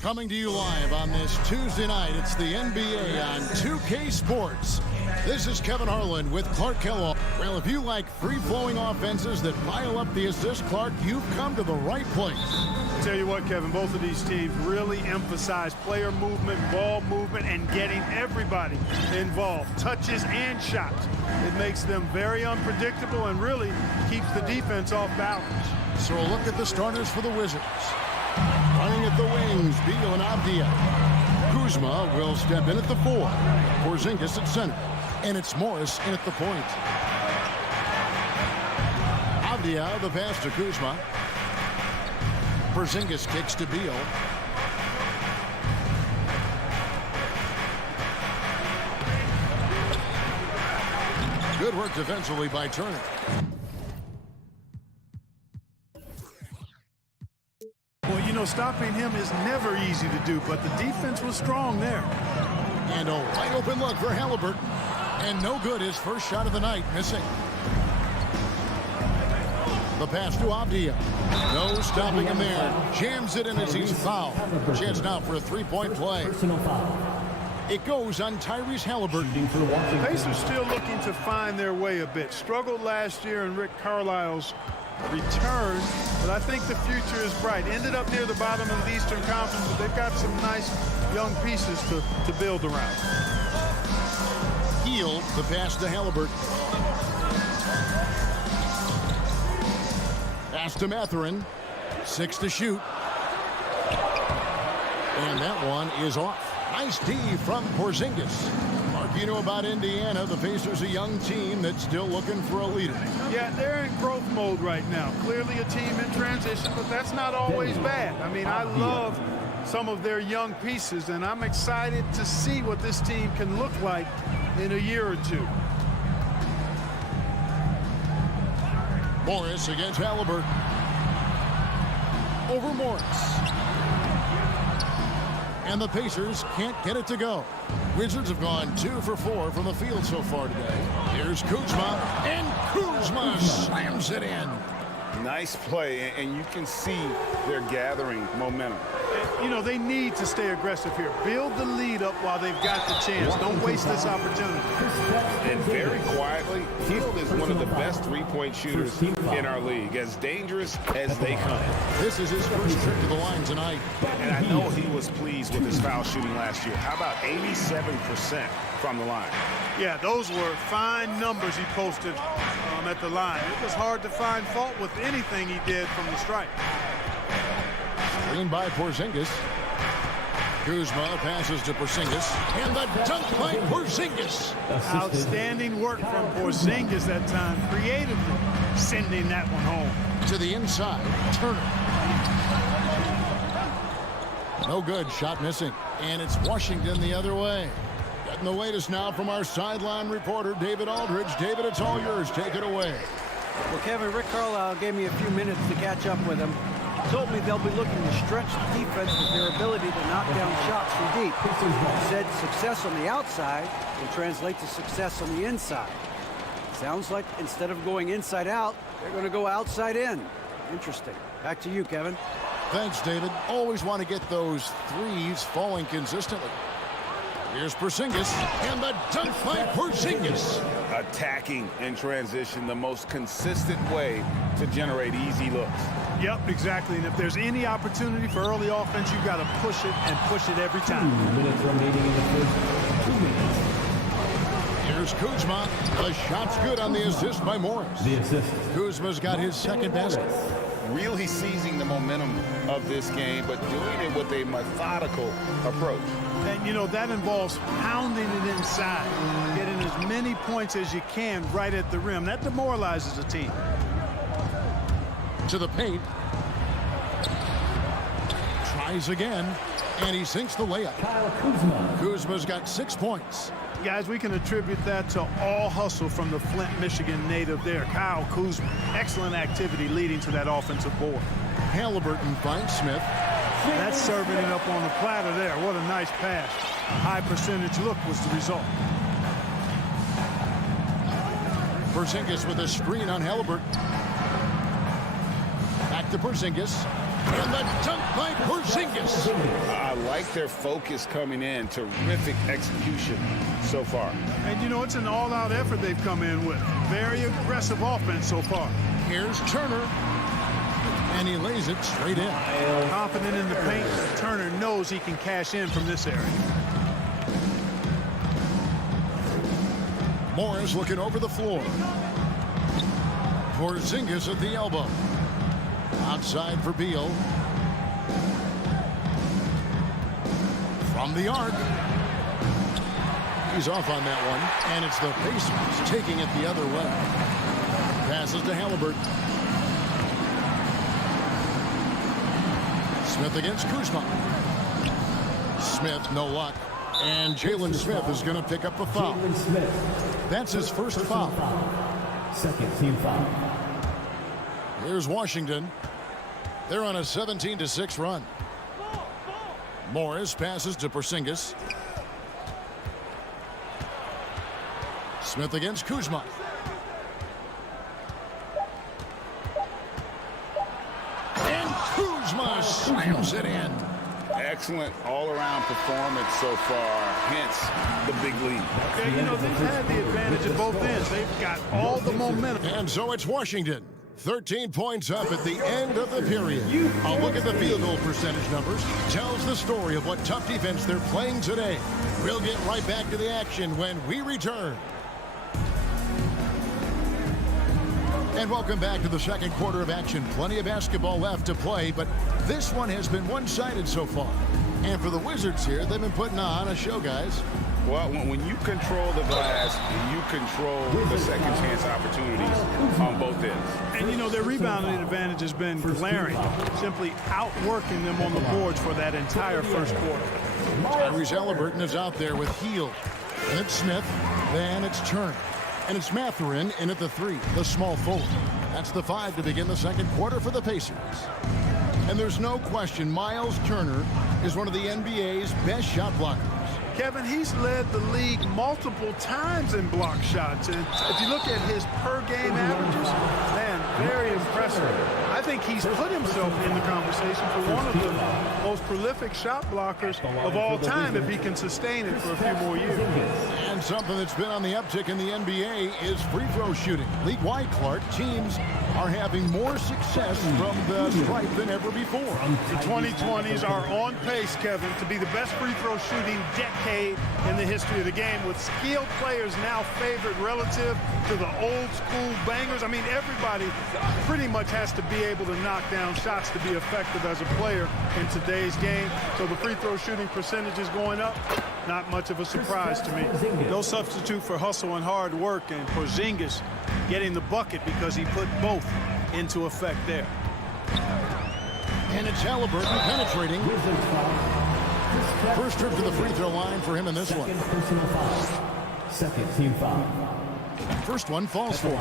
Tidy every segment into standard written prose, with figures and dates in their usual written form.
Coming to you live on this Tuesday night, it's the NBA on 2K Sports. This is Kevin Harlan with Clark Kellogg. Well, if you like free-flowing offenses that pile up the assist, Clark, you've come to the right place. I tell you what, Kevin, both of these teams really emphasize player movement, ball movement, and getting everybody involved, touches and shots. It makes them very unpredictable and really keeps the defense off balance. So a look at the starters for the Wizards. Running at the wings, Beal and Avdia. Kuzma will step in at the 4. Porzingis at center. And it's Morris in at the point. Avdia, the pass to Kuzma. Porzingis kicks to Beal. Good work defensively by Turner. Well, you know, stopping him is never easy to do, but the defense was strong there. And a wide open look for Halliburton. And no good, his first shot of the night, missing. The pass to Avdia. No stopping him there. Jams it in as he's fouled. Chance now for a three-point play. It goes on Tyrese Halliburton. The Pacers still looking to find their way a bit. Struggled last year in Rick Carlisle's return, but I think the future is bright. Ended up near the bottom of the Eastern Conference, but they've got some nice young pieces to build around. Heel, the pass to Halliburton. Pass to Mathurin. 6 to shoot. And that one is off. Nice D from Porzingis. Mark, you know about Indiana. The Pacers, a young team that's still looking for a leader. Yeah, they're in growth mode right now. Clearly a team in transition, but that's not always bad. I mean, I love some of their young pieces, and I'm excited to see what this team can look like in a year or two. Morris against Halliburton. Over Morris. And the Pacers can't get it to go. Wizards have gone 2 for 4 from the field so far today. Here's Kuzma, and Kuzma slams it in. Nice play, and you can see they're gathering momentum. You know, they need to stay aggressive here. Build the lead up while they've got the chance. Don't waste this opportunity. And very quietly, Hield is one of the best three-point shooters in our league, as dangerous as they come. This is his first trip to the line tonight. And I know he was pleased with his foul shooting last year. How about 87% from the line? Yeah, those were fine numbers he posted at the line. It was hard to find fault with anything he did from the stripe. Screen by Porzingis. Kuzma passes to Porzingis. And the dunk by Porzingis. Outstanding work from Porzingis that time, creatively sending that one home. To the inside, Turner. No good, shot missing. And it's Washington the other way. Getting the latest now from our sideline reporter, David Aldridge. David, it's all yours. Take it away. Well, Kevin, Rick Carlisle gave me a few minutes to catch up with him. Told me they'll be looking to stretch the defense with their ability to knock down shots from deep. He said success on the outside will translate to success on the inside. Sounds like instead of going inside out, they're going to go outside in. Interesting. Back to you, Kevin. Thanks, David. Always want to get those threes falling consistently. Here's Porzingis, and the dunk by Porzingis. Attacking in transition, the most consistent way to generate easy looks. Yep, exactly. And if there's any opportunity for early offense, you've got to push it and push it every time. 2 minutes remaining in the first. 2 minutes. Here's Kuzma. The shot's good on the assist by Morris. The assist. Kuzma's got his second basket. Really seizing the momentum of this game, but doing it with a methodical approach. And, you know, that involves pounding it inside, getting as many points as you can right at the rim. That demoralizes a team. To the paint. Tries again, and he sinks the layup. Kyle Kuzma. Kuzma's got 6 points. Guys, we can attribute that to all hustle from the Flint, Michigan native there, Kyle Kuzma. Excellent activity leading to that offensive board. Halliburton finds Smith. That's serving it up on the platter there. What a nice pass. A high percentage look was the result. Porzingis with a screen on Halliburton. Back to Porzingis. And the dunk by Porzingis. I like their focus coming in. Terrific execution so far. And, you know, it's an all-out effort they've come in with. Very aggressive offense so far. Here's Turner. And he lays it straight in. Confident in the paint. Turner knows he can cash in from this area. Morris looking over the floor. Porzingis at the elbow. Outside for Beal. From the arc. He's off on that one. And it's the Pacers taking it the other way. Passes to Halliburton. Smith against Kuzma. Smith, no luck. And Jalen Smith is going to pick up a foul. That's his first foul. Second team foul. Here's Washington. They're on a 17-6 run. Morris passes to Porzingis. Smith against Kuzma. And Kuzma slams it in. Excellent all-around performance so far, hence the big lead. Yeah, you know, they've had the advantage at both ends. They've got all the momentum. And so it's Washington. 13 points up at the end of the period. A look at the field goal percentage numbers tells the story of what tough defense they're playing today. We'll get right back to the action when we return. And welcome back to the second quarter of action. Plenty of basketball left to play, but this one has been one-sided so far. And for the Wizards here, they've been putting on a show, guys. Well, when you control the glass, you control the second chance opportunities on both ends. And, you know, their rebounding advantage has been glaring, simply outworking them on the boards for that entire first quarter. Tyrese Halliburton is out there with Hield. And it's Smith. Then it's Turner. And it's Mathurin in at the 3, the small forward. That's the 5 to begin the second quarter for the Pacers. And there's no question Miles Turner is one of the NBA's best shot blockers. Kevin, he's led the league multiple times in block shots. And if you look at his per-game averages, man, very impressive. I think he's put himself in the conversation for one of the most prolific shot blockers of all time if he can sustain it for a few more years. And something that's been on the uptick in the NBA is free throw shooting. League-wide, Clark, teams are having more success from the stripe than ever before. The 2020s are on pace, Kevin, to be the best free throw shooting decade in the history of the game, with skilled players now favored relative to the old school bangers. I mean, everybody pretty much has to be able to knock down shots to be effective as a player in today's game. So the free throw shooting percentage is going up. Not much of a surprise to me. No substitute for hustle and hard work, and Porzingis getting the bucket because he put both into effect there. And it's Halliburton penetrating. First trip to the free throw line for him in this one. Personal foul. Second team foul. First one falls for him.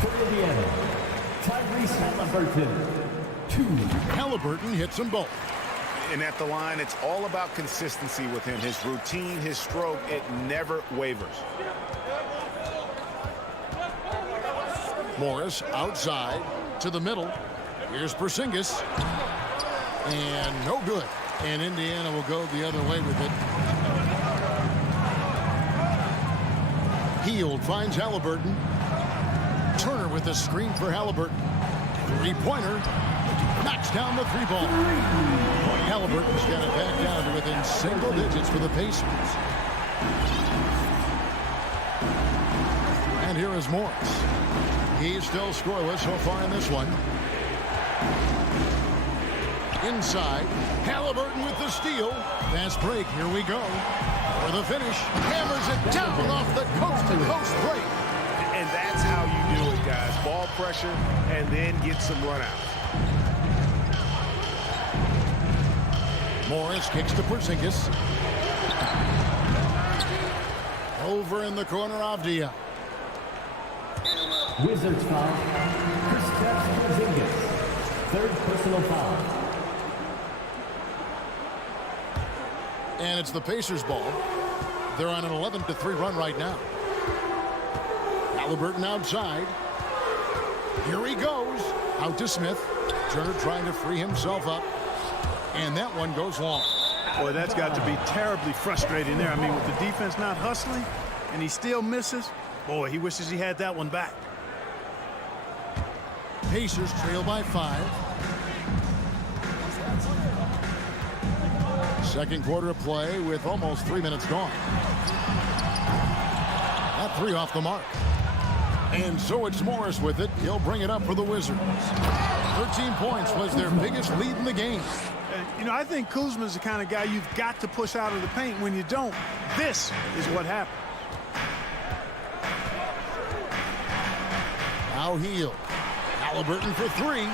For Indiana, Tyrese Halliburton. 2. Halliburton hits them both. And at the line, it's all about consistency with him. His routine, his stroke, it never wavers. Morris outside to the middle. Here's Porzingis. And no good. And Indiana will go the other way with it. Hield finds Halliburton. Turner with the screen for Halliburton. Three-pointer. Knocks down the 3-ball. Halliburton's got it back down to within single digits for the Pacers. And here is Morris. He's still scoreless so far in this one. Inside, Halliburton with the steal. Fast break, here we go. For the finish, hammers it down off the coast-to-coast break. And that's how you do it, guys. Ball pressure and then get some run-outs. Morris kicks to Porzingis. Over in the corner, Avdia. Wizards foul. Skijesss. Third personal foul. And it's the Pacers' ball. They're on an 11-3 run right now. Halliburton outside. Here he goes. Out to Smith. Turner trying to free himself up. And that one goes long. Boy, that's got to be terribly frustrating there. I mean, with the defense not hustling and he still misses, boy, he wishes he had that one back. Pacers trail by 5. Second quarter of play with almost 3 minutes gone. That 3 off the mark. And so it's Morris with it. He'll bring it up for the Wizards. 13 points was their biggest lead in the game. You know, I think Kuzma's the kind of guy you've got to push out of the paint. When you don't, this is what happened. Now Hield. Halliburton for 3.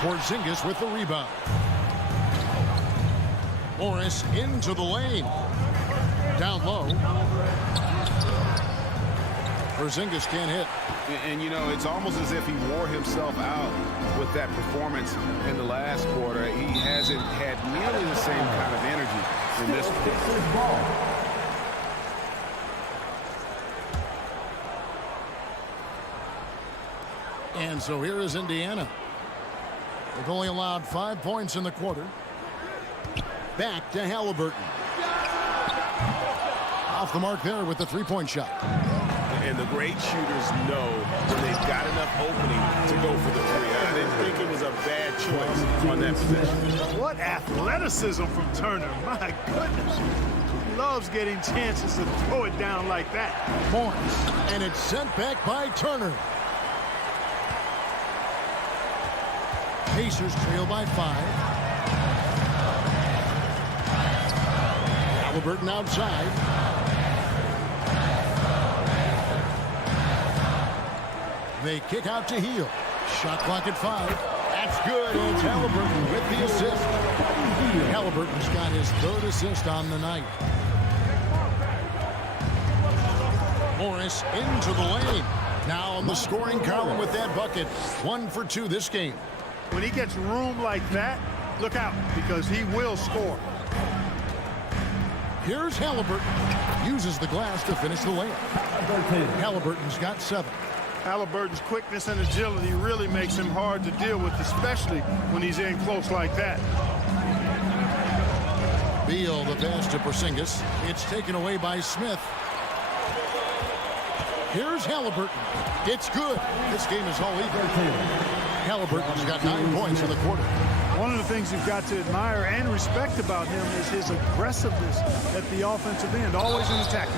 Porzingis with the rebound. Morris into the lane. Down low. Porzingis can't hit. And, you know, it's almost as if he wore himself out with that performance in the last quarter. He hasn't had nearly the same kind of energy in this one. And so here is Indiana. They've only allowed 5 points in the quarter. Back to Halliburton. Off the mark there with the 3-point shot. And the great shooters know when they've got enough opening to go for the 3. I didn't think it was a bad choice on that possession. What athleticism from Turner. My goodness. He loves getting chances to throw it down like that. Morris. And it's sent back by Turner. Pacers trail by 5. Halliburton outside. They kick out to Hield. Shot clock at 5. That's good. It's Halliburton with the assist. Halliburton's got his 3rd assist on the night. Morris into the lane. Now on the scoring column with that bucket. 1 for 2 this game. When he gets room like that, look out, because he will score. Here's Halliburton. Uses the glass to finish the layup. Halliburton's got 7. Halliburton's quickness and agility really makes him hard to deal with, especially when he's in close like that. Beal the pass to Porzingis. It's taken away by Smith. Here's Halliburton. It's good. This game is all even. Halliburton's got 9 points in the quarter. One of the things you've got to admire and respect about him is his aggressiveness at the offensive end, always in attack.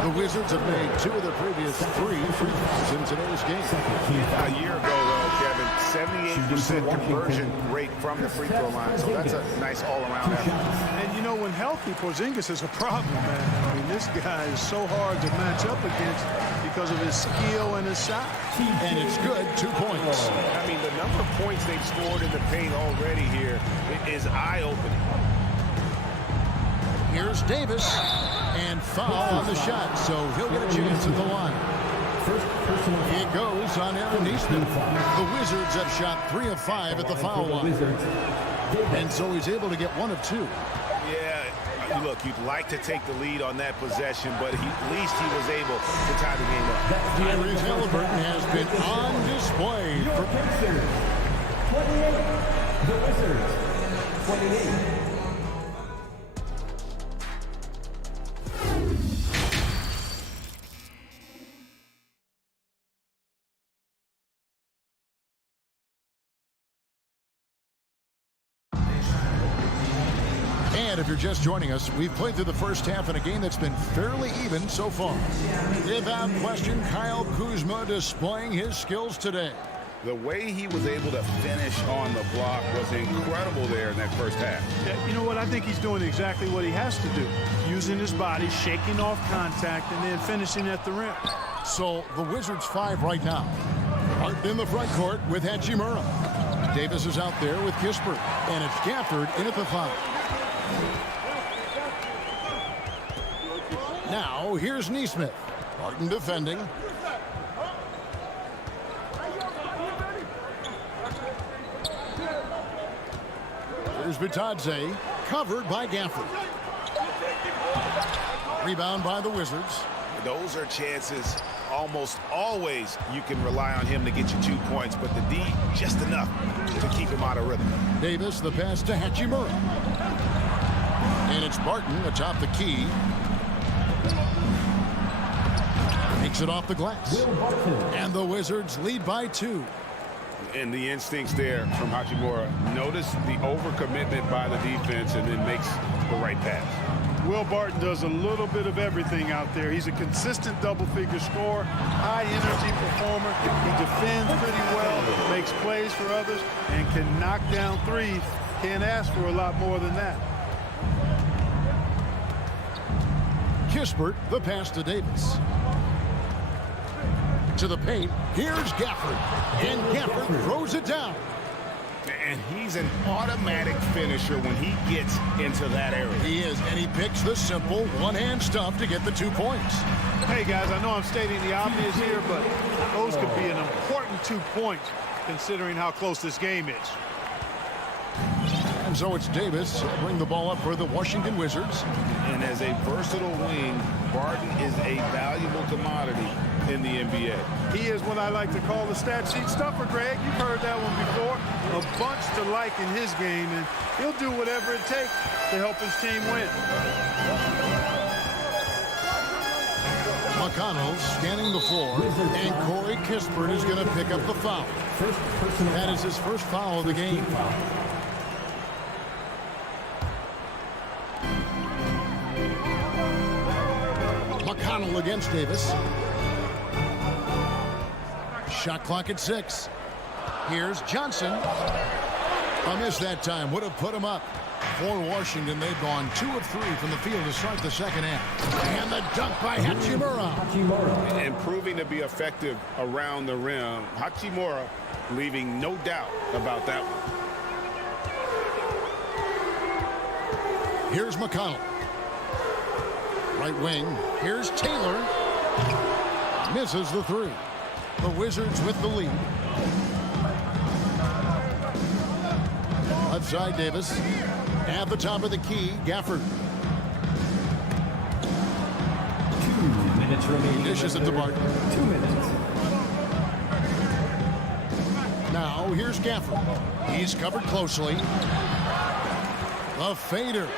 The Wizards have made 2 of their previous 3 free throws in today's game. A year ago, though, Kevin, 78% conversion rate from the free throw line. So that's a nice all-around effort. And, you know, when healthy, Porzingis is a problem, man. I mean, this guy is so hard to match up against because of his skill and his shot. And it's good. 2 points. I mean, the number of points they've scored in the paint already here is eye-opening. Here's Davis. And foul on the shot, so he'll get a chance at the line. It goes on Aaron Easton. The Wizards have shot 3 of 5 at the foul line. And so he's able to get 1 of 2. Yeah, look, you'd like to take the lead on that possession, but at least he was able to tie the game up. Tyrese Halliburton has been on display. Your Pacers, 28. The Wizards, 28. And if you're just joining us, we've played through the first half in a game that's been fairly even so far. Without question, Kyle Kuzma displaying his skills today. The way he was able to finish on the block was incredible there in that first half. Yeah, you know what? I think he's doing exactly what he has to do. Using his body, shaking off contact, and then finishing at the rim. So the Wizards 5 right now. Hart in the front court with Hachimura. Davis is out there with Kispert. And it's Gafford in at the foul. Now, here's Neesmith. Barton defending. Here's Bitadze, covered by Gafford. Rebound by the Wizards. Those are chances almost always you can rely on him to get you 2 points, but the D just enough to keep him out of rhythm. Davis, the pass to Hachimura. And it's Barton atop the key. Takes it off the glass. And the Wizards lead by 2. And the instincts there from Hachimura. Notice the overcommitment by the defense and then makes the right pass. Will Barton does a little bit of everything out there. He's a consistent double-figure scorer, high-energy performer. He defends pretty well, makes plays for others, and can knock down threes. Can't ask for a lot more than that. Kispert, the pass to Davis. To the paint, here's Gafford. And Gafford throws it down. And he's an automatic finisher when he gets into that area. He is, and he picks the simple one-hand stuff to get the 2 points. Hey, guys, I know I'm stating the obvious here, but those could be an important 2 points considering how close this game is. And so it's Davis bring the ball up for the Washington Wizards. And as a versatile wing, Barton is a valuable commodity in the NBA. He is what I like to call the stat sheet stuffer, Greg. You've heard that one before. A bunch to like in his game, and he'll do whatever it takes to help his team win. McConnell scanning the floor, and Corey Kispert is going to pick up the foul. That is his first foul of the game. McConnell against Davis. Shot clock at 6. Here's Johnson. A miss that time. Would have put him up. For Washington, they've gone 2 of 3 from the field to start the second half. And the dunk by Hachimura. And proving to be effective around the rim. Hachimura leaving no doubt about that one. Here's McConnell. Right wing. Here's Taylor. Misses the 3. The Wizards with the lead. Left side, Davis. At the top of the key, Gafford. 2 minutes remaining. Dishes it to Barton. 2 minutes. Now, here's Gafford. He's covered closely. A fader.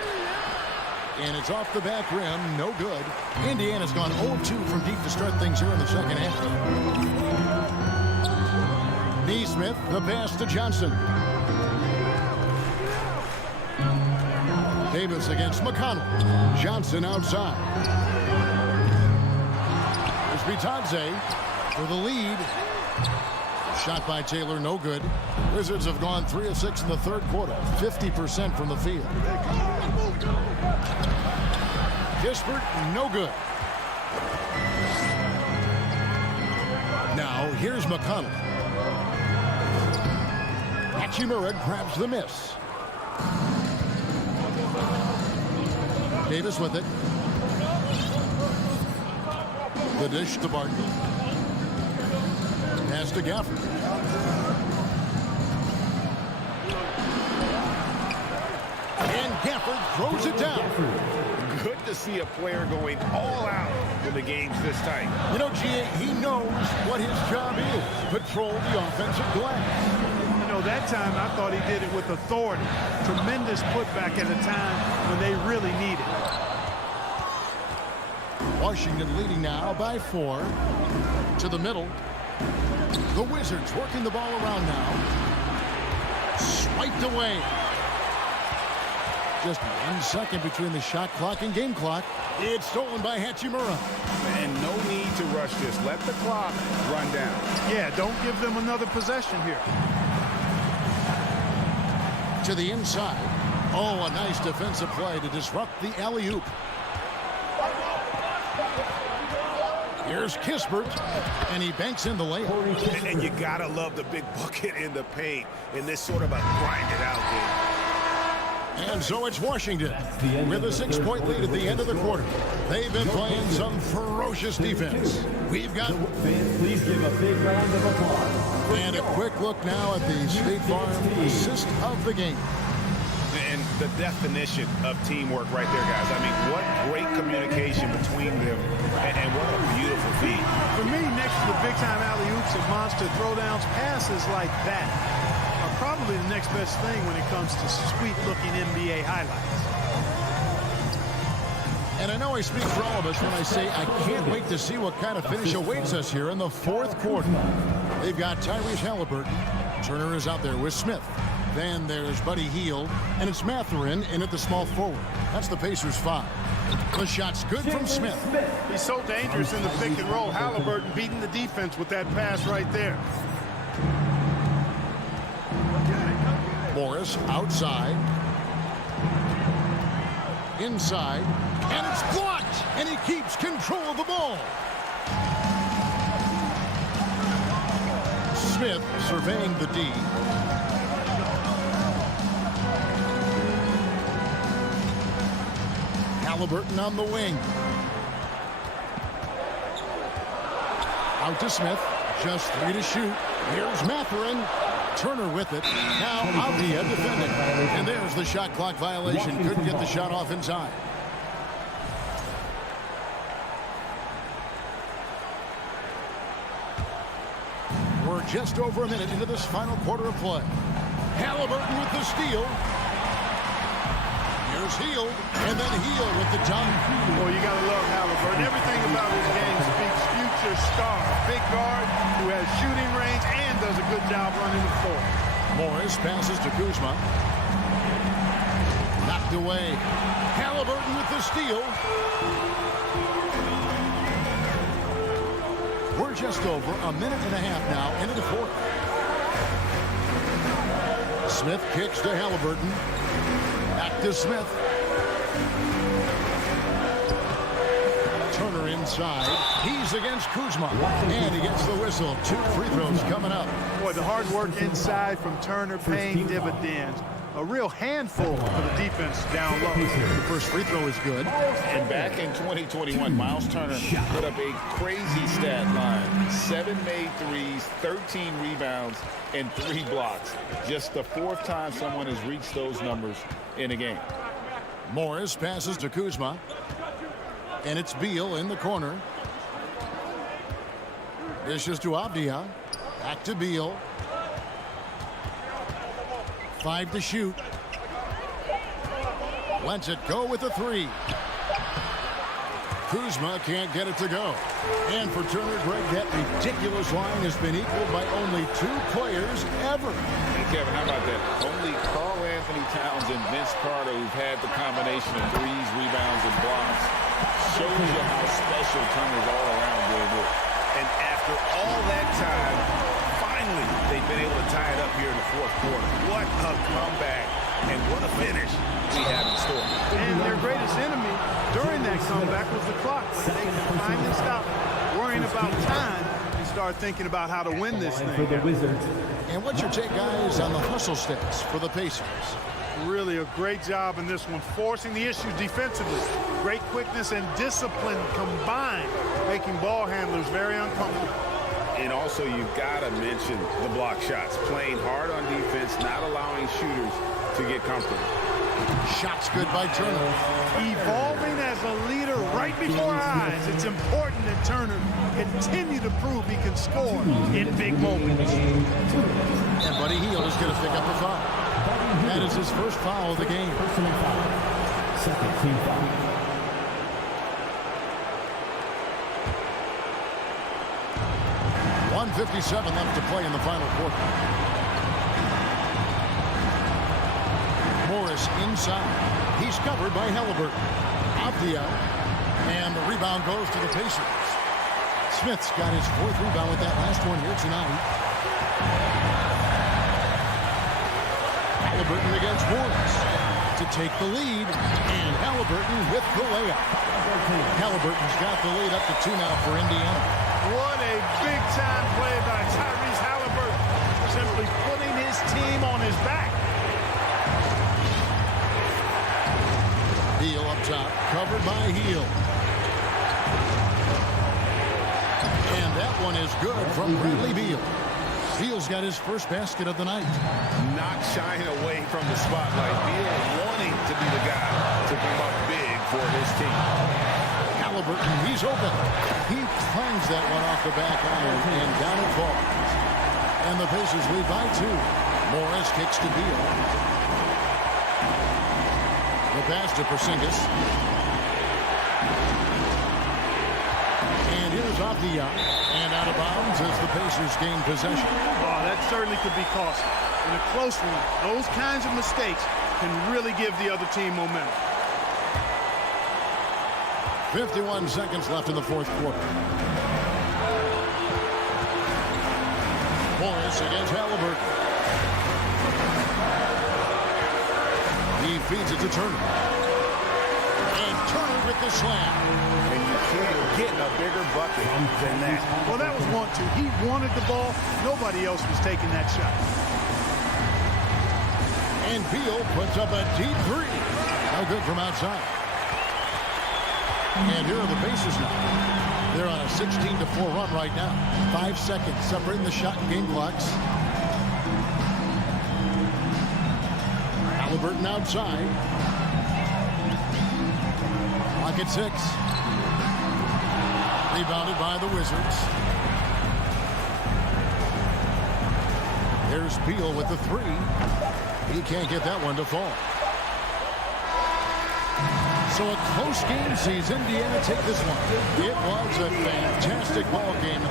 And it's off the back rim. No good. Indiana's gone 0-2 from deep to start things here in the second half. Neesmith, the pass to Johnson. Davis against McConnell. Johnson outside. There's Bitadze for the lead. Shot by Taylor, no good. Wizards have gone 3 of 6 in the third quarter. 50% from the field. Kispert, no good. Now, here's McConnell. Hachimura grabs the miss. Davis with it. The dish to Barton. Pass to Gafford. And Gafford throws it down. Good to see a player going all out when the game's this tight. You know, G.A., he knows what his job is. Patrol the offensive glass. You know, that time I thought he did it with authority. Tremendous putback at a time when they really need it. Washington leading now by 4. To the middle. The Wizards working the ball around now. Swiped away. Just 1 second between the shot clock and game clock. It's stolen by Hachimura. And no need to rush this. Let the clock run down. Yeah, don't give them another possession here. To the inside. Oh, a nice defensive play to disrupt the alley-oop. Here's Kispert, and he banks in the layup. And you gotta love the big bucket in the paint in this sort of a grind-it-out game. And so it's Washington with a 6-point lead at the end of the quarter. They've been playing some ferocious defense. We've got... Please give a big round of applause. And a quick look now at the State Farm assist of the game. And the definition of teamwork right there, guys. I mean, what great communication between them, and what a beautiful feat. For me, next to the big-time alley-oops and monster throwdowns, passes like that are probably the next best thing when it comes to sweet-looking NBA highlights. And I know I speak for all of us when I say I can't wait to see what kind of finish awaits us here in the fourth quarter. They've got Tyrese Halliburton. Turner is out there with Smith. Then there's Buddy Hield, and it's Mathurin in at the small forward. That's the Pacers' 5. The shot's good from Smith. He's so dangerous in the pick and roll. Halliburton beating the defense with that pass right there. Morris outside. Inside. And it's blocked! And he keeps control of the ball. Smith surveying the D. Halliburton on the wing. Out to Smith. Just 3 to shoot. Here's Mathurin. Turner with it. Now Avdia defending. And there's the shot clock violation. Couldn't get the shot off in time. We're just over a minute into this final quarter of play. Halliburton with the steal. Here's Hield, and then Hield with the dunk. Well, you got to love Halliburton. Everything about his game speaks future star. Big guard who has shooting range and does a good job running the floor. Morris passes to Kuzma. Knocked away. Halliburton with the steal. We're just over a minute and a half now into the fourth. Smith kicks to Halliburton. Back to Smith. Turner inside. He's against Kuzma. And he gets the whistle. 2 free throws coming up. Boy, the hard work inside from Turner paying dividends. A real handful for the defense down low. The first free throw is good. And back in 2021, Miles Turner put up a crazy stat line. 7 made threes, 13 rebounds, and 3 blocks. Just the 4th time someone has reached those numbers in a game. Morris passes to Kuzma. And it's Beal in the corner. Dishes to Avdia. Back to Beal. 5 to shoot. Lets it go with a 3. Kuzma can't get it to go. And for Turner, Greg, that ridiculous line has been equaled by only 2 players ever. Hey, Kevin, how about that? Only Karl Anthony Towns and Vince Carter, who've had the combination of threes, rebounds, and blocks. Shows you how special Turner's all around doing it. And after all that time, finally, they've been able to tie it up here in the fourth quarter. What a comeback, and what a finish we have in store. And their greatest enemy during that comeback was the clock. But they can finally stop worrying about time and start thinking about how to win this thing. For the Wizards. And what's your take, guys, on the hustle stats for the Pacers? Really a great job in this one, forcing the issues defensively. Great quickness and discipline combined, making ball handlers very uncomfortable. And also, you've got to mention the block shots. Playing hard on defense, not allowing shooters to get comfortable. Shots good by Turner. Evolving as a leader right before our eyes. It's important that Turner continue to prove he can score in big moments. And Buddy Hield is going to pick up a foul. That is his first foul of the game. Personal foul. Second team foul. .157 left to play in the final quarter. Morris inside. He's covered by Halliburton. Avdia. And the rebound goes to the Pacers. Smith's got his 4th rebound with that last one here tonight. Halliburton against Morris to take the lead, and Halliburton with the layup. Halliburton's got the lead up to 2 now for Indiana. What a big-time play by Tyrese Halliburton, simply putting his team on his back. Beal up top, covered by Heel. And that one is good from Bradley Beal. Beal's got his first basket of the night. Not shying away from the spotlight. Beal wanting to be the guy to come up big for his team. Halliburton, he's open. He clangs that one off the back iron, and down it falls. And the Pacers lead by 2. Morris kicks to Beal. The pass to Porzingis. And here's off the and out of bounds as the Pacers gain possession. Oh, that certainly could be costly. In a close one, those kinds of mistakes can really give the other team momentum. 51 seconds left in the fourth quarter. Morris against Halliburton. He feeds it to Turner. And Turner with the slam. And you can't get a bigger bucket than that. Well, that was 1-2. He wanted the ball. Nobody else was taking that shot. And Beal puts up a deep 3. No good from outside. And here are the Pacers now. They're on a 16-4 run right now. 5 seconds separating the shot and game clocks. Halliburton outside. Clock at 6. Rebounded by the Wizards. There's Beal with the 3. He can't get that one to fall. So a close game sees Indiana take this one. It was a fantastic ball game.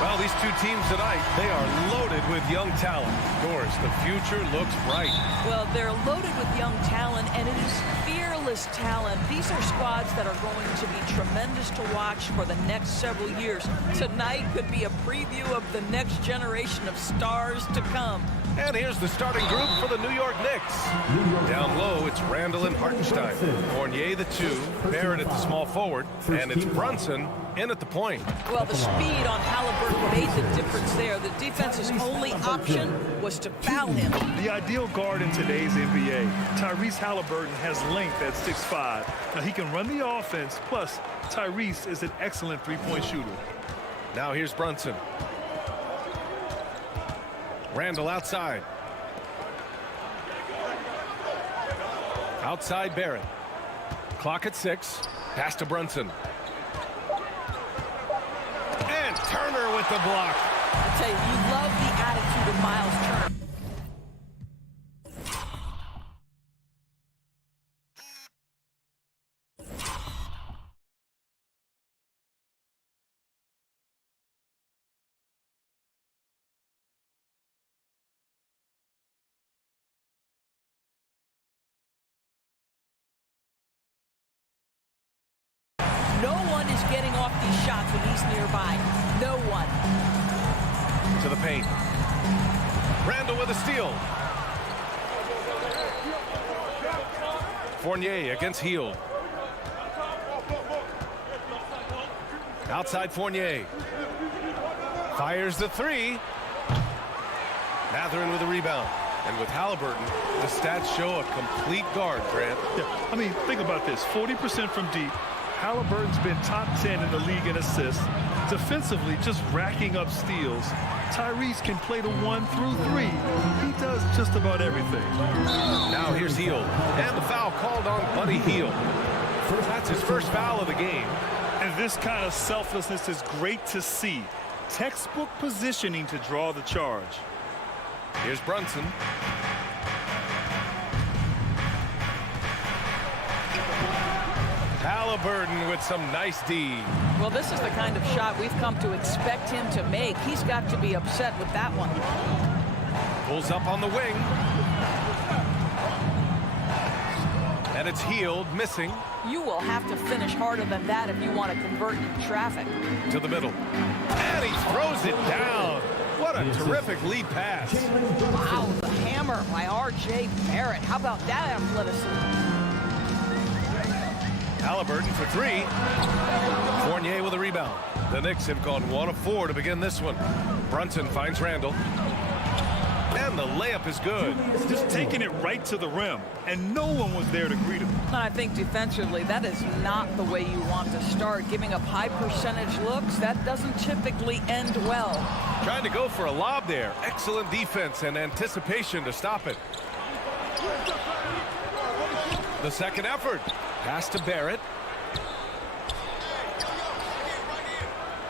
Well, these two teams tonight, they are loaded with young talent. Doris, the future looks bright. Well, they're loaded with young talent, and it is fearless talent. These are squads that are going to be tremendous to watch for the next several years. Tonight could be a preview of the next generation of stars to come. And here's the starting group for the New York Knicks. Down low, it's Randall and Hartenstein. Fournier, the 2. Barrett at the small forward. And it's Brunson in at the point. Well, the speed on Halliburton made the difference there. The defense's only option was to foul him. The ideal guard in today's NBA. Tyrese Halliburton has length at 6'5". Now, he can run the offense. Plus, Tyrese is an excellent three-point shooter. Now here's Brunson. Randall outside. Outside Barrett. Clock at 6. Pass to Brunson. And Turner with the block. I tell you, you love the attitude of Miles Turner. No one is getting off these shots when he's nearby. No one. To the paint. Randall with a steal. Fournier against Hield. Outside Fournier. Fires the three. Mathurin with a rebound. And with Halliburton, the stats show a complete guard, Grant. Yeah, I mean, think about this. 40% from deep. Halliburton's been top 10 in the league in assists. Defensively, just racking up steals. Tyrese can play the 1 through 3. He does just about everything. Now here's Hield. And the foul called on Buddy Hield. That's his first foul of the game. And this kind of selflessness is great to see. Textbook positioning to draw the charge. Here's Brunson. Halliburton with some nice D. Well, this is the kind of shot we've come to expect him to make. He's got to be upset with that one. Pulls up on the wing. And it's Hield missing. You will have to finish harder than that if you want to convert in traffic. To the middle. And he throws it down. What a terrific lead pass. Wow, the hammer by R.J. Barrett. How about that athleticism? Halliburton for three. Fournier with a rebound. The Knicks have gone 1 of 4 to begin this one. Brunson finds Randall. And the layup is good. Just taking it right to the rim, and no one was there to greet him. And I think defensively, that is not the way you want to start. Giving up high percentage looks, that doesn't typically end well. Trying to go for a lob there. Excellent defense and anticipation to stop it. The second effort. Pass to Barrett.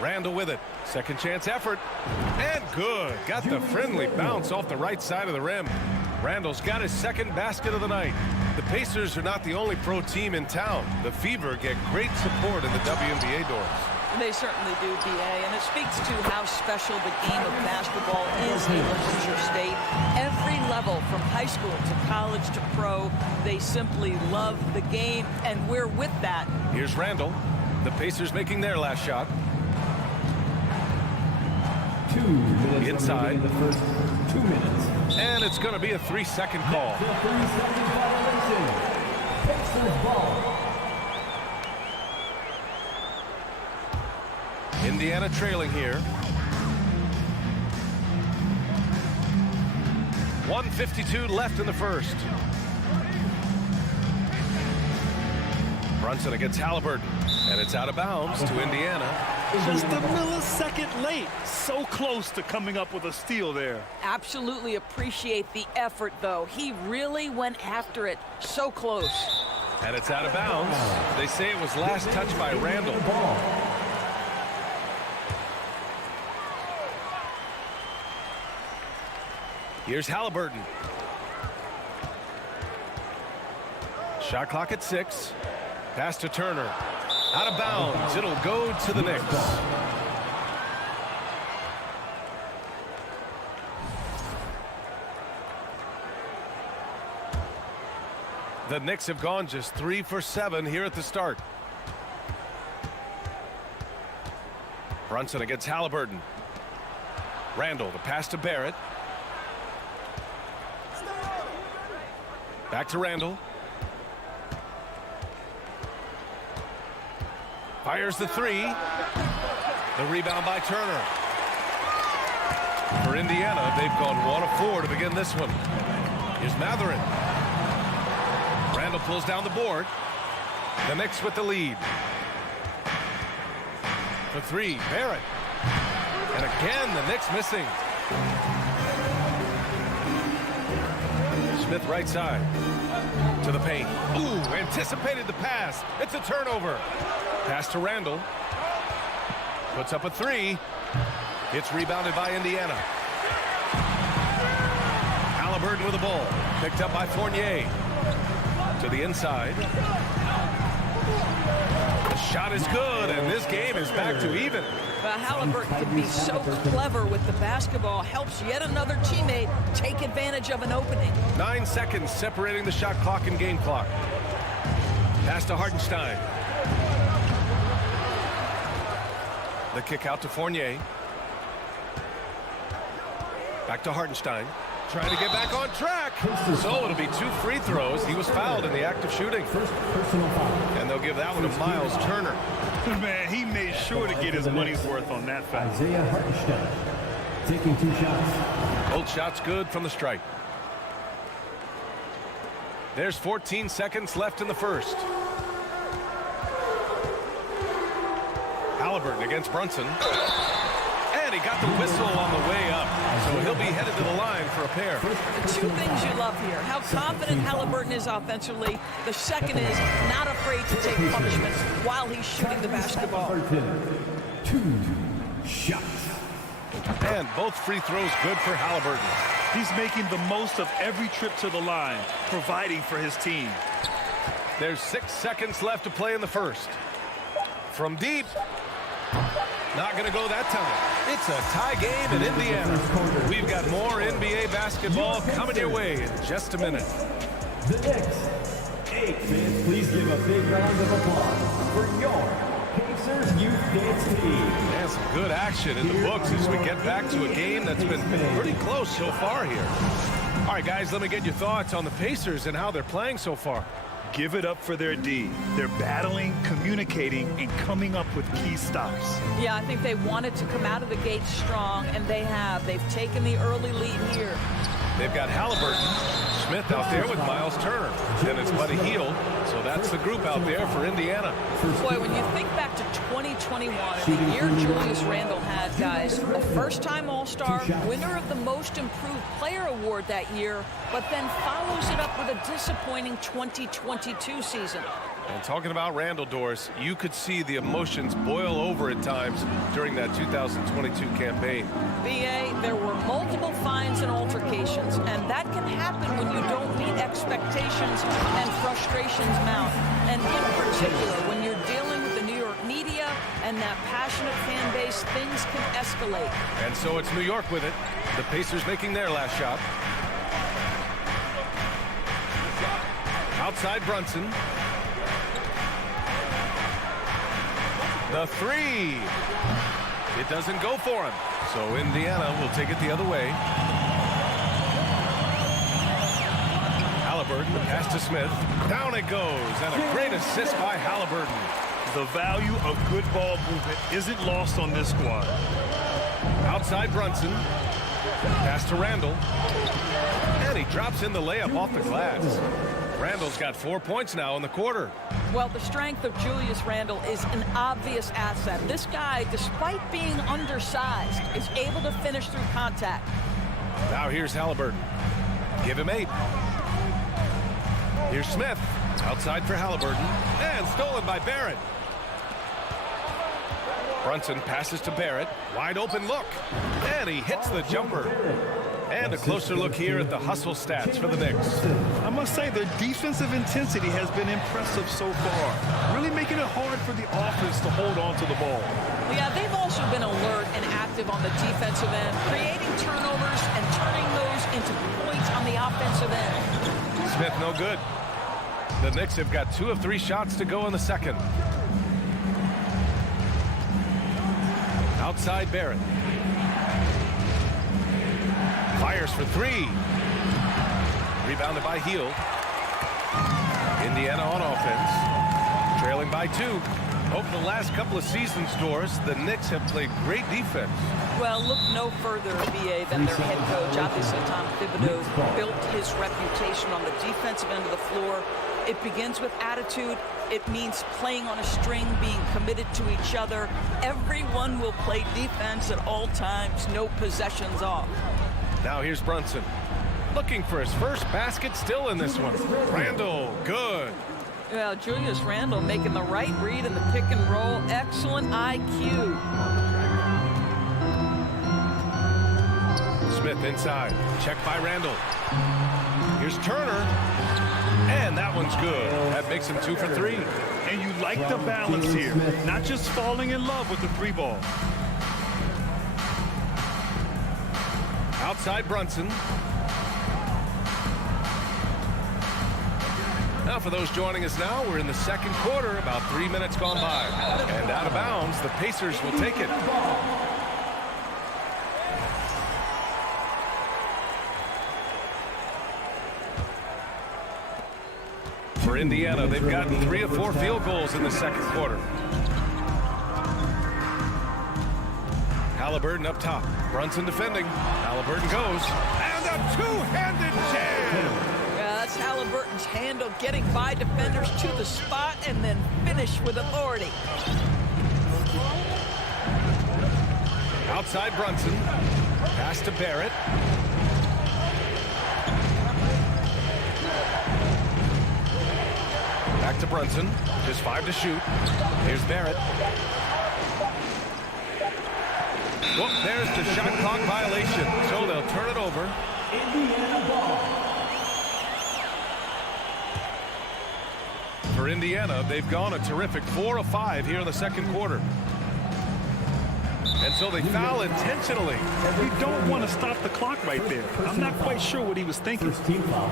Randall with it. Second chance effort. And good. Got the friendly bounce off the right side of the rim. Randall's got his second basket of the night. The Pacers are not the only pro team in town. The Fever get great support in the WNBA doors. They certainly do, D.A., and it speaks to how special the game of basketball is in Hoosier State. Every level, from high school to college to pro, they simply love the game, and we're with that. Here's Randall. The Pacers making their last shot. 2 minutes Inside. in the first 2 minutes. And it's going to be a 3-second call. The 3-second violation. Pacers ball. Indiana trailing here. 1:52 left in the first. Brunson against Halliburton. And it's out of bounds to Indiana. Just a millisecond late. So close to coming up with a steal there. Absolutely appreciate the effort, though. He really went after it. So close. And it's out of bounds. They say it was last touched by Randall. Here's Halliburton. Shot clock at 6. Pass to Turner. Out of bounds. It'll go to the Knicks. The Knicks have gone just 3 for 7 here at the start. Brunson against Halliburton. Randall, the pass to Barrett. Back to Randall. Fires the 3. The rebound by Turner. For Indiana, they've gone 1 of 4 to begin this one. Here's Mathurin. Randall pulls down the board. The Knicks with the lead. For 3, Barrett. And again, the Knicks missing. Smith right side. To the paint. Ooh, anticipated the pass. It's a turnover. Pass to Randall. Puts up a 3. It's rebounded by Indiana. Halliburton with the ball. Picked up by Fournier. To the inside. The shot is good, and this game is back to even. Well, Halliburton can be so clever with the basketball. Helps yet another teammate take advantage of an opening. 9 seconds separating the shot clock and game clock. Pass to Hartenstein. The kick out to Fournier. Back to Hartenstein. Trying to get back on track. So it'll be 2 free throws. He was fouled in the act of shooting. First personal foul. And they'll give that one to Miles Turner. Man, he made sure to get his money's worth on that foul. Isaiah Hartenstein taking 2 shots. Both shots good from the stripe. There's 14 seconds left in the first. Halliburton against Brunson. And he got the whistle on the way up. So he'll be headed to the line for a pair. The 2 things you love here, how confident Halliburton is offensively. The second is not afraid to take punishment while he's shooting the basketball. 2 shots. And both free throws good for Halliburton. He's making the most of every trip to the line, providing for his team. There's 6 seconds left to play in the first. From deep. Not going to go that time. It's a tie game in Indiana. We've got more NBA basketball coming your way in just a minute. The Knicks. Hey, fans, please give a big round of applause for your Pacers Youth Dance Team. And some good action in the books as we get back to a game that's been pretty close so far here. All right, guys, let me get your thoughts on the Pacers and how they're playing so far. Give it up for their D. They're battling, communicating, and coming up with key stops. Yeah, I think they wanted to come out of the gate strong, and they have. They've taken the early lead here. They've got Halliburton, Smith out there with Miles Turner. Then it's Buddy Hield. So that's the group out there for Indiana. Boy, when you think back to 2021, the year Julius Randle had, guys, a first-time All-Star, winner of the Most Improved Player Award that year, but then follows it up with a disappointing 2022 season. And talking about Randle, Doris, you could see the emotions boil over at times during that 2022 campaign. B.A., there were multiple fines and altercations, and that can happen when you don't meet expectations and frustrations mount. And in particular, when you're dealing with the New York media and that passionate fan base, things can escalate. And so it's New York with it. The Pacers making their last shot. Outside Brunson. The 3. It doesn't go for him. So Indiana will take it the other way. Halliburton, the pass to Smith. Down it goes. And a great assist by Halliburton. The value of good ball movement isn't lost on this squad. Outside Brunson. Pass to Randle. And he drops in the layup off the glass. Randle's got 4 points now in the quarter. Well, the strength of Julius Randle is an obvious asset. This guy, despite being undersized, is able to finish through contact. Now here's Halliburton. Give him 8. Here's Smith. Outside for Halliburton. And stolen by Barrett. Brunson passes to Barrett. Wide open look. And he hits the jumper. And a closer look here at the hustle stats for the Knicks. I must say, their defensive intensity has been impressive so far. Really making it hard for the offense to hold on to the ball. Yeah, they've also been alert and active on the defensive end, creating turnovers and turning those into points on the offensive end. Smith no good. The Knicks have got 2 of 3 shots to go in the second. Outside Barrett. Fires for 3. Rebounded by Hield. Indiana on offense. Trailing by 2. Over the last couple of seasons, Doris, the Knicks have played great defense. Well, look no further, BA, than their head coach. Obviously, Tom Thibodeau built his reputation on the defensive end of the floor. It begins with attitude. It means playing on a string, being committed to each other. Everyone will play defense at all times, no possessions off. Now here's Brunson. Looking for his first basket still in this one. Randle, good. Well, Julius Randle making the right read in the pick and roll. Excellent IQ. Smith inside. Check by Randle. Here's Turner. And that one's good. That makes him 2 for 3. And you like the balance here. Not just falling in love with the 3 ball. Outside Brunson. Now, for those joining us now, we're in the second quarter, about 3 minutes gone by. And out of bounds, the Pacers will take it. For Indiana, they've gotten 3 of 4 field goals in the second quarter. Halliburton up top. Brunson defending. Halliburton goes. And a two-handed jam! That's Halliburton's handle, getting by defenders to the spot and then finish with authority. Outside Brunson. Pass to Barrett. Back to Brunson. Just 5 to shoot. Here's Barrett. Well, there's the shot clock violation. So they'll turn it over. Indiana ball. For Indiana, they've gone a terrific 4 of 5 here in the second quarter. And so they foul intentionally. You don't want to stop the clock right there. I'm not quite sure what he was thinking. First team foul.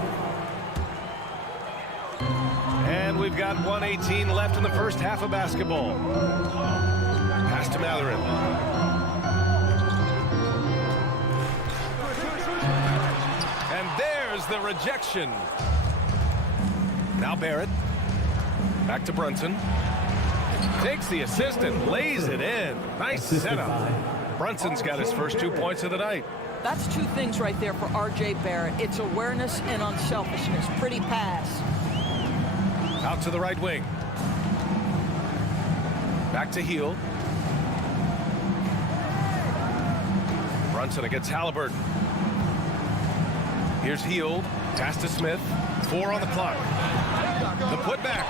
And we've got 1:18 left in the first half of basketball. Pass to Matherin. And there's the rejection. Now Barrett. Back to Brunson. Takes the assist and lays it in. Nice setup. Brunson's got his first 2 points of the night. That's 2 things right there for R.J. Barrett. It's awareness and unselfishness. Pretty pass. Out to the right wing. Back to Heel. Brunson against Halliburton. Here's Heel. Pass to Smith. 4 on the clock. The putback.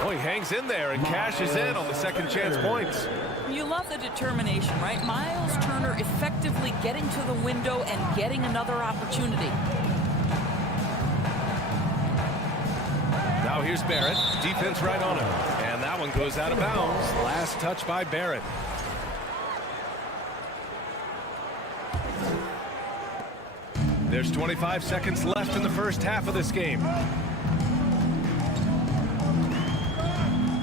Oh, he hangs in there and cashes in on the second chance points. You love the determination, right? Miles Turner effectively getting to the window and getting another opportunity. Now here's Barrett. Defense right on him. And that one goes out of bounds. Last touch by Barrett. There's 25 seconds left in the first half of this game.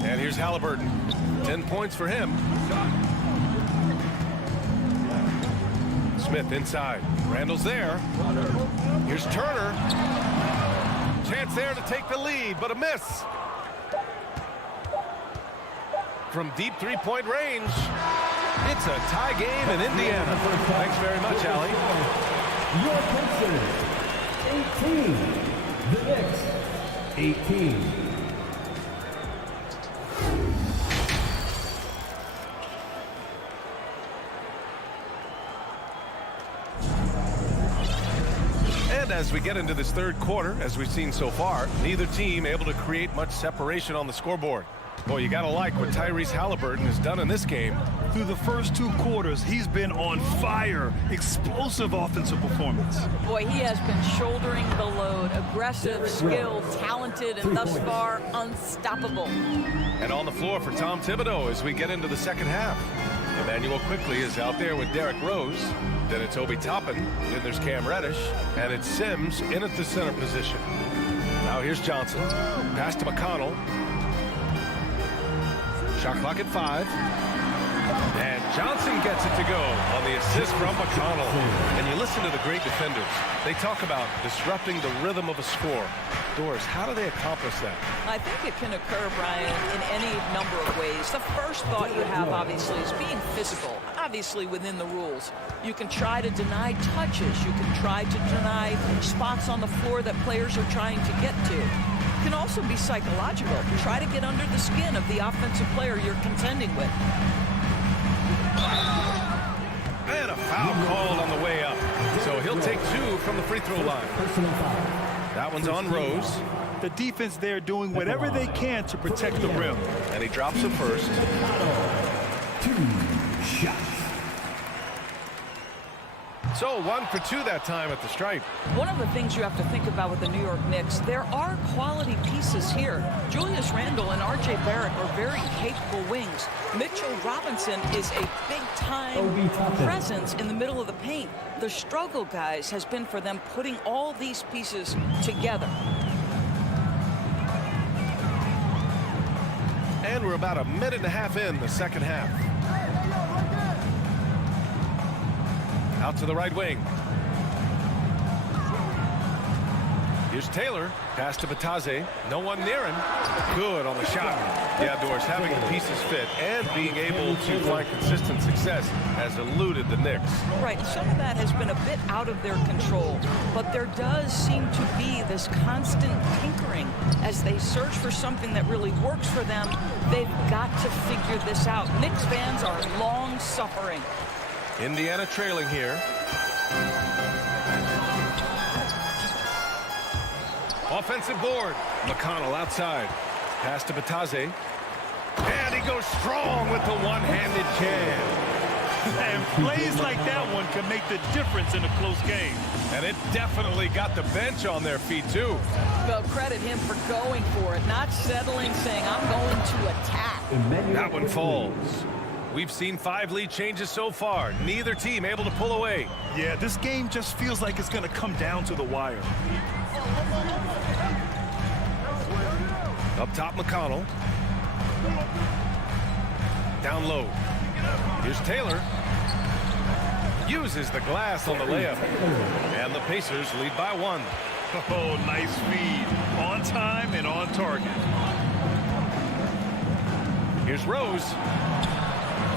And here's Halliburton. 10 points for him. Smith inside. Randall's there. Here's Turner. Chance there to take the lead, but a miss. From deep three-point range. It's a tie game in Indiana. Thanks very much, Allie. Your Pacers, 18. The Knicks, 18. And as we get into this third quarter, as we've seen so far, neither team able to create much separation on the scoreboard. Boy, you gotta like what Tyrese Halliburton has done in this game. Through the first 2 quarters, he's been on fire. Explosive offensive performance. Boy, he has been shouldering the load. Aggressive, skilled, talented, and thus far, unstoppable. And on the floor for Tom Thibodeau as we get into the second half. Emmanuel Quickly is out there with Derrick Rose. Then it's Obi Toppin. Then there's Cam Reddish. And it's Sims in at the center position. Now here's Johnson. Pass to McConnell. Shot clock at 5. And Johnson gets it to go on the assist from McConnell. And you listen to the great defenders. They talk about disrupting the rhythm of a score. Doris, how do they accomplish that? I think it can occur, Brian, in any number of ways. The first thought you have, obviously, is being physical, obviously within the rules. You can try to deny touches. You can try to deny spots on the floor that players are trying to get to. It can also be psychological. Try to get under the skin of the offensive player you're contending with. And a foul called on the way up. So he'll take 2 from the free throw line. That one's on Rose. The defense there doing whatever they can to protect the rim. And he drops it first. 2 shots. So 1 for 2 that time at the stripe. One of the things you have to think about with the New York Knicks, there are quality pieces here. Julius Randle and R.J. Barrett are very capable wings. Mitchell Robinson is a big-time presence in the middle of the paint. The struggle, guys, has been for them putting all these pieces together. And we're about a minute and a half in the second half. Out to the right wing. Here's Taylor. Pass to Batase. No one near him. Good on the shot. The Outdoors having the pieces fit and being able to find consistent success has eluded the Knicks. Right, and some of that has been a bit out of their control, but there does seem to be this constant tinkering as they search for something that really works for them. They've got to figure this out. Knicks fans are long suffering. Indiana trailing here. Offensive board. McConnell outside. Pass to Batase. And he goes strong with the one-handed jam. And plays like that one can make the difference in a close game. And it definitely got the bench on their feet, too. Well, credit him for going for it, not settling, saying, I'm going to attack. That one falls. We've seen 5 lead changes so far. Neither team able to pull away. Yeah, this game just feels like it's going to come down to the wire. Up top, McConnell. Down low. Here's Taylor. Uses the glass on the layup. And the Pacers lead by 1. Oh, nice feed. On time and on target. Here's Rose.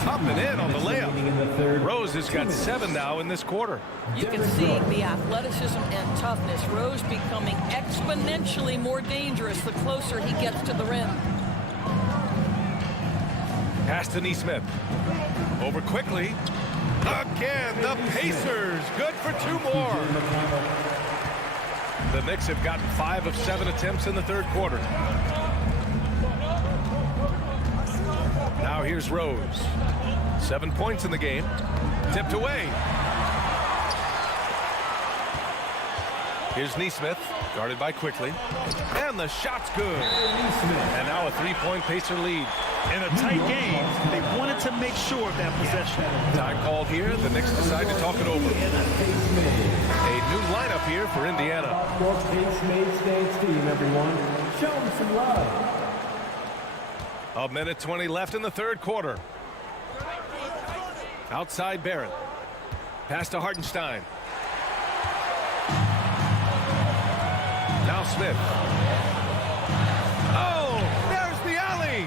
Up and in on the layup. Rose has got 7 now in this quarter. You can see the athleticism and toughness. Rose becoming exponentially more dangerous the closer he gets to the rim. Pass to Nesmith. Over quickly. Again, the Pacers. Good for 2 more. The Knicks have gotten 5 of 7 attempts in the third quarter. Now here's Rose. 7 points in the game. Tipped away. Here's Nesmith, guarded by Quickly. And the shot's good. And now a 3-point Pacer lead. In a tight game, they wanted to make sure of that possession. Time called here. The Knicks decide to talk it over. A new lineup here for Indiana. Pace-Made team, everyone. Show them some love. A minute 20 left in the third quarter. Outside Barrett. Pass to Hartenstein. Now Smith. Oh, there's the alley.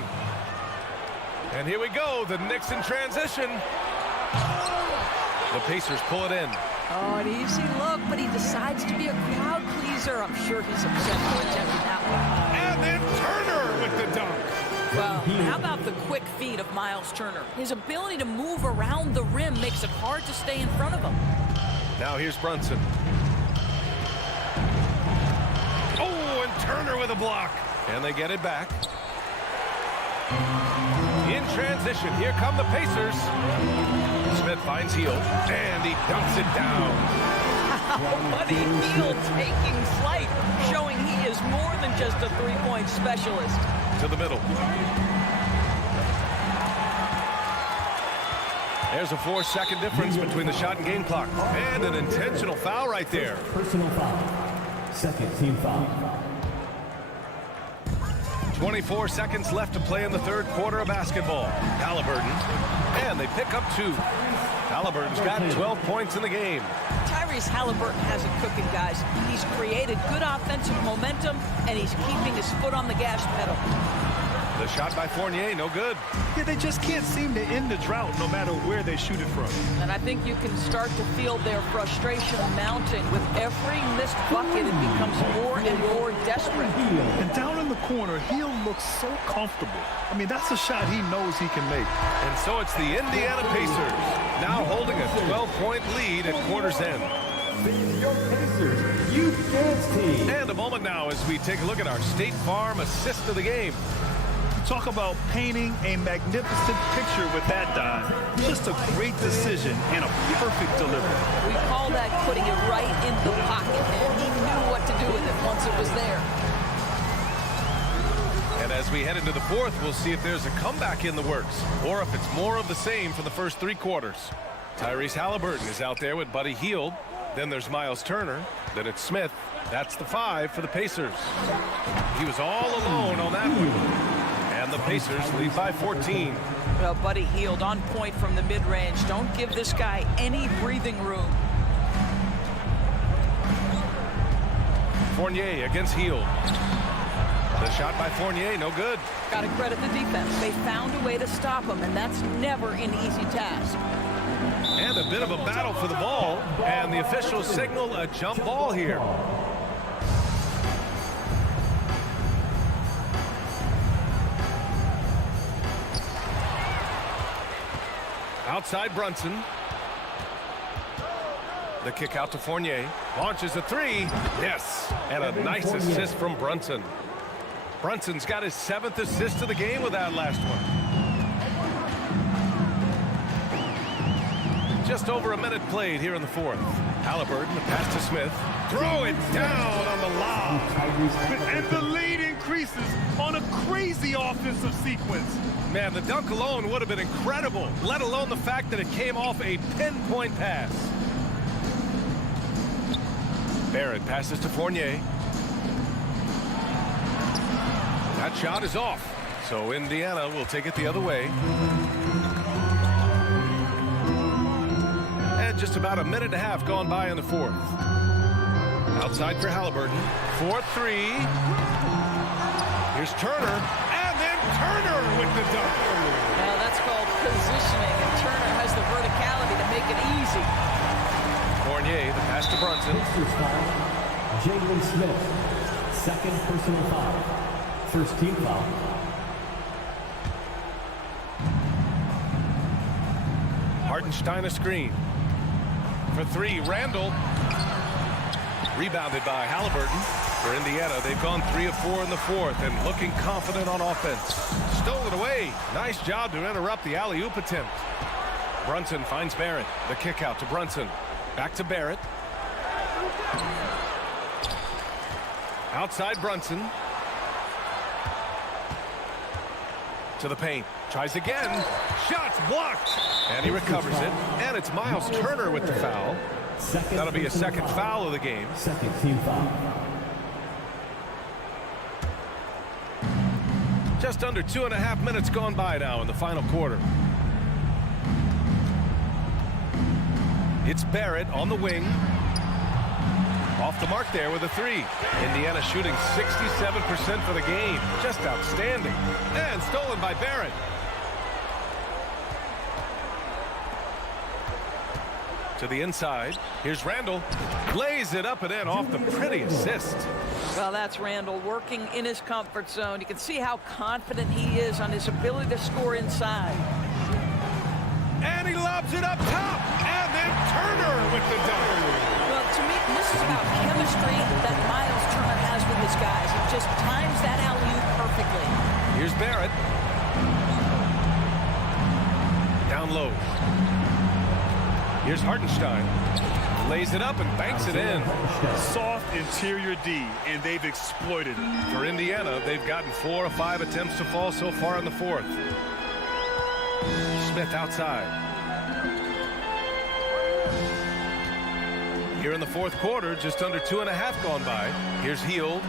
And here we go, the Knicks in transition. The Pacers pull it in. Oh, an easy look, but he decides to be a crowd pleaser. I'm sure he's upset for attempting that one. And then Turner with the dunk. Well, how about the quick feet of Miles Turner? His ability to move around the rim makes it hard to stay in front of him. Now here's Brunson. Oh, and Turner with a block. And they get it back. In transition, here come the Pacers. Smith finds Hield, and he dunks it down. Buddy Hield taking flight, showing he is more than just a three-point specialist. To the middle. There's a 4-second difference between the shot and game clock. And an intentional foul right there. Personal foul. Second team foul. 24 seconds left to play in the third quarter of basketball. Halliburton, and they pick up 2. Halliburton's got 12 points in the game. Tyrese Halliburton has it cooking, guys. He's created good offensive momentum, and he's keeping his foot on the gas pedal. The shot by Fournier, no good. Yeah, they just can't seem to end the drought no matter where they shoot it from. And I think you can start to feel their frustration mounting. With every missed bucket, it becomes more and more desperate. And down in the corner, Hield looks so comfortable. I mean, that's a shot he knows he can make. And so it's the Indiana Pacers, now holding a 12-point lead at quarter's end. Your Pacers Youth Dance Team. And a moment now as we take a look at our State Farm assist of the game. Talk about painting a magnificent picture with that dive. Just a great decision and a perfect delivery. We call that putting it right in the pocket, and he knew what to do with it once it was there. And as we head into the fourth, we'll see if there's a comeback in the works, or if it's more of the same for the first 3 quarters. Tyrese Halliburton is out there with Buddy Hield. Then there's Miles Turner. Then it's Smith. That's the 5 for the Pacers. He was all alone on that one. And the Pacers lead by 14. Well, Buddy Hield on point from the mid-range. Don't give this guy any breathing room. Fournier against Hield. The shot by Fournier, no good. Got to credit the defense. They found a way to stop him, and that's never an easy task. And a bit of a battle for the ball, and the officials signal a jump ball here. Outside Brunson. The kick out to Fournier. Launches a three. Yes. And a nice assist from Brunson. Brunson's got his 7th assist of the game with that last one. Just over a minute played here in the 4th. Halliburton, the pass to Smith. Throw it down on the lob. And the lead increases on a crazy offensive sequence. Man, the dunk alone would have been incredible, let alone the fact that it came off a pinpoint pass. Barrett passes to Fournier. That shot is off, so Indiana will take it the other way. And just about a minute and a half gone by in the 4th. Outside for Halliburton. 4-3. Here's Turner, and then Turner with the dunk. Now that's called positioning, and Turner has the verticality to make it easy. Fournier, the pass to Brunson. Pacers foul. Jalen Smith. 2nd personal foul. 1st team foul. Hartenstein a screen. For 3, Randall. Rebounded by Halliburton. For Indiana, they've gone 3 of 4 in the 4th and looking confident on offense. Stolen away. Nice job to interrupt the alley-oop attempt. Brunson finds Barrett. The kick out to Brunson. Back to Barrett. Outside Brunson. To the paint. Tries again. Shots blocked. And he recovers it. And it's Miles Turner with the foul. That'll be a 2nd foul of the game. 2nd team foul. Just under 2.5 minutes gone by now in the final quarter. It's Barrett on the wing. Off the mark there with a 3. Indiana shooting 67% for the game. Just outstanding. And stolen by Barrett. To the inside. Here's Randall. Lays it up and in off the pretty assist. Well, that's Randall working in his comfort zone. You can see how confident he is on his ability to score inside. And he lobs it up top. And then Turner with the dunk. Well, to me, this is about chemistry that Miles Turner has with his guys. He just times that alley-oop perfectly. Here's Barrett. Down low. Here's Hartenstein. Lays it up and banks it in. Soft interior D, and they've exploited it. For Indiana, they've gotten 4 of 5 attempts to fall so far in the 4th. Smith outside. Here in the 4th quarter, just under 2.5 gone by. Here's Hield.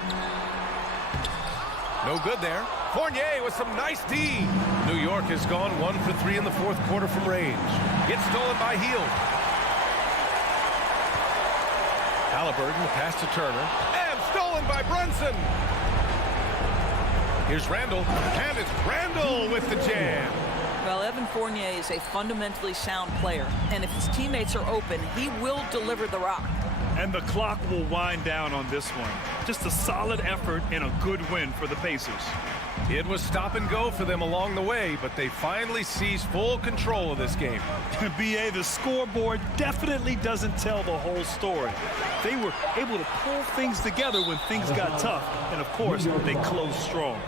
No good there. Fournier with some nice D. New York has gone 1 for 3 in the 4th quarter from range. Gets stolen by Hield. Halliburton, pass to Turner. And stolen by Brunson. Here's Randall. And it's Randall with the jam. Well, Evan Fournier is a fundamentally sound player. And if his teammates are open, he will deliver the rock. And the clock will wind down on this one. Just a solid effort and a good win for the Pacers. It was stop and go for them along the way, but they finally seized full control of this game. BA, the scoreboard definitely doesn't tell the whole story. They were able to pull things together when things got tough, and of course, they closed strong.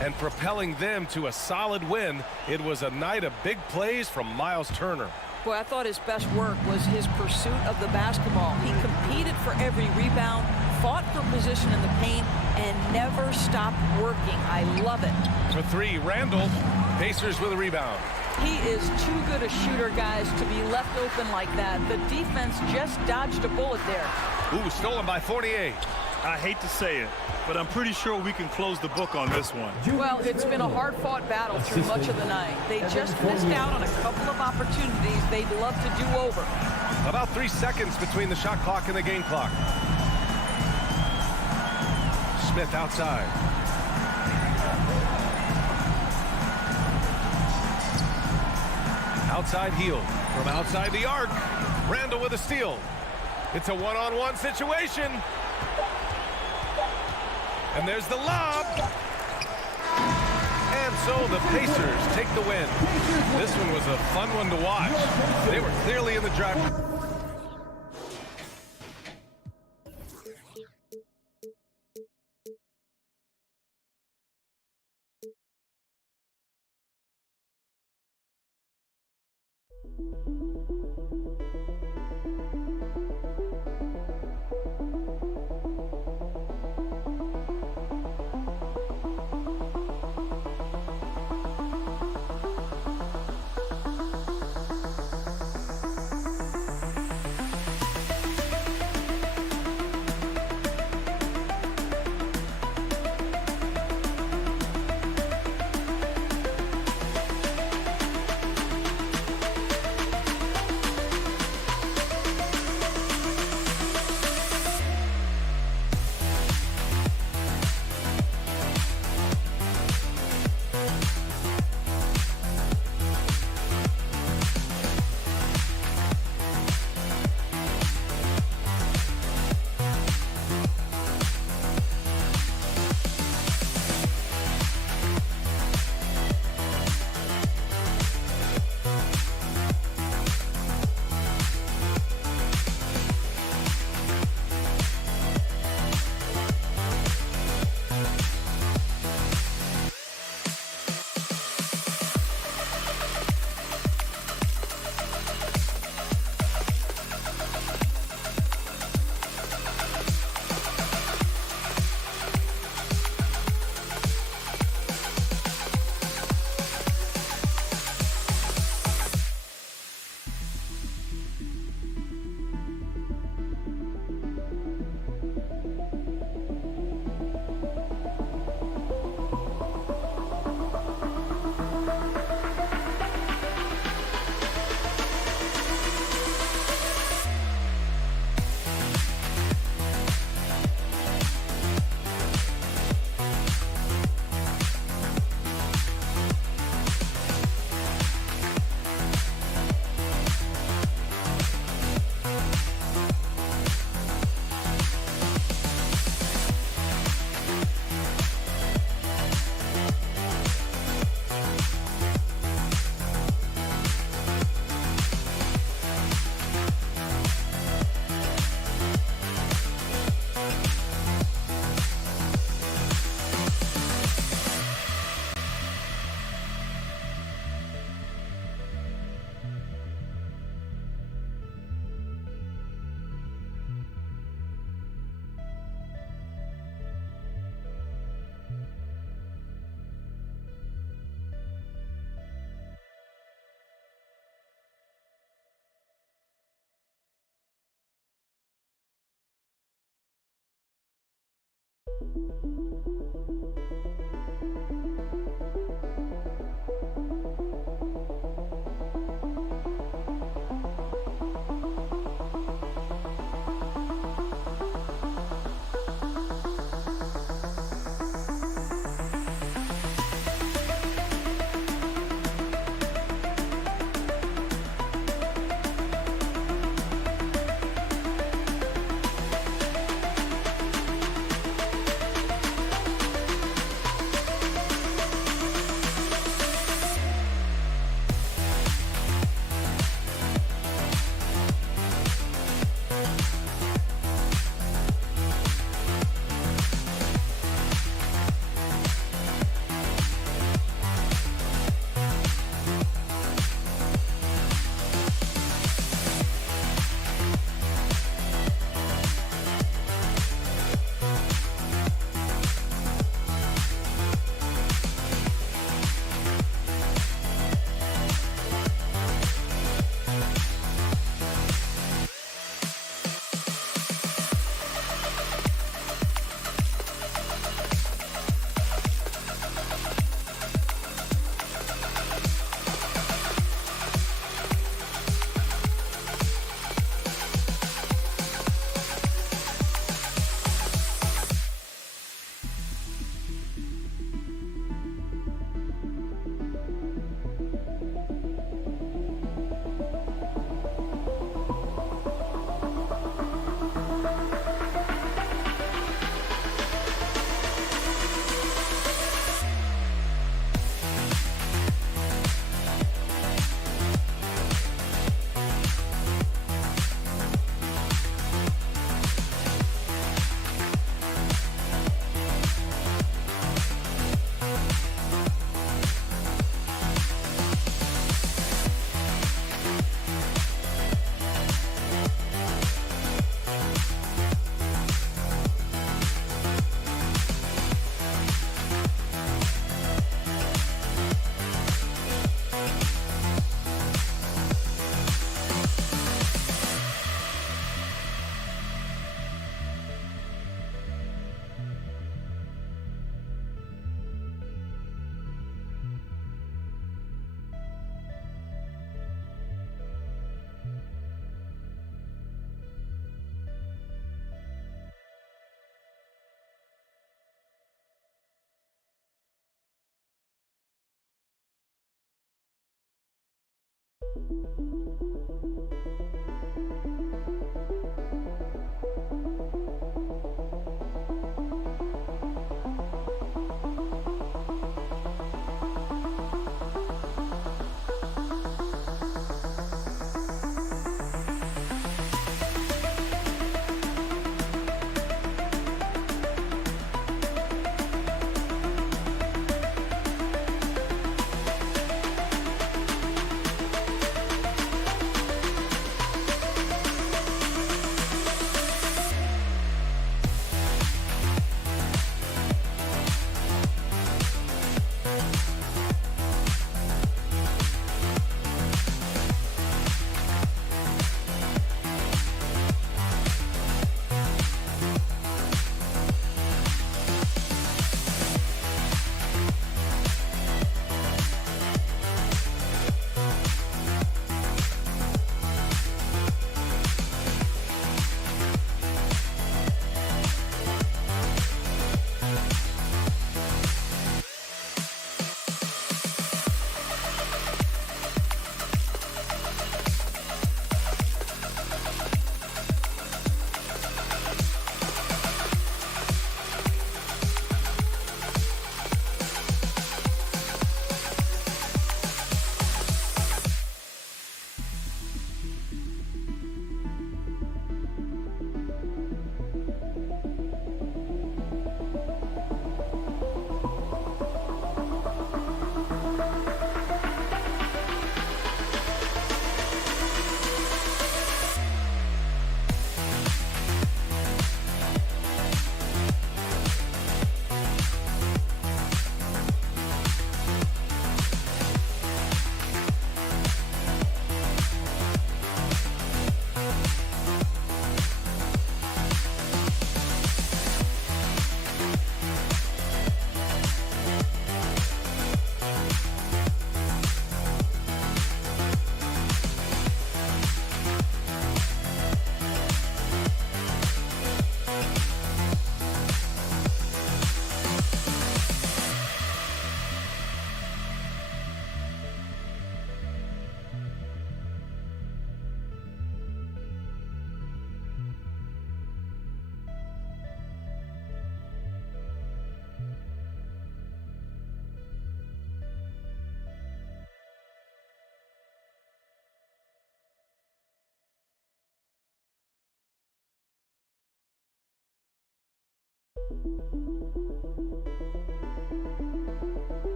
And propelling them to a solid win, it was a night of big plays from Miles Turner. Boy, I thought his best work was his pursuit of the basketball. He competed for every rebound, fought for position in the paint, and never stopped working. I love it. For 3, Randall. Pacers with a rebound. He is too good a shooter, guys, to be left open like that. The defense just dodged a bullet there. Ooh, stolen by Fournier. I hate to say it, but I'm pretty sure we can close the book on this one. Well, it's been a hard-fought battle through much of the night. They just missed out on a couple of opportunities they'd love to do over. About 3 seconds between the shot clock and the game clock. Smith outside. Outside heel. From outside the arc. Randall with a steal. It's a one-on-one situation. And there's the lob. And so the Pacers take the win. This one was a fun one to watch. They were clearly in the drive.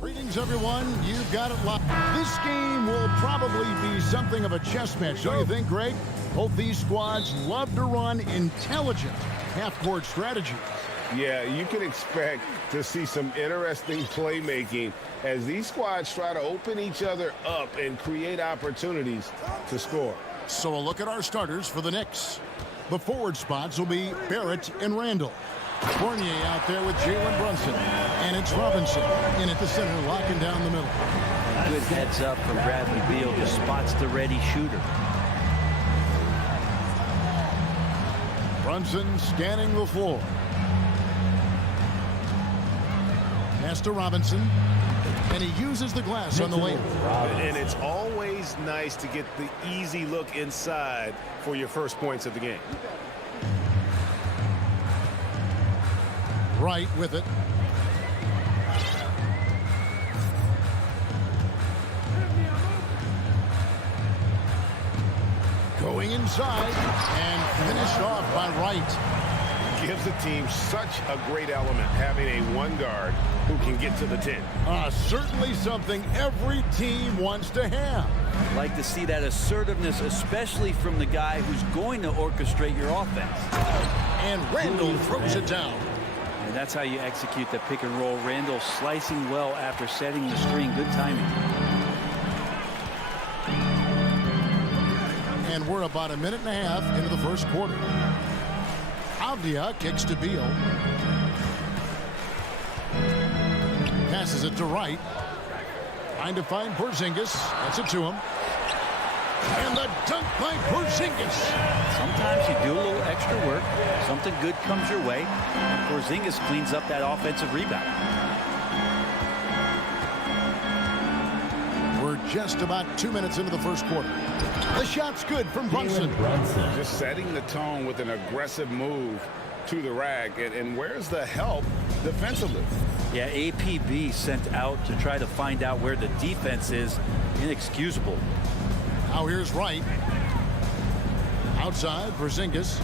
Greetings, everyone. You've got it live. This game will probably be something of a chess match, don't you think, Greg? Both these squads love to run intelligent half-court strategies. Yeah, you can expect to see some interesting playmaking as these squads try to open each other up and create opportunities to score. So a look at our starters for the Knicks. The forward spots will be Barrett and Randall. Fournier out there with Jalen Brunson. And it's Robinson in at the center, locking down the middle. Good heads up from Bradley Beal, who spots the ready shooter. Brunson scanning the floor. Pass to Robinson. And he uses the glass on the lane. And it's always nice to get the easy look inside for your first points of the game. Right with it. Going inside and finished off by Wright. Gives the team such a great element having a one guard who can get to the 10. Certainly something every team wants to have. I'd like to see that assertiveness, especially from the guy who's going to orchestrate your offense. And Randall throws it down. And that's how you execute the pick and roll. Randall slicing well after setting the screen. Good timing. And we're about a minute and a half into the first quarter. Avdia kicks to Beal. Passes it to Wright. Trying to find Porzingis. That's it to him. And the dunk by Porzingis. Sometimes you do a little extra work. Something good comes your way. And Porzingis cleans up that offensive rebound. We're just about 2 minutes into the first quarter. The shot's good from Brunson. Just setting the tone with an aggressive move to the rack. And where's the help defensively? Yeah, APB sent out to try to find out where the defense is. Inexcusable. Now here's Wright. Outside, Porzingis.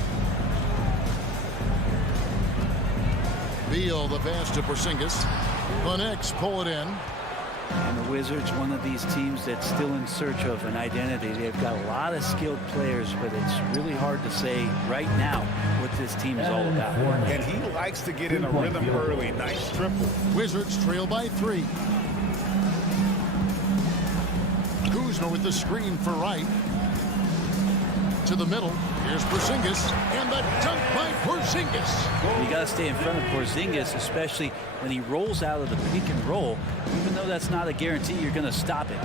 Beal, the pass to Porzingis. The Knicks pull it in. And the Wizards, one of these teams that's still in search of an identity. They've got a lot of skilled players, but it's really hard to say right now what this team is all about. And he likes to get in a rhythm early. Nice triple. Wizards trail by 3. Kuzma with the screen for Wright. To the middle. Here's Porzingis, and the dunk by Porzingis. You got to stay in front of Porzingis, especially when he rolls out of the pick and roll. Even though that's not a guarantee, you're going to stop it.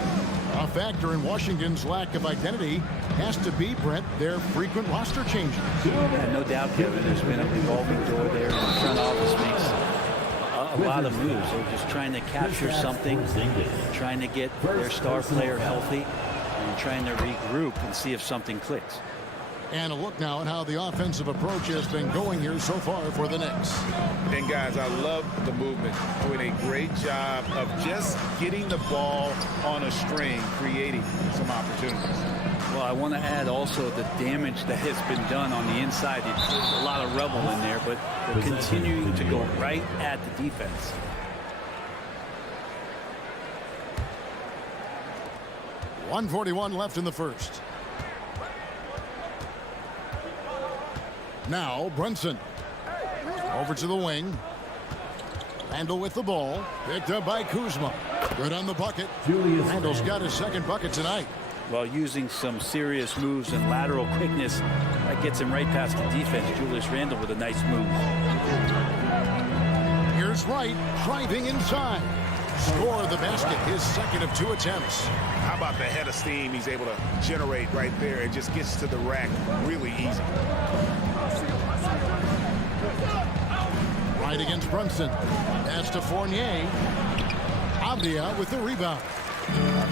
A factor in Washington's lack of identity has to be, Brent, their frequent roster changes. Yeah, no doubt, Kevin. There's been a revolving door there. The front office makes a lot of moves. They're just trying to capture something, trying to get their star player healthy, and trying to regroup and see if something clicks. And a look now at how the offensive approach has been going here so far for the Knicks. And guys, I love the movement. Doing a great job of just getting the ball on a string, creating some opportunities. Well, I want to add also the damage that has been done on the inside. There's a lot of rubble in there, but they're continuing to go right at the defense. .141 left in the first. Now Brunson over to the wing. Randall with the ball, picked up by Kuzma. Good on the bucket. Randall's got his second bucket tonight. While using some serious moves and lateral quickness, that gets him right past the defense. Julius Randle with a nice move. Here's Wright driving inside. Score the basket, his second of 2 attempts. How about the head of steam he's able to generate right there? It just gets to the rack really easy. Right against Brunson. Pass to Fournier. Avdia with the rebound.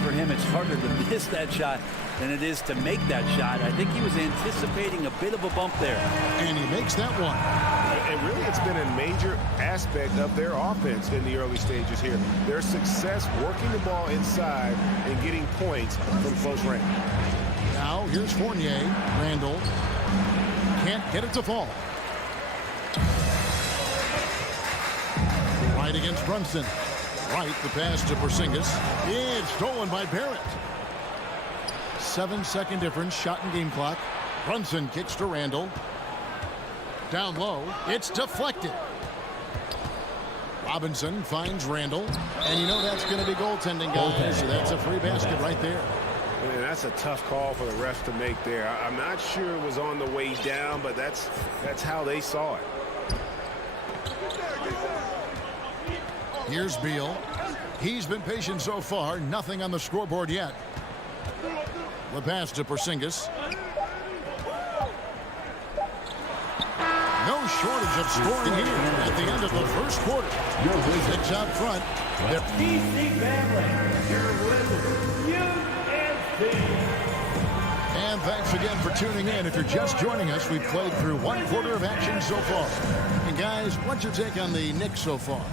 For him, it's harder to miss that shot than it is to make that shot. I think he was anticipating a bit of a bump there. And he makes that one. And really, it's been a major aspect of their offense in the early stages here. Their success working the ball inside and getting points from close range. Now, here's Fournier. Randall can't get it to fall. Right against Brunson. Right, the pass to Porzingis. It's stolen by Barrett. 7-second difference, shot and game clock. Brunson kicks to Randall. Down low, it's deflected. Robinson finds Randall. And you know that's going to be goaltending, guys. So that's a free basket right there. And that's a tough call for the refs to make there. I'm not sure it was on the way down, but that's how they saw it. Here's Beal. He's been patient so far. Nothing on the scoreboard yet. The pass to Porzingis. No shortage of scoring here at the end of the first quarter. Six out front. DC family, your Wizards, And thanks again for tuning in. If you're just joining us, we've played through 1 quarter of action so far. And guys, what's your take on the Knicks so far?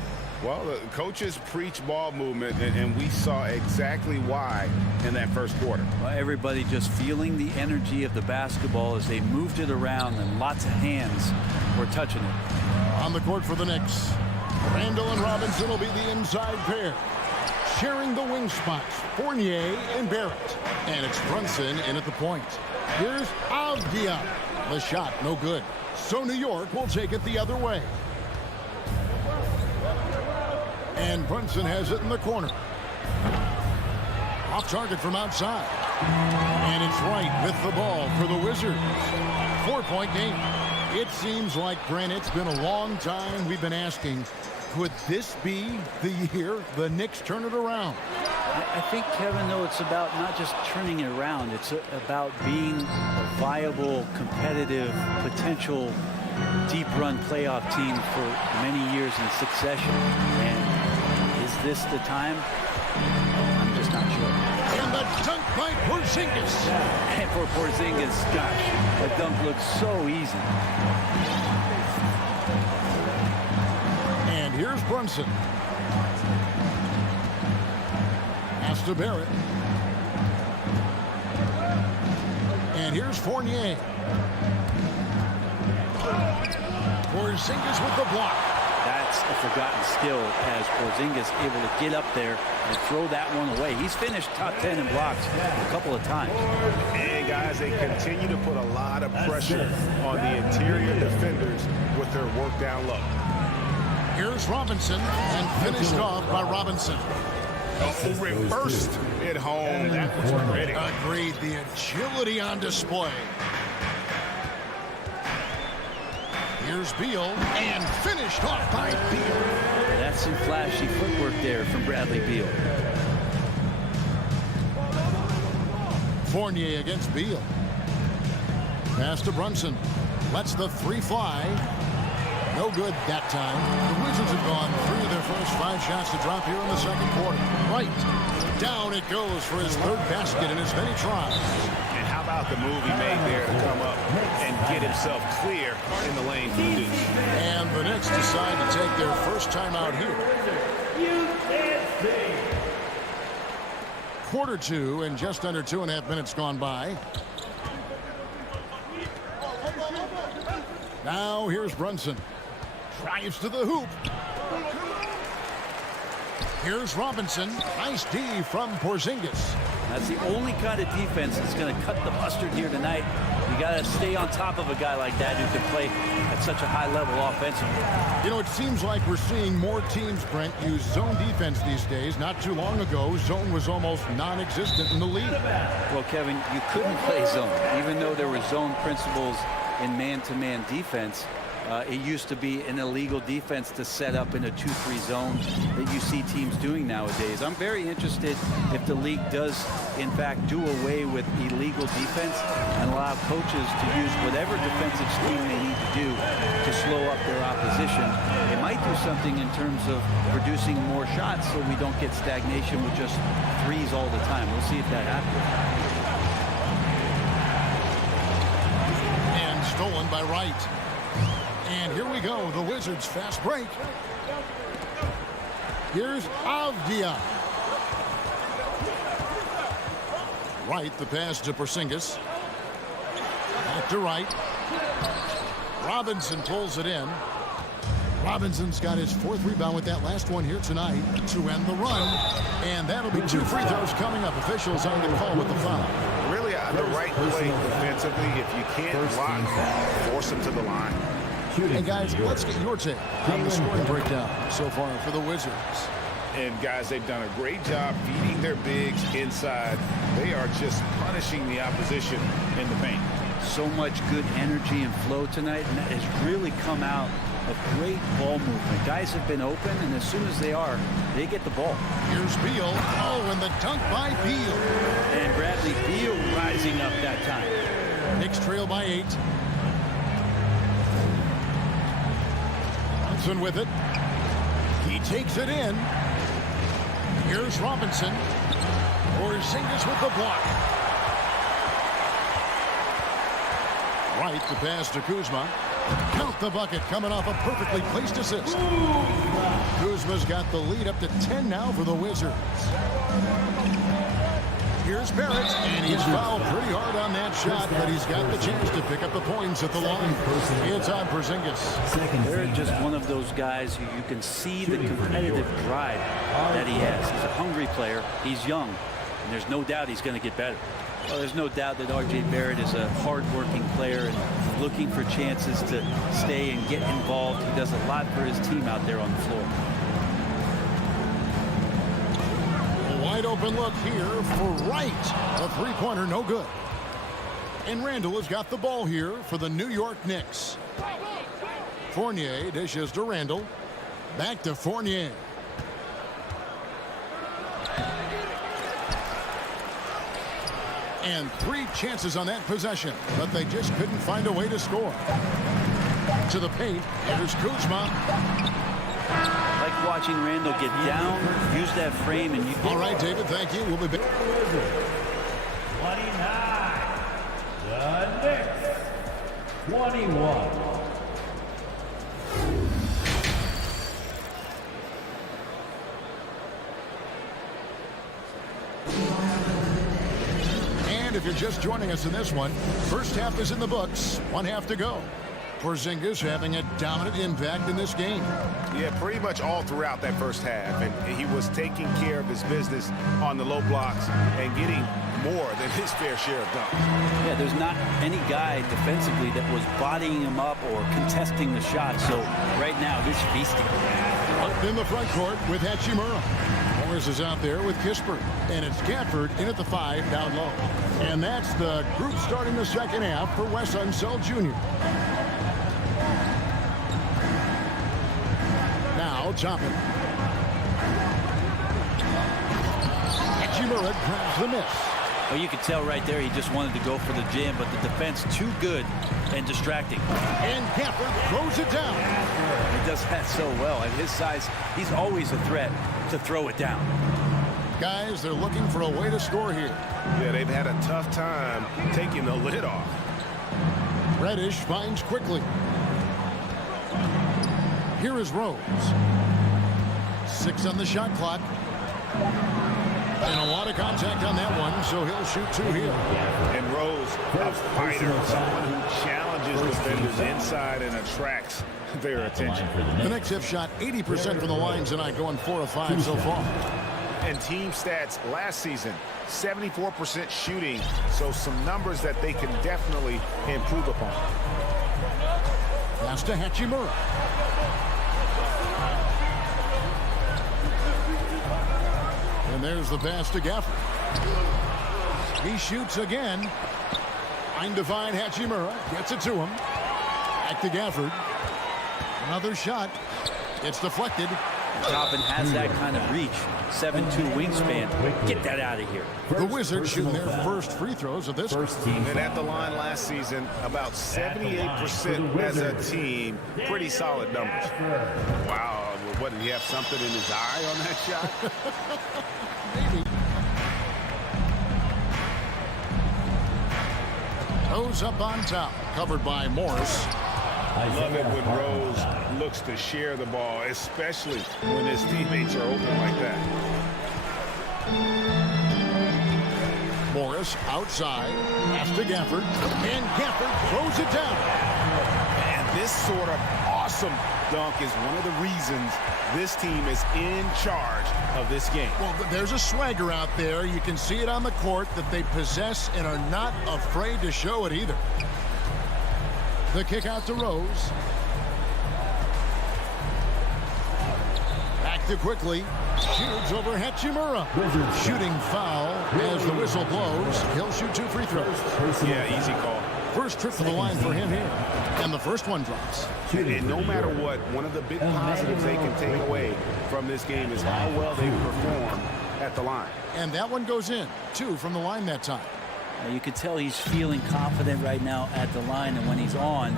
Well, the coaches preach ball movement, and we saw exactly why in that first quarter. Well, everybody just feeling the energy of the basketball as they moved it around, and lots of hands were touching it. On the court for the Knicks, Randall and Robinson will be the inside pair. Sharing the wing spots, Fournier and Barrett. And it's Brunson in at the point. Here's Avdia. The shot, no good. So New York will take it the other way. And Brunson has it in the corner. Off target from outside. And it's Wright with the ball for the Wizards. 4-point game. It seems like, Brent, it's been a long time we've been asking, could this be the year the Knicks turn it around? I think, Kevin, though, it's about not just turning it around. It's about being a viable, competitive, potential deep run playoff team for many years in succession. And is this the time? I'm just not sure. And the dunk by Porzingis. And for Porzingis, gosh, that dunk looks so easy. And here's Brunson. Pass to Barrett. And here's Fournier. Porzingis with the block. That's a forgotten skill as Porzingis able to get up there and throw that one away. He's finished top 10 in blocks a couple of times. And guys, they continue to put a lot of pressure on the interior defenders with their work down low. Here's Robinson, and finished off by Robinson. Oh, reversed it home. That was pretty. Agreed. The agility on display. Here's Beal, and finished off by Beal. That's some flashy footwork there from Bradley Beal. Fournier against Beal. Pass to Brunson. Lets the three fly. No good that time. The Wizards have gone 3 of their first 5 shots to drop here in the second quarter. Right. Down it goes for his 3rd basket in as many tries. And how about the move he made there to come up and get himself clear in the lane for the Deuce. And the Knicks decide to take their first time out here. Quarter 2 and just under 2.5 minutes gone by. Now here's Brunson. Drives to the hoop. Here's Robinson. Nice D from Porzingis. That's the only kind of defense that's going to cut the mustard here tonight. You got to stay on top of a guy like that who can play at such a high level offensively. You know, it seems like we're seeing more teams, Brent, use zone defense these days. Not too long ago, zone was almost non-existent in the league. Well, Kevin, you couldn't play zone. Even though there were zone principles in man-to-man defense, it used to be an illegal defense to set up in a 2-3 zone that you see teams doing nowadays. I'm very interested if the league does, in fact, do away with illegal defense and allow coaches to use whatever defensive scheme they need to do to slow up their opposition. It might do something in terms of producing more shots so we don't get stagnation with just threes all the time. We'll see if that happens. And stolen by Wright. And here we go, the Wizards fast break. Here's Avdia. Wright, the pass to Porzingis. Back to Wright. Robinson pulls it in. Robinson's got his 4th rebound with that last one here tonight to end the run. And that'll be 2 free throws coming up. Officials on the call with the foul. Really the right play defensively. If you can't block, force him to the line. And guys, let's get your take on the scoring breakdown so far for the Wizards. And guys, they've done a great job feeding their bigs inside. They are just punishing the opposition in the paint. So much good energy and flow tonight, and that has really come out of great ball movement. Guys have been open, and as soon as they are, they get the ball. Here's Beal. Oh, and the dunk by Beal. And Bradley Beal rising up that time. Knicks trail by 8. Robinson with it. He takes it in. Here's Robinson. Porzingis with the block. Right, the pass to Kuzma. Count the bucket coming off a perfectly placed assist. Kuzma's got the lead up to 10 now for the Wizards. Here's Barrett, and he's fouled pretty hard on that shot, but he's got the chance to pick up the points at the line. It's on Porzingis. They're just one of those guys who you can see the competitive drive that he has. He's a hungry player. He's young, and there's no doubt he's going to get better. Well, there's no doubt that R.J. Barrett is a hard-working player and looking for chances to stay and get involved. He does a lot for his team out there on the floor. Wide open look here for Wright. A three-pointer, no good. And Randall has got the ball here for the New York Knicks. Fournier dishes to Randall. Back to Fournier. And 3 chances on that possession, but they just couldn't find a way to score. To the paint, here's Kuzma. Like watching Randall get down, use that frame, and you. All right, David, thank you. We'll be back. 29. The Knicks. 21. And if you're just joining us in this one, first half is in the books. 1 half to go. Porzingis having a dominant impact in this game. Yeah, pretty much all throughout that first half. And he was taking care of his business on the low blocks and getting more than his fair share of dunks. Yeah, there's not any guy defensively that was bodying him up or contesting the shot. So right now, he's feasting. Up in the front court with Hachimura. Morris is out there with Kispert. And it's Gafford in at the 5 down low. And that's the group starting the second half for Wes Unseld Jr. Now Toppin. Hachimura grabs the miss. Well, you could tell right there he just wanted to go for the jam, but the defense too good and distracting. And Gafford throws it down. He does that so well. At his size, he's always a threat to throw it down. Guys, they're looking for a way to score here. Yeah, they've had a tough time taking the lid off. Reddish finds quickly. Here is Rose. 6 on the shot clock. And a lot of contact on that one, so he'll shoot 2 here. And Rose, a fighter, someone who challenges defenders inside and attracts their attention. The Knicks have shot 80% from the line tonight, going 4 of 5 so far. And team stats last season, 74% shooting, so some numbers that they can definitely improve upon. Pass to Hachimura. And there's the pass to Gafford. He shoots again. Trying to find Hachimura. Gets it to him. Back to Gafford. Another shot. It's deflected. Toppin has that kind of reach. 7'2" wingspan. Get that out of here. The Wizards shooting their first free throws of this team. And at the line last season, about 78% as a team. Pretty solid numbers. Wow. What, did he have something in his eye on that shot? Maybe. Rose up on top. Covered by Morris. I love it when Rose looks to share the ball, especially when his teammates are open like that. Morris outside. Pass to Gafford. And Gafford throws it down. And this sort of awesome dunk is one of the reasons this team is in charge of this game. Well, there's a swagger out there. You can see it on the court that they possess and are not afraid to show it either. The kick out to Rose. Back to quickly. Shoots over Hachimura. Shooting foul as the whistle blows. He'll shoot 2 free throws. Yeah, easy call. First trip to the line for him here. And the first one drops. And no matter what, one of the big positives they can take away from this game is how well they perform at the line. And that one goes in. 2 from the line that time. You can tell he's feeling confident right now at the line, and when he's on,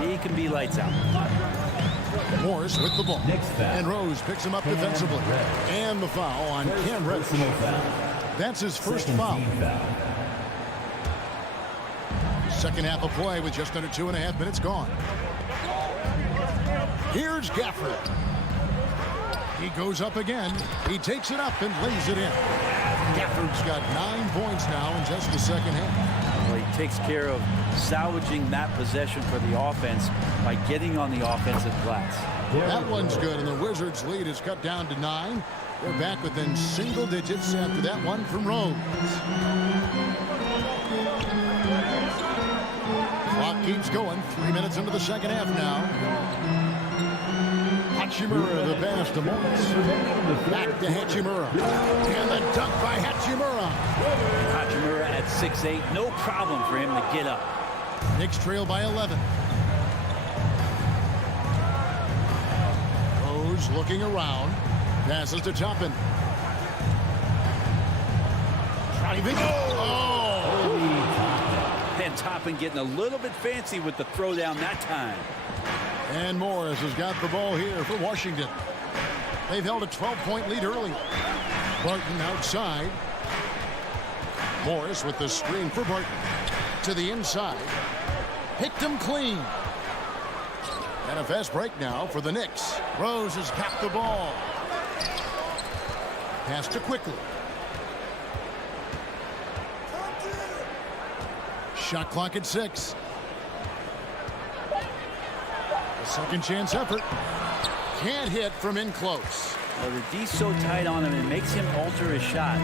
he can be lights out. Morris with the ball. And Rose picks him up defensively. And the foul on Cam Reddish. That's his first foul. Second half of play with just under 2.5 minutes gone. Here's Gafford. He goes up again. He takes it up and lays it in. Gafford's got 9 points now in just the second half. Well, he takes care of salvaging that possession for the offense by getting on the offensive glass. That one's good, and the Wizards' lead is cut down to 9. They're back within single digits after that one from Rose. Clock keeps going. 3 minutes into the second half now. Hachimura, the pass to Morris. Back to Hachimura. And the dunk by Hachimura. Hachimura at 6'8", no problem for him to get up. Knicks trail by 11. Rose looking around. Passes to Toppin. Driving. Oh! And Toppin getting a little bit fancy with the throwdown that time. And Morris has got the ball here for Washington. They've held a 12-point lead early. Barton outside. Morris with the screen for Barton. To the inside. Picked him clean. And a fast break now for the Knicks. Rose has got the ball. Pass to Quickly. Shot clock at 6. A second chance effort. Can't hit from in close. Well, the D's so tight on him, it makes him alter his shot.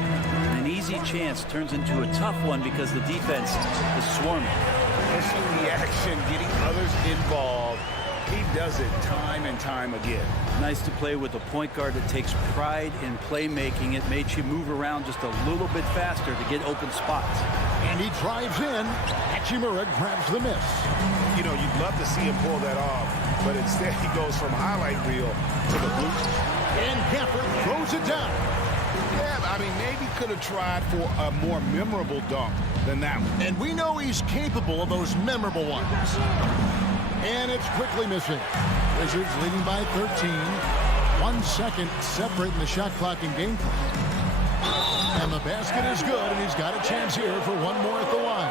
An easy chance turns into a tough one because the defense is swarming. Pushing the action, getting others involved. He does it time and time again. Nice to play with a point guard that takes pride in playmaking. It makes you move around just a little bit faster to get open spots. And he drives in. Hachimura grabs the miss. You know, you'd love to see him pull that off, but instead he goes from highlight reel to the bleachers. And Gafford throws it down. Yeah, I mean, maybe could have tried for a more memorable dunk than that one. And we know he's capable of those memorable ones. And it's quickly missing. Wizards leading by 13. 1 second separate in the shot clock and game clock. And the basket is good, and he's got a chance here for one more at the line.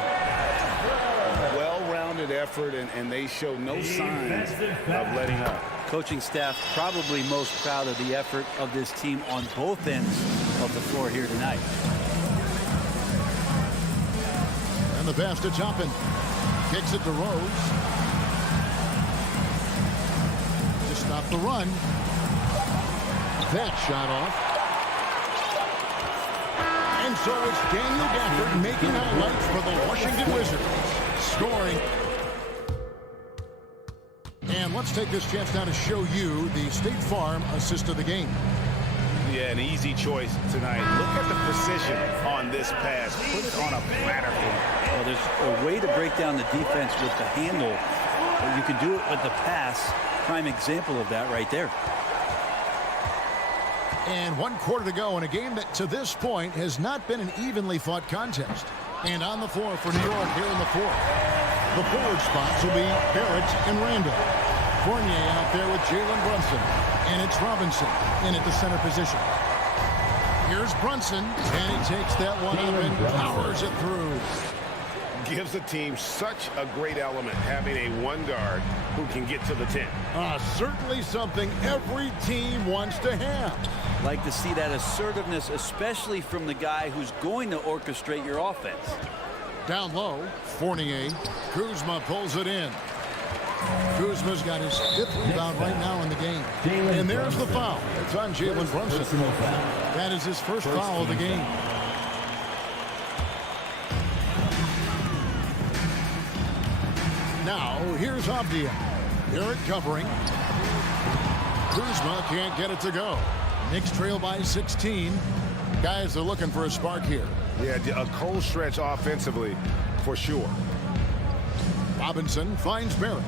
Well-rounded effort, and they show no signs of letting up. Coaching staff probably most proud of the effort of this team on both ends of the floor here tonight. And the pass to Toppin. Kicks it to Rose. To stop the run. That shot off. And so it's Daniel Gafford making highlights for the Washington Wizards. Scoring. And let's take this chance now to show you the State Farm assist of the game. Yeah, an easy choice tonight. Look at the precision on this pass. Put it on a platter. Well, there's a way to break down the defense with the handle. But you can do it with the pass. Prime example of that right there. And 1 quarter to go in a game that to this point has not been an evenly fought contest. And on the floor for New York here in the fourth. The forward spots will be Barrett and Randall. Fournier out there with Jalen Brunson. And it's Robinson in at the center position. Here's Brunson, and he takes that one up and powers it through. Gives the team such a great element, having a one guard who can get to the 10. Certainly something every team wants to have. Like to see that assertiveness, especially from the guy who's going to orchestrate your offense. Down low, Fournier. Kuzma pulls it in. Kuzma's got his 5th rebound right now in the game. And there's the foul. It's on Jalen Brunson. That is his first foul of the game. Now, here's Avdia. Barrett covering. Kuzma can't get it to go. Knicks trail by 16. Guys are looking for a spark here. Yeah, a cold stretch offensively, for sure. Robinson finds Barrett.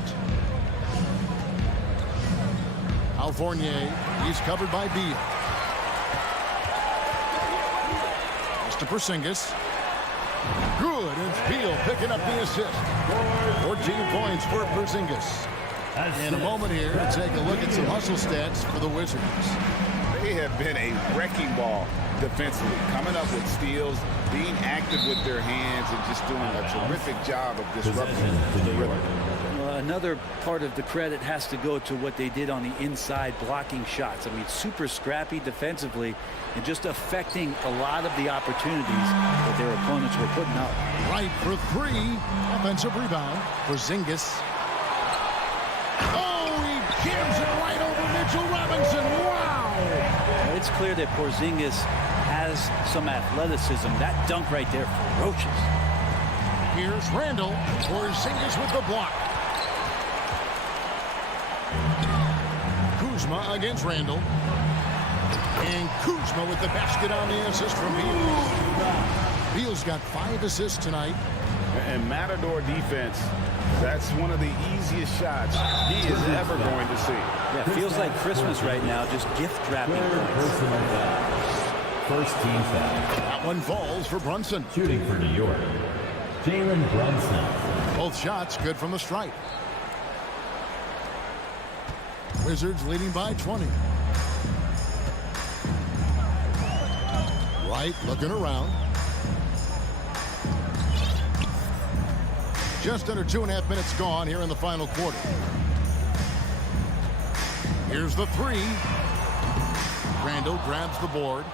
Al Fournier, he's covered by Beal. Mr. Porzingis. Good, it's Beal picking up the assist. 14 points for Porzingis. In a moment here to take a look at some hustle stats for the Wizards. They have been a wrecking ball defensively, coming up with steals, being active with their hands, and just doing a terrific job of disrupting the rhythm. Well, another part of the credit has to go to what they did on the inside, blocking shots. I mean, super scrappy defensively and just affecting a lot of the opportunities that their opponents were putting up. Right for 3. Offensive rebound for Porzingis. Oh, he jams it right over Mitchell Robinson. Wow! Well, it's clear that Porzingis has some athleticism. That dunk right there, ferocious. Here's Randall. Porzingis with the block. Kuzma against Randall. And Kuzma with the basket on the assist from Beal. Beal's got 5 assists tonight. And Matador defense, that's one of the easiest shots he is ever going to see. Yeah, feels like Christmas right now, just gift wrapping. First team foul. That one falls for Brunson. Shooting for New York, Jalen Brunson. Both shots good from the stripe. Wizards leading by 20. Wright looking around. Just under 2.5 minutes gone here in the final quarter. Here's the three. Randall grabs the board.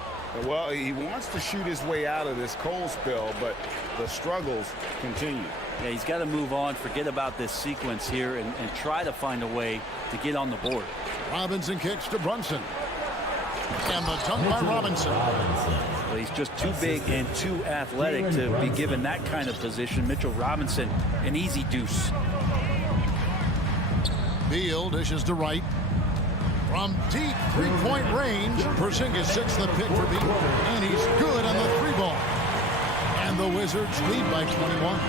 Well, he wants to shoot his way out of this cold spell, but the struggles continue. Yeah, he's got to move on, forget about this sequence here, and try to find a way to get on the board. Robinson kicks to Brunson. And the dunk by Robinson. Well, he's just too big and too athletic to be given that kind of position. Mitchell Robinson, an easy deuce. Beal dishes to Wright. From deep three-point range, Porzingis sits the pick for Beal. And he's good on the three ball. And the Wizards lead by 21.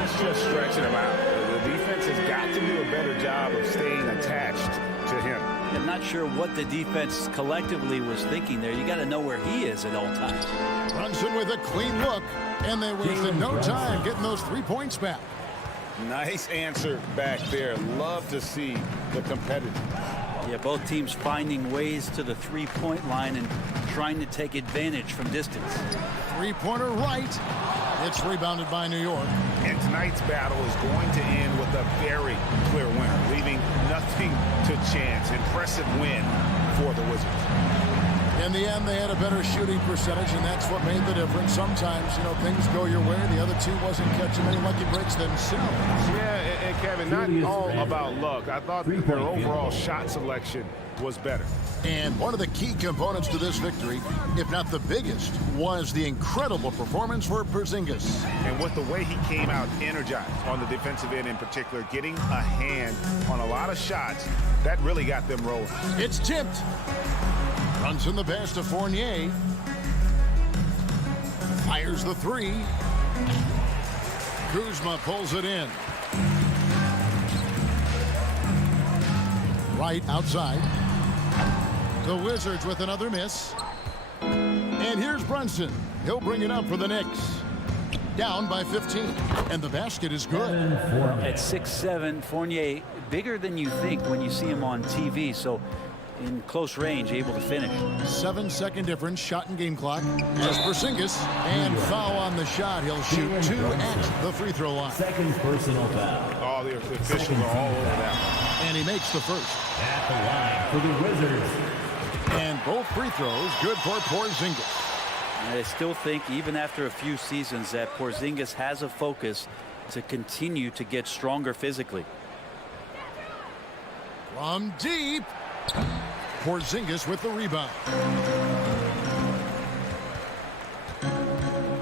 He's just stretching him out. The defense has got to do a better job of staying attached to him. I'm not sure what the defense collectively was thinking there. You got to know where he is at all times. Brunson with a clean look, and they wasted no time getting those 3 points back. Nice answer back there. Love to see the competitive. Yeah, both teams finding ways to the three-point line and trying to take advantage from distance. Three-pointer right. It's rebounded by New York. And tonight's battle is going to end with a very clear winner, leaving nothing to chance. Impressive win for the Wizards. In the end, they had a better shooting percentage, and that's what made the difference. Sometimes, you know, things go your way. The other two wasn't catching many lucky breaks themselves. Yeah, and Kevin, not all about luck. I thought their overall shot selection was better. And one of the key components to this victory, if not the biggest, was the incredible performance for Porzingis. And with the way he came out energized on the defensive end in particular, getting a hand on a lot of shots, that really got them rolling. It's tipped. Brunson the pass to Fournier. Fires the three. Kuzma pulls it in. Right outside. The Wizards with another miss. And here's Brunson. He'll bring it up for the Knicks. Down by 15. And the basket is good. At 6'7", Fournier, bigger than you think when you see him on TV. So in close range, able to finish. 7-second difference, shot and game clock. As Porzingis, and foul on the shot. He'll shoot 2 at the free throw line. Second personal foul. Oh, the officials are all over that. And he makes the first. At the line for the Wizards. And both free throws good for Porzingis. And I still think, even after a few seasons, that Porzingis has a focus to continue to get stronger physically. From deep, Porzingis with the rebound.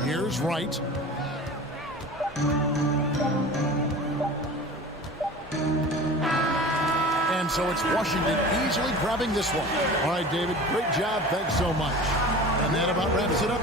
Here's Wright. And so it's Washington easily grabbing this one. All right, David, great job. Thanks so much. And that about wraps it up.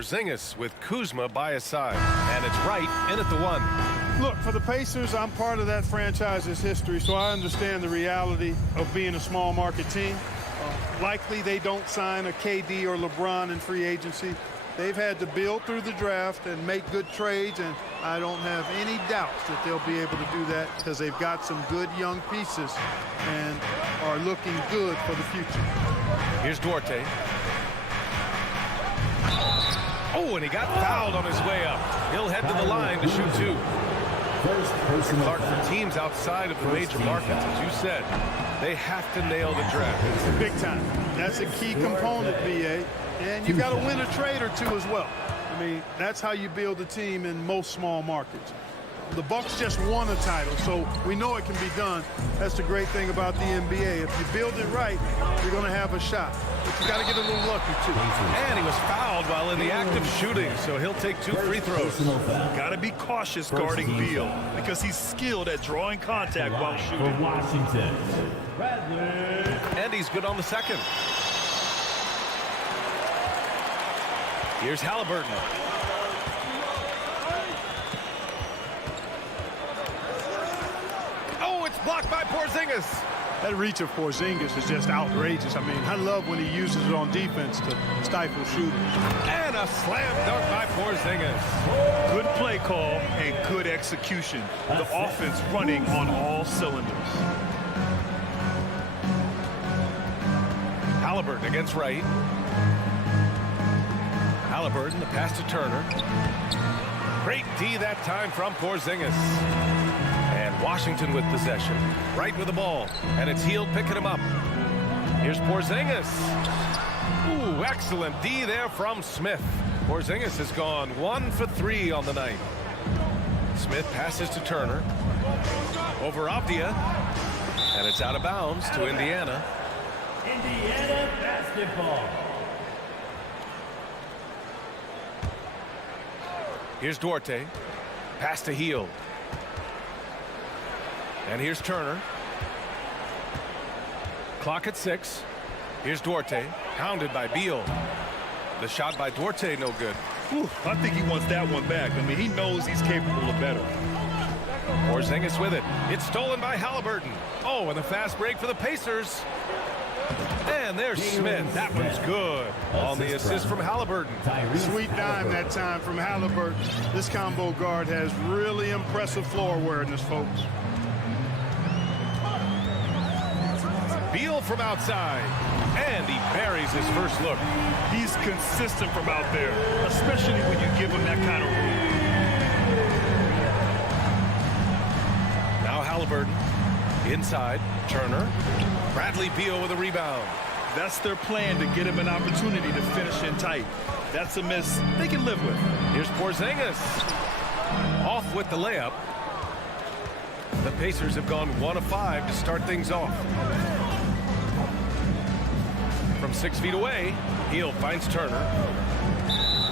Porzingis with Kuzma by his side. And it's right in at the one. Look, for the Pacers, I'm part of that franchise's history, so I understand the reality of being a small market team. Likely they don't sign a KD or LeBron in free agency. They've had to build through the draft and make good trades, and I don't have any doubts that they'll be able to do that because they've got some good young pieces and are looking good for the future. Here's Duarte. Oh, and he got fouled on his way up. He'll head to the line to shoot two. Clark, for teams outside of the major markets, as you said, they have to nail the draft. Big time. That's a key component, BA. And you got to win a trade or two as well. I mean, that's how you build a team in most small markets. The Bucks just won a title, so we know it can be done. That's the great thing about the NBA. If you build it right, you're going to have a shot. But you got to get a little lucky, too. And he was fouled while in the act of shooting, so he'll take 2 free throws. Got to be cautious guarding Beal because he's skilled at drawing contact while shooting. For Washington, And he's good on the second. Here's Halliburton. Oh, it's blocked by Porzingis. That reach of Porzingis is just outrageous. I mean, I love when he uses it on defense to stifle shooting. And a slam dunk by Porzingis. Good play call and good execution. The offense running on all cylinders. Halliburton against Wright. Halliburton, the pass to Turner. Great D that time from Porzingis. And Washington with possession. Wright with the ball. And it's Hield picking him up. Here's Porzingis. Ooh, excellent D there from Smith. Porzingis has gone 1 for 3 on the night. Smith passes to Turner. Over Avdia. And it's out of bounds to Indiana. Indiana basketball. Here's Duarte. Pass to Hield. And here's Turner. Clock at 6. Here's Duarte. Pounded by Beal. The shot by Duarte, no good. Whew, I think he wants that one back. I mean, he knows he's capable of better. Porzingis with it. It's stolen by Halliburton. Oh, and the fast break for the Pacers. And there's Smith. That one's good on the assist from Halliburton. Sweet dime that time from Halliburton. This combo guard has really impressive floor awareness, folks. Beal from outside. And he buries his first look. He's consistent from out there, especially when you give him that kind of room. Halliburton. Inside, Turner. Bradley Beal with a rebound. That's their plan, to get him an opportunity to finish in tight. That's a miss they can live with. Here's Porzingis. Off with the layup. The Pacers have gone 1 of 5 to start things off. From 6 feet away, Hill finds Turner.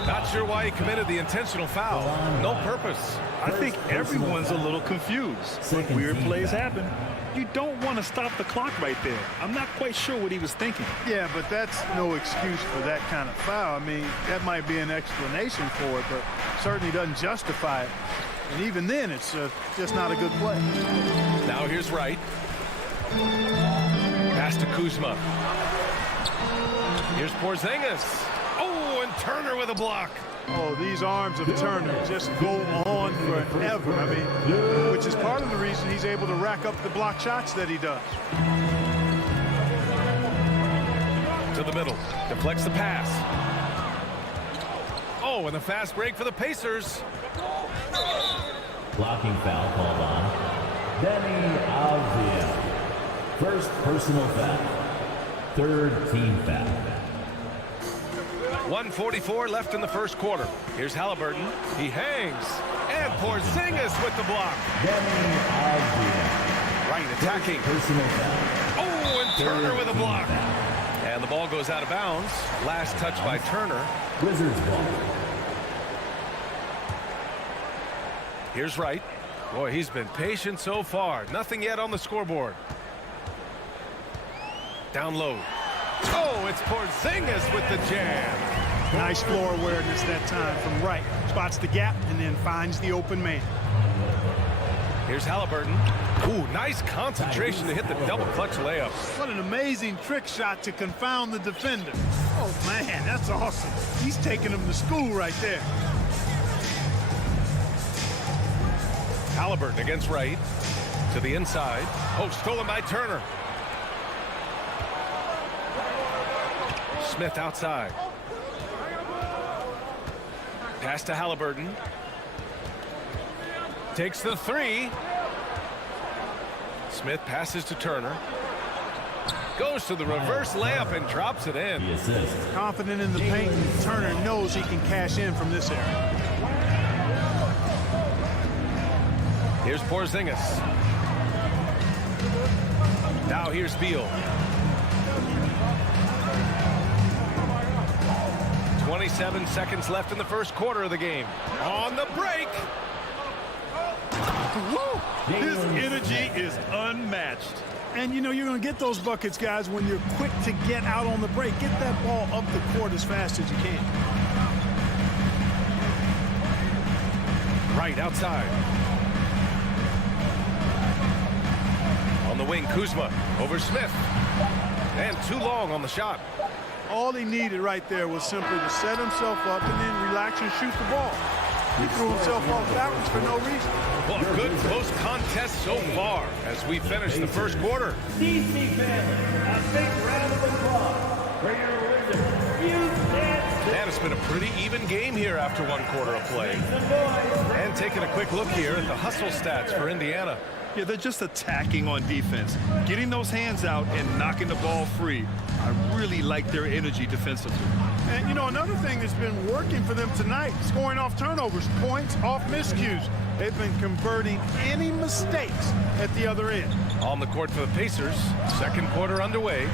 Not sure why he committed the intentional foul. No purpose. I think everyone's a little confused. When weird plays happen, you don't want to stop the clock right there. I'm not quite sure what he was thinking. Yeah, but that's no excuse for that kind of foul. I mean, that might be an explanation for it, but certainly doesn't justify it. And even then, it's just not a good play. Now here's Wright. Pass to Kuzma. Here's Porzingis. Oh, and Turner with a block. Oh, these arms of Turner just go on forever. I mean, which is part of the reason he's able to rack up the block shots that he does. To the middle. Deflects the pass. Oh, and the fast break for the Pacers. Blocking foul called on Deni Avdija. First personal foul. Third team foul. 1:44 left in the first quarter. Here's Halliburton. He hangs. And Porzingis with the block. Deni Avdija. Right attacking. Personal foul. Oh, and Turner with a block. And the ball goes out of bounds. Last touch by Turner. Wizards ball. Here's Wright. Boy, he's been patient so far. Nothing yet on the scoreboard. Down low. Oh, it's Porzingis with the jam. Nice floor awareness that time from Wright. Spots the gap and then finds the open man. Here's Halliburton. Ooh, nice concentration to hit the double clutch layup. What an amazing trick shot to confound the defender. Oh, man, that's awesome. He's taking him to school right there. Halliburton against Wright. To the inside. Oh, stolen by Turner. Smith outside. Pass to Halliburton. Takes the three. Smith passes to Turner. Goes to the reverse layup and drops it in. Confident in the paint. Turner knows he can cash in from this area. Here's Porzingis. Now here's Beal. 27 seconds left in the first quarter of the game. On the break. Woo! His energy is unmatched. And, you know, you're going to get those buckets, guys, when you're quick to get out on the break. Get that ball up the court as fast as you can. Right outside. On the wing, Kuzma over Smith. And too long on the shot. All he needed right there was simply to set himself up and then relax and shoot the ball. He threw himself off backwards for no reason. Well, a good close contest so far as we finish the first quarter. DC family, a big round of applause for your Wizards. And it's been a pretty even game here after one quarter of play. And taking a quick look here at the hustle stats for Indiana. Yeah, they're just attacking on defense, getting those hands out and knocking the ball free. I really like their energy defensively. And, you know, another thing that's been working for them tonight, scoring off turnovers, points off miscues. They've been converting any mistakes at the other end. On the court for the Pacers, second quarter underway.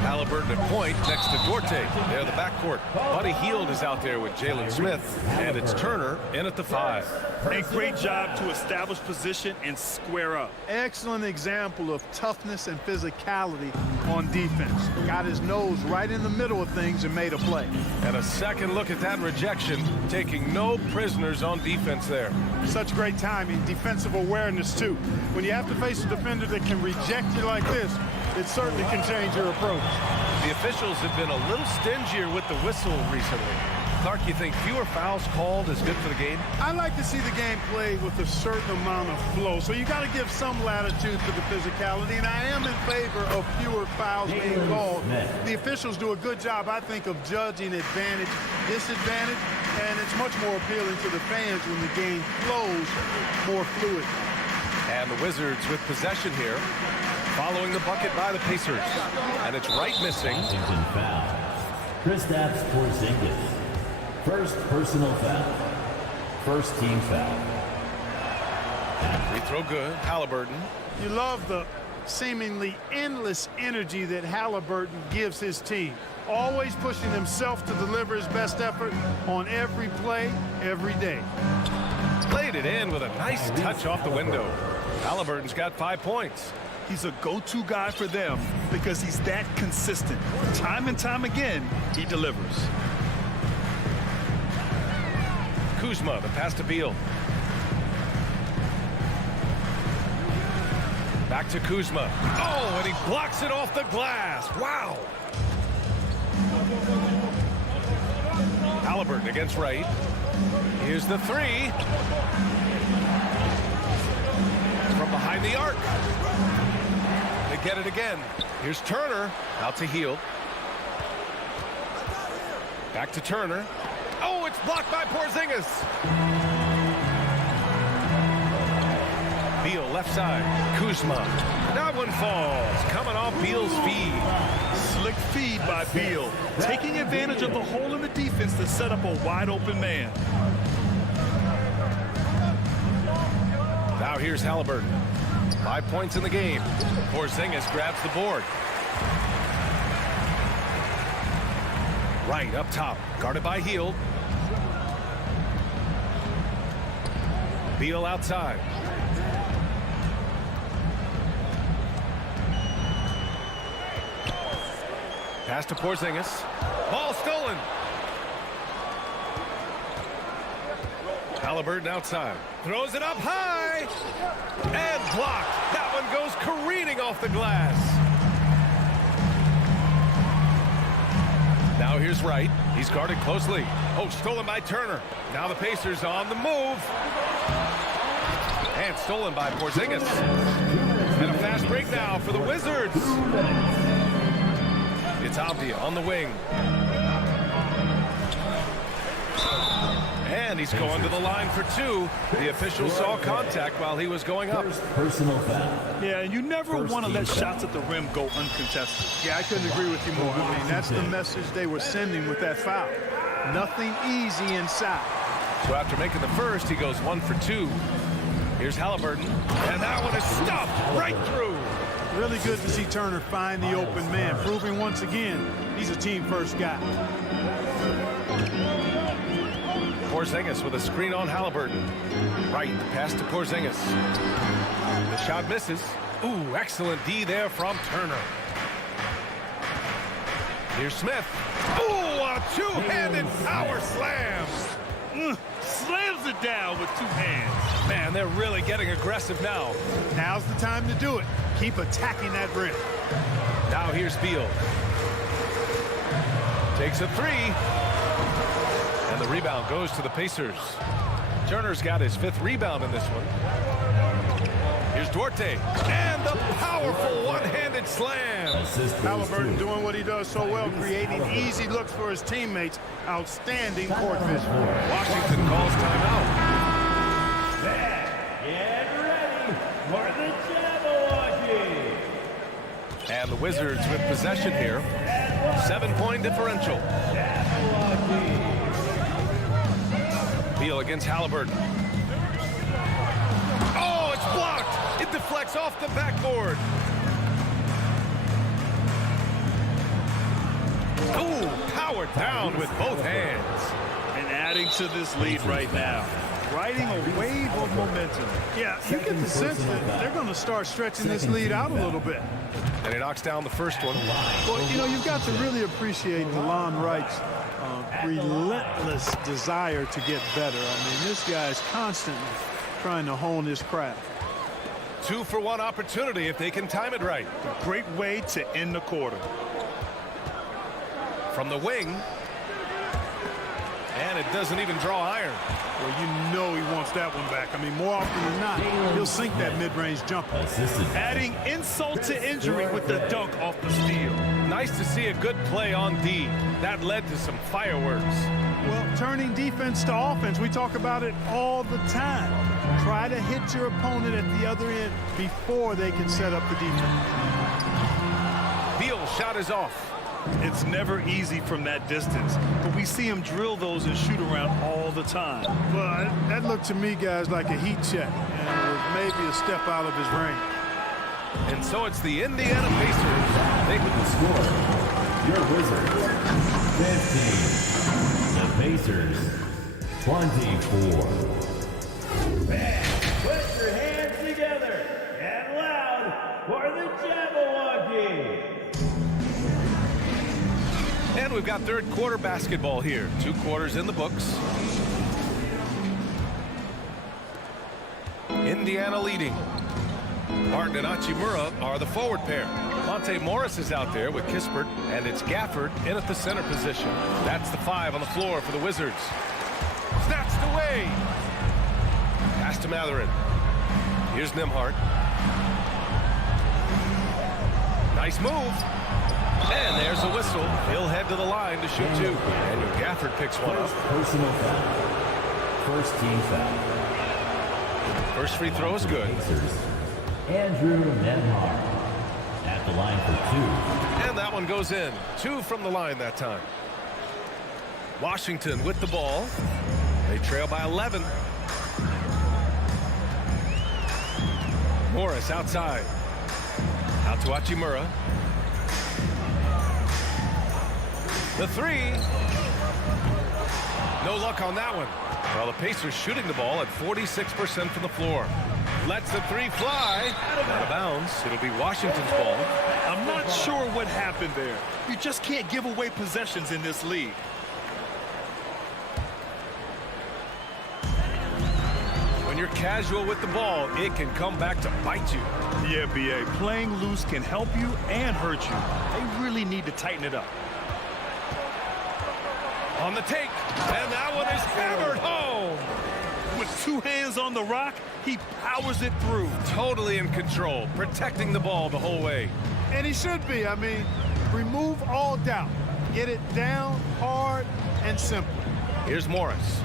Halliburton at point next to Duarte. They're the backcourt. Buddy Hield is out there with Jalen Smith. And it's Turner in at the 5. A great job to establish position and square up. Excellent example of toughness and physicality on defense. Got his nose right in the middle of things and made a play. And a second look at that rejection, taking no prisoners on defense there. Such great timing, defensive awareness too. When you have to face a defender that can reject you like this, it certainly can change your approach. The officials have been a little stingier with the whistle recently. Clark, you think fewer fouls called is good for the game? I like to see the game played with a certain amount of flow. So you got to give some latitude to the physicality, and I am in favor of fewer fouls being called. The officials do a good job, I think, of judging advantage, disadvantage, and it's much more appealing to the fans when the game flows more fluid. And the Wizards with possession here, following the bucket by the Pacers. And it's Wright missing. Washington foul. Kristaps Porzingis. First personal foul. First team foul. Free throw good. Halliburton. You love the seemingly endless energy that Halliburton gives his team. Always pushing himself to deliver his best effort on every play, every day. Played it in with a nice touch off the window. Halliburton's got 5 points. He's a go-to guy for them because he's that consistent. Time and time again, he delivers. Kuzma, the pass to Beal. Back to Kuzma. Oh, and he blocks it off the glass. Wow. Halliburton against Wright. Here's the three. From behind the arc. They get it again. Here's Turner. Out to Hield. Back to Turner. Oh, it's blocked by Porzingis. Beal left side. Kuzma. That one falls. Coming off Beal's feed. Slick feed by Beal. Taking advantage of the hole in the defense to set up a wide open man. Now here's Halliburton. 5 points in the game. Porzingis grabs the board. Right up top. Guarded by Hield. Beal outside. Pass to Porzingis. Ball stolen. Halliburton outside. Throws it up high. And blocked. That one goes careening off the glass. Now here's Wright. He's guarded closely. Oh, stolen by Turner. Now the Pacers on the move. And stolen by Porzingis. And a fast break now for the Wizards. It's Avdia on the wing. And he's going to the line for two. The official saw contact while he was going up. Personal foul. Yeah, and you never want to let shots at the rim go uncontested. Yeah, I couldn't agree with you more. I mean, that's the message they were sending with that foul. Nothing easy inside. So after making the first, he goes 1 for 2. Here's Halliburton. And that one is stuffed right through. Really good to see Turner find the open man, proving once again he's a team-first guy. Porzingis with a screen on Halliburton. Right, pass to Porzingis. The shot misses. Ooh, excellent D there from Turner. Here's Smith. Ooh, a two-handed power slam. Slams it down with 2 hands. Man, they're really getting aggressive now. Now's the time to do it. Keep attacking that rim. Now here's Beal. Takes a 3. And the rebound goes to the Pacers. Turner's got his 5th rebound in this one. Here's Duarte. And the powerful one-handed slam. Halliburton doing what he does so well, creating easy looks for his teammates. Outstanding court vision. Washington calls timeout. Get ready for the Jabberwocky. And the Wizards with possession here. 7-point differential. Beal against Halliburton. Oh, it's blocked. It deflects off the backboard. Ooh, powered down with both hands. And adding to this lead right now. Riding a wave of momentum. Yeah, you get the sense that they're going to start stretching this lead out a little bit. And he knocks down the first one. Well, you know, you've got to really appreciate DeLon Wright's relentless desire to get better. I mean, this guy is constantly trying to hone his craft. 2-for-1 opportunity if they can time it right. A great way to end the quarter. From the wing. And and it doesn't even draw iron. Well, you know he wants that one back. I mean, more often than not, he'll sink that mid-range jumper. Adding insult to injury with the dunk off the steal. Nice to see a good play on D. That led to some fireworks. Well, turning defense to offense, we talk about it all the time. Try to hit your opponent at the other end before they can set up the defense. Beal's shot is off. It's never easy from that distance, but we see him drill those and shoot around all the time. Well, that looked to me, guys, like a heat check, and it was maybe a step out of his range. And so it's the Indiana Pacers. They With the score, your Wizards, 15. The Pacers, 24. Put your hands together and loud for the Jabberwocky. And we've got third quarter basketball here. 2 quarters in the books. Indiana leading. Martin and Hachimura are the forward pair. Monte Morris is out there with Kispert, and it's Gafford in at the center position. That's the 5 on the floor for the Wizards. Snatched away. Pass to Matherin. Here's Nembhard. Nice move. And there's a whistle. He'll head to the line to shoot 2. And Gafford picks one up. Personal foul. First team foul. First free throw is good. Andrew Nembhard at the line for 2. And that one goes in. 2 from the line that time. Washington with the ball. They trail by 11. Morris outside. Out to Hachimura. The 3. No luck on that one. Well, the Pacers shooting the ball at 46% from the floor. Lets the 3 fly. Out of bounds. It'll be Washington's ball. I'm not sure what happened there. You just can't give away possessions in this league. When you're casual with the ball, it can come back to bite you. Yeah, B.A. Playing loose can help you and hurt you. They really need to tighten it up. On the take, and that one is hammered home. With 2 hands on the rock, he powers it through. Totally in control, protecting the ball the whole way. And he should be. I mean, remove all doubt. Get it down, hard, and simple. Here's Morris.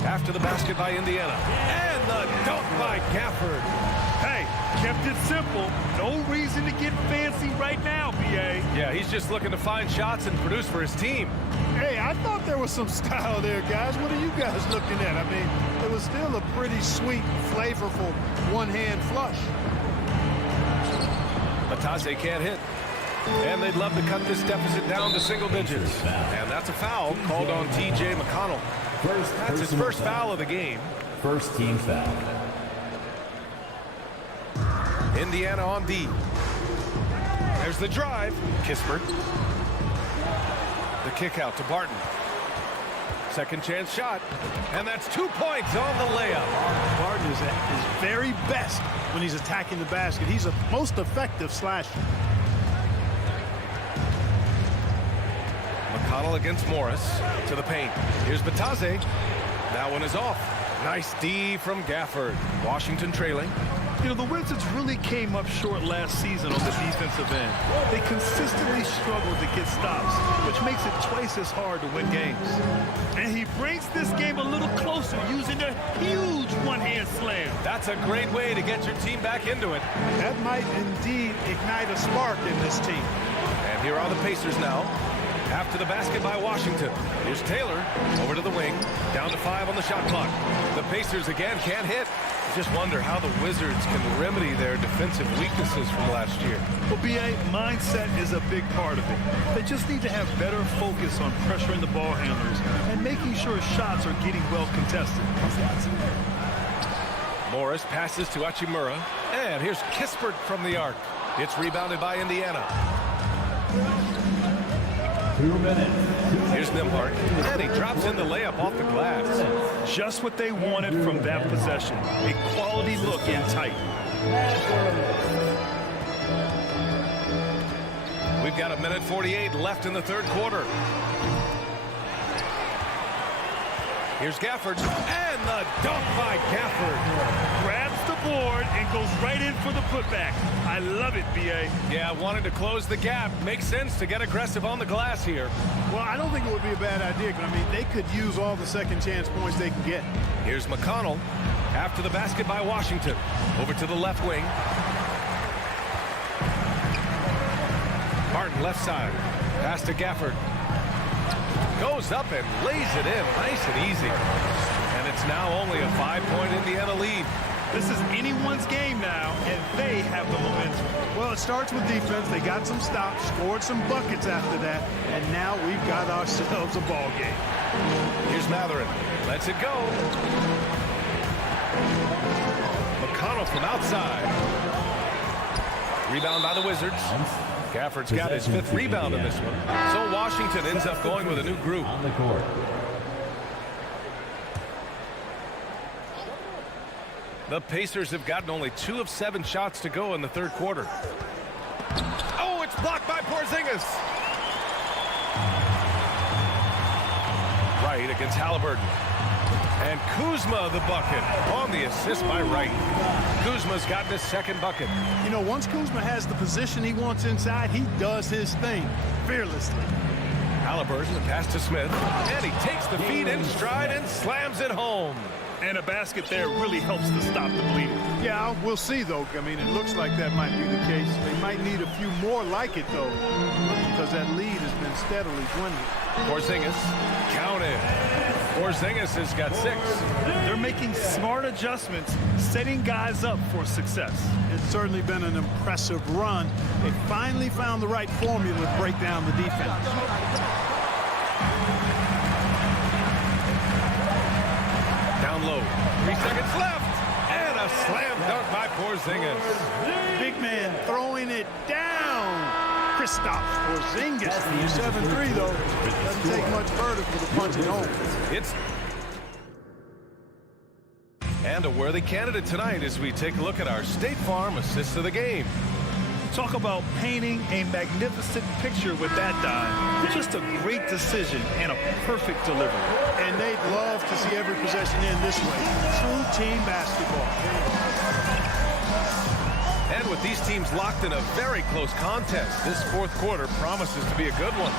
After the basket by Indiana. And the dunk by Gafford. Hey, kept it simple. No reason to get fancy right now, B.A. Yeah, he's just looking to find shots and produce for his team. Hey, I thought there was some style there, guys. What are you guys looking at? I mean, it was still a pretty sweet, flavorful one-hand flush. Matase can't hit. And they'd love to cut this deficit down to single digits. And that's a foul called on T.J. McConnell. That's his first foul of the game. First team foul. Indiana on D. There's the drive. Kispert. The kick out to Barton. Second chance shot. And that's 2 points on the layup. Barton is at his very best when he's attacking the basket. He's a most effective slasher. McConnell against Morris to the paint. Here's Batase. That one is off. Nice D from Gafford. Washington trailing. You know, the Wizards really came up short last season on the defensive end. They consistently struggled to get stops, which makes it twice as hard to win games. And he brings this game a little closer using a huge one-hand slam. That's a great way to get your team back into it. That might indeed ignite a spark in this team. And here are the Pacers now. After the basket by Washington. Here's Taylor over to the wing. Down to 5 on the shot clock. The Pacers again can't hit. Just wonder how the Wizards can remedy their defensive weaknesses from last year. Well, B.A., mindset is a big part of it. They just need to have better focus on pressuring the ball handlers and making sure shots are getting well contested. Morris passes to Hachimura. And here's Kispert from the arc. It's rebounded by Indiana. 2 minutes. Here's Nembhard. And he drops in the layup off the glass. Just what they wanted from that possession. A quality look in tight. We've got 1:48 left in the third quarter. Here's Gafford, and the dunk by Gafford. Grabs the board and goes right in for the putback. I love it, B.A. Yeah, wanted to close the gap. Makes sense to get aggressive on the glass here. Well, I don't think it would be a bad idea. I mean, they could use all the second chance points they can get. Here's McConnell after the basket by Washington. Over to the left wing. Martin left side. Pass to Gafford. Goes up and lays it in nice and easy. And it's now only a 5-point Indiana lead. This is anyone's game now, and they have the momentum. Well, it starts with defense. They got some stops, scored some buckets after that, and now we've got ourselves a ball game. Here's Matherin. Lets it go. McConnell from outside. Rebound by the Wizards. Gafford's got his 5th rebound in this one. So Washington ends up going with a new group. On the court. The Pacers have gotten only 2 of 7 shots to go in the 3rd quarter. Oh, it's blocked by Porzingis. Wright against Halliburton. And Kuzma the bucket on the assist by Wright. Kuzma's gotten his 2nd bucket. You know, once Kuzma has the position he wants inside, he does his thing fearlessly. Halliburton, the pass to Smith. And he takes the feed in stride and slams it home. And a basket there really helps to stop the bleeding. Yeah, we'll see, though. I mean, it looks like that might be the case. They might need a few more like it, though, because that lead has been steadily dwindling. Porzingis, counted. Porzingis has got 6. They're making smart adjustments, setting guys up for success. It's certainly been an impressive run. They finally found the right formula to break down the defense. Down low. 3 seconds left. And a slam dunk by Porzingis. Big man throwing it down. Kristaps Porzingis from 7-3, though. Doesn't take much further for the punch at home. It's and a worthy candidate tonight as we take a look at our State Farm assist of the game. Talk about painting a magnificent picture with that dive. Just a great decision and a perfect delivery. And they'd love to see every possession end this way. True team basketball. And with these teams locked in a very close contest, this 4th quarter promises to be a good one.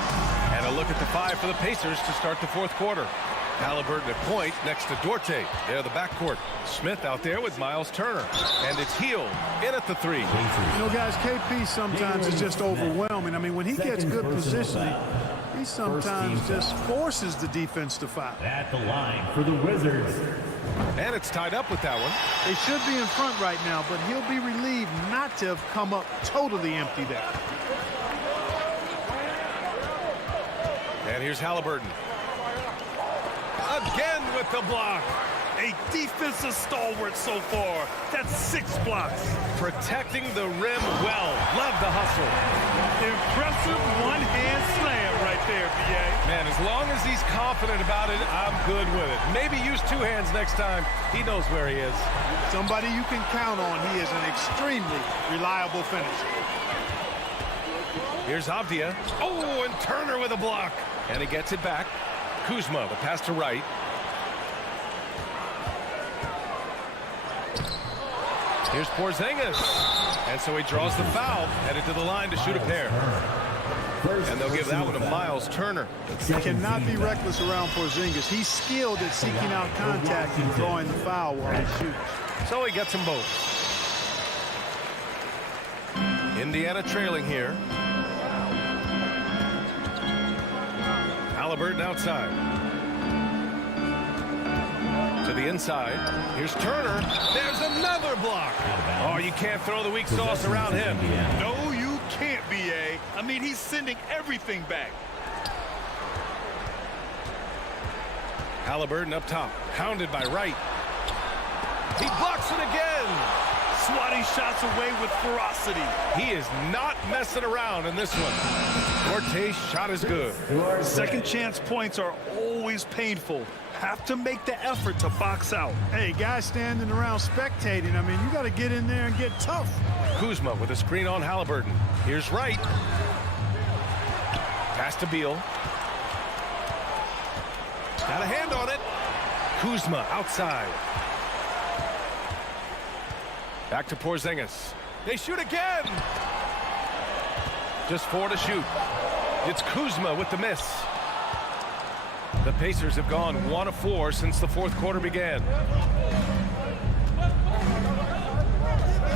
And a look at the 5 for the Pacers to start the 4th quarter. Halliburton at point next to Duarte. They're the backcourt. Smith out there with Miles Turner. And it's Hield in at the 3. You know, guys, KP sometimes is just overwhelming. I mean, when he gets good positioning, he sometimes just forces the defense to foul. At the line for the Wizards. And it's tied up with that one. They should be in front right now, but he'll be relieved not to have come up totally empty there. And here's Halliburton. Again with the block. A defensive stalwart so far. That's 6 blocks. Protecting the rim well. Love the hustle. Impressive one-hand slam right there, B.A. Man, as long as he's confident about it, I'm good with it. Maybe use 2 hands next time. He knows where he is. Somebody you can count on. He is an extremely reliable finisher. Here's Avdia. Oh, and Turner with a block. And he gets it back. Kuzma, the pass to Wright. Here's Porzingis. And so he draws the foul, headed to the line to shoot a pair. And they'll give that one to Miles Turner. You cannot be reckless around Porzingis. He's skilled at seeking out contact and drawing the foul while he shoots. So he gets them both. Indiana trailing here. Halliburton outside. To the inside. Here's Turner. There's another block. Oh, you can't throw the weak sauce around him. No, you can't, B.A. I mean, he's sending everything back. Halliburton up top. Hounded by Wright. He blocks it again. Swatting shots away with ferocity. He is not messing around in this one. Duarte's shot is good. Second chance points are always painful. Have to make the effort to box out. Hey, guys standing around spectating, I mean, you got to get in there and get tough. Kuzma with a screen on Halliburton. Here's Wright. Pass to Beal. Got a hand on it. Kuzma outside. Back to Porzingis. They shoot again. Just 4 to shoot. It's Kuzma with the miss. The Pacers have gone 1 of 4 since the fourth quarter began.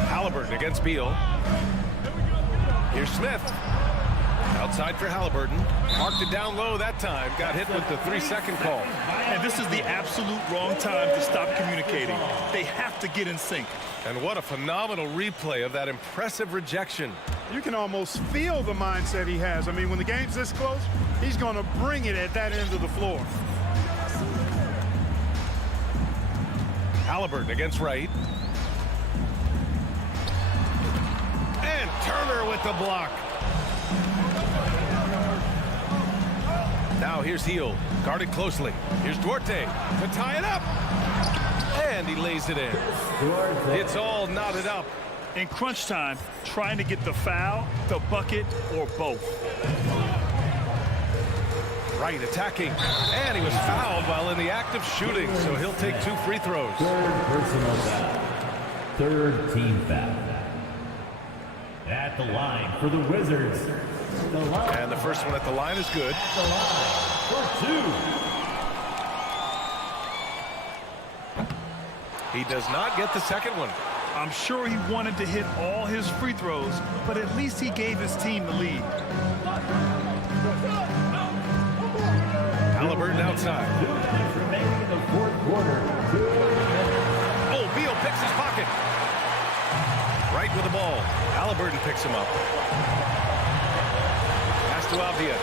Halliburton against Beal. Here's Smith. Outside for Halliburton. Marked it down low that time. Got hit with the 3-second call. And this is the absolute wrong time to stop communicating. They have to get in sync. And what a phenomenal replay of that impressive rejection. You can almost feel the mindset he has. I mean, when the game's this close, he's going to bring it at that end of the floor. Halliburton against Wright. And Turner with the block. Now here's Heel, guarded closely. Here's Duarte to tie it up. And he lays it in. It's all knotted up. In crunch time, trying to get the foul, the bucket, or both. Wright attacking. And he was fouled while in the act of shooting, so he'll take 2 free throws. Third personal foul. Third team foul. At the line for the Wizards. And the first one at the line is good. At the line for 2. He does not get the second one. I'm sure he wanted to hit all his free throws, but at least he gave his team the lead. Halliburton outside. 2 minutes remaining in the fourth quarter. 2 minutes. Oh, Beal picks his pocket. Wright with the ball. Halliburton picks him up. Pass to Avdia.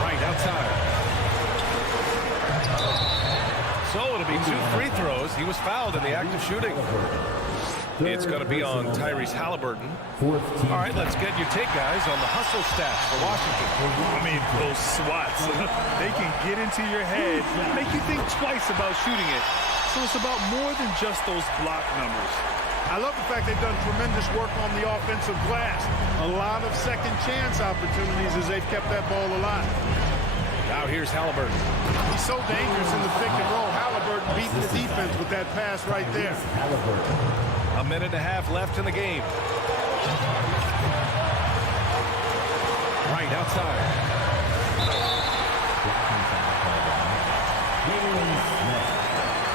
Wright outside. So it'll be 2 free throws. He was fouled in the act of shooting. It's going to be on Tyrese Halliburton. All right, let's get your take, guys, on the hustle stats for Washington. I mean, those swats, they can get into your head, make you think twice about shooting it. So it's about more than just those block numbers. I love the fact they've done tremendous work on the offensive glass. A lot of second chance opportunities as they've kept that ball alive. Now here's Halliburton. He's so dangerous in the pick and roll. Halliburton beating the defense with that pass right there. A minute and a half left in the game. Right outside.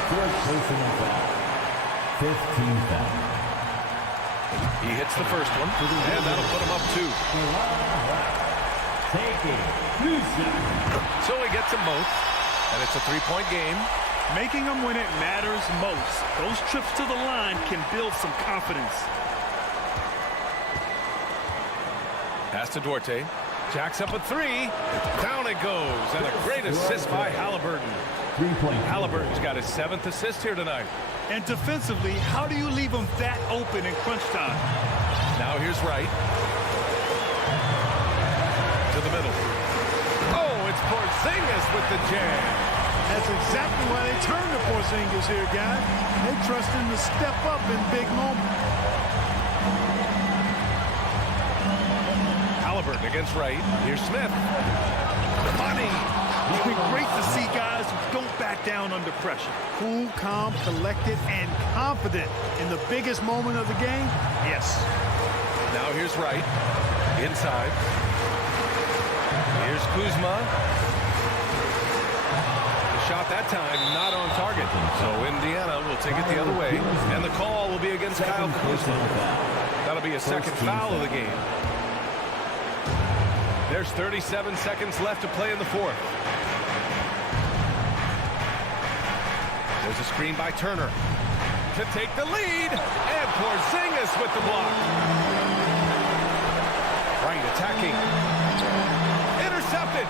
Fourth personal foul. 15 foul. He hits the first one, and that'll put him up 2. Taking 2 shots. So he gets them both, and it's a 3-point game. Making them when it matters most. Those trips to the line can build some confidence. Pass to Duarte. Jacks up a 3. Down it goes, and a great assist by Halliburton. 3-point. Halliburton's got his 7th assist here tonight. And defensively, how do you leave them that open in crunch time? Now here's Wright. To the middle. Oh, it's Porzingis with the jam. That's exactly why they turned to Porzingis here, guys. They trust him to step up in big moments. Halliburton against Wright. Here's Smith. Money. Great to see guys who don't back down under pressure. Cool, calm, collected, and confident in the biggest moment of the game. Yes. Now here's Wright. Inside. Here's Kuzma. The shot that time not on target. So Indiana will take it the other way. And the call will be against Kyle Kuzma. That'll be a second foul of the game. There's 37 seconds left to play in the fourth. There's a screen by Turner to take the lead. And Porzingis with the block. Wright attacking. Intercepted.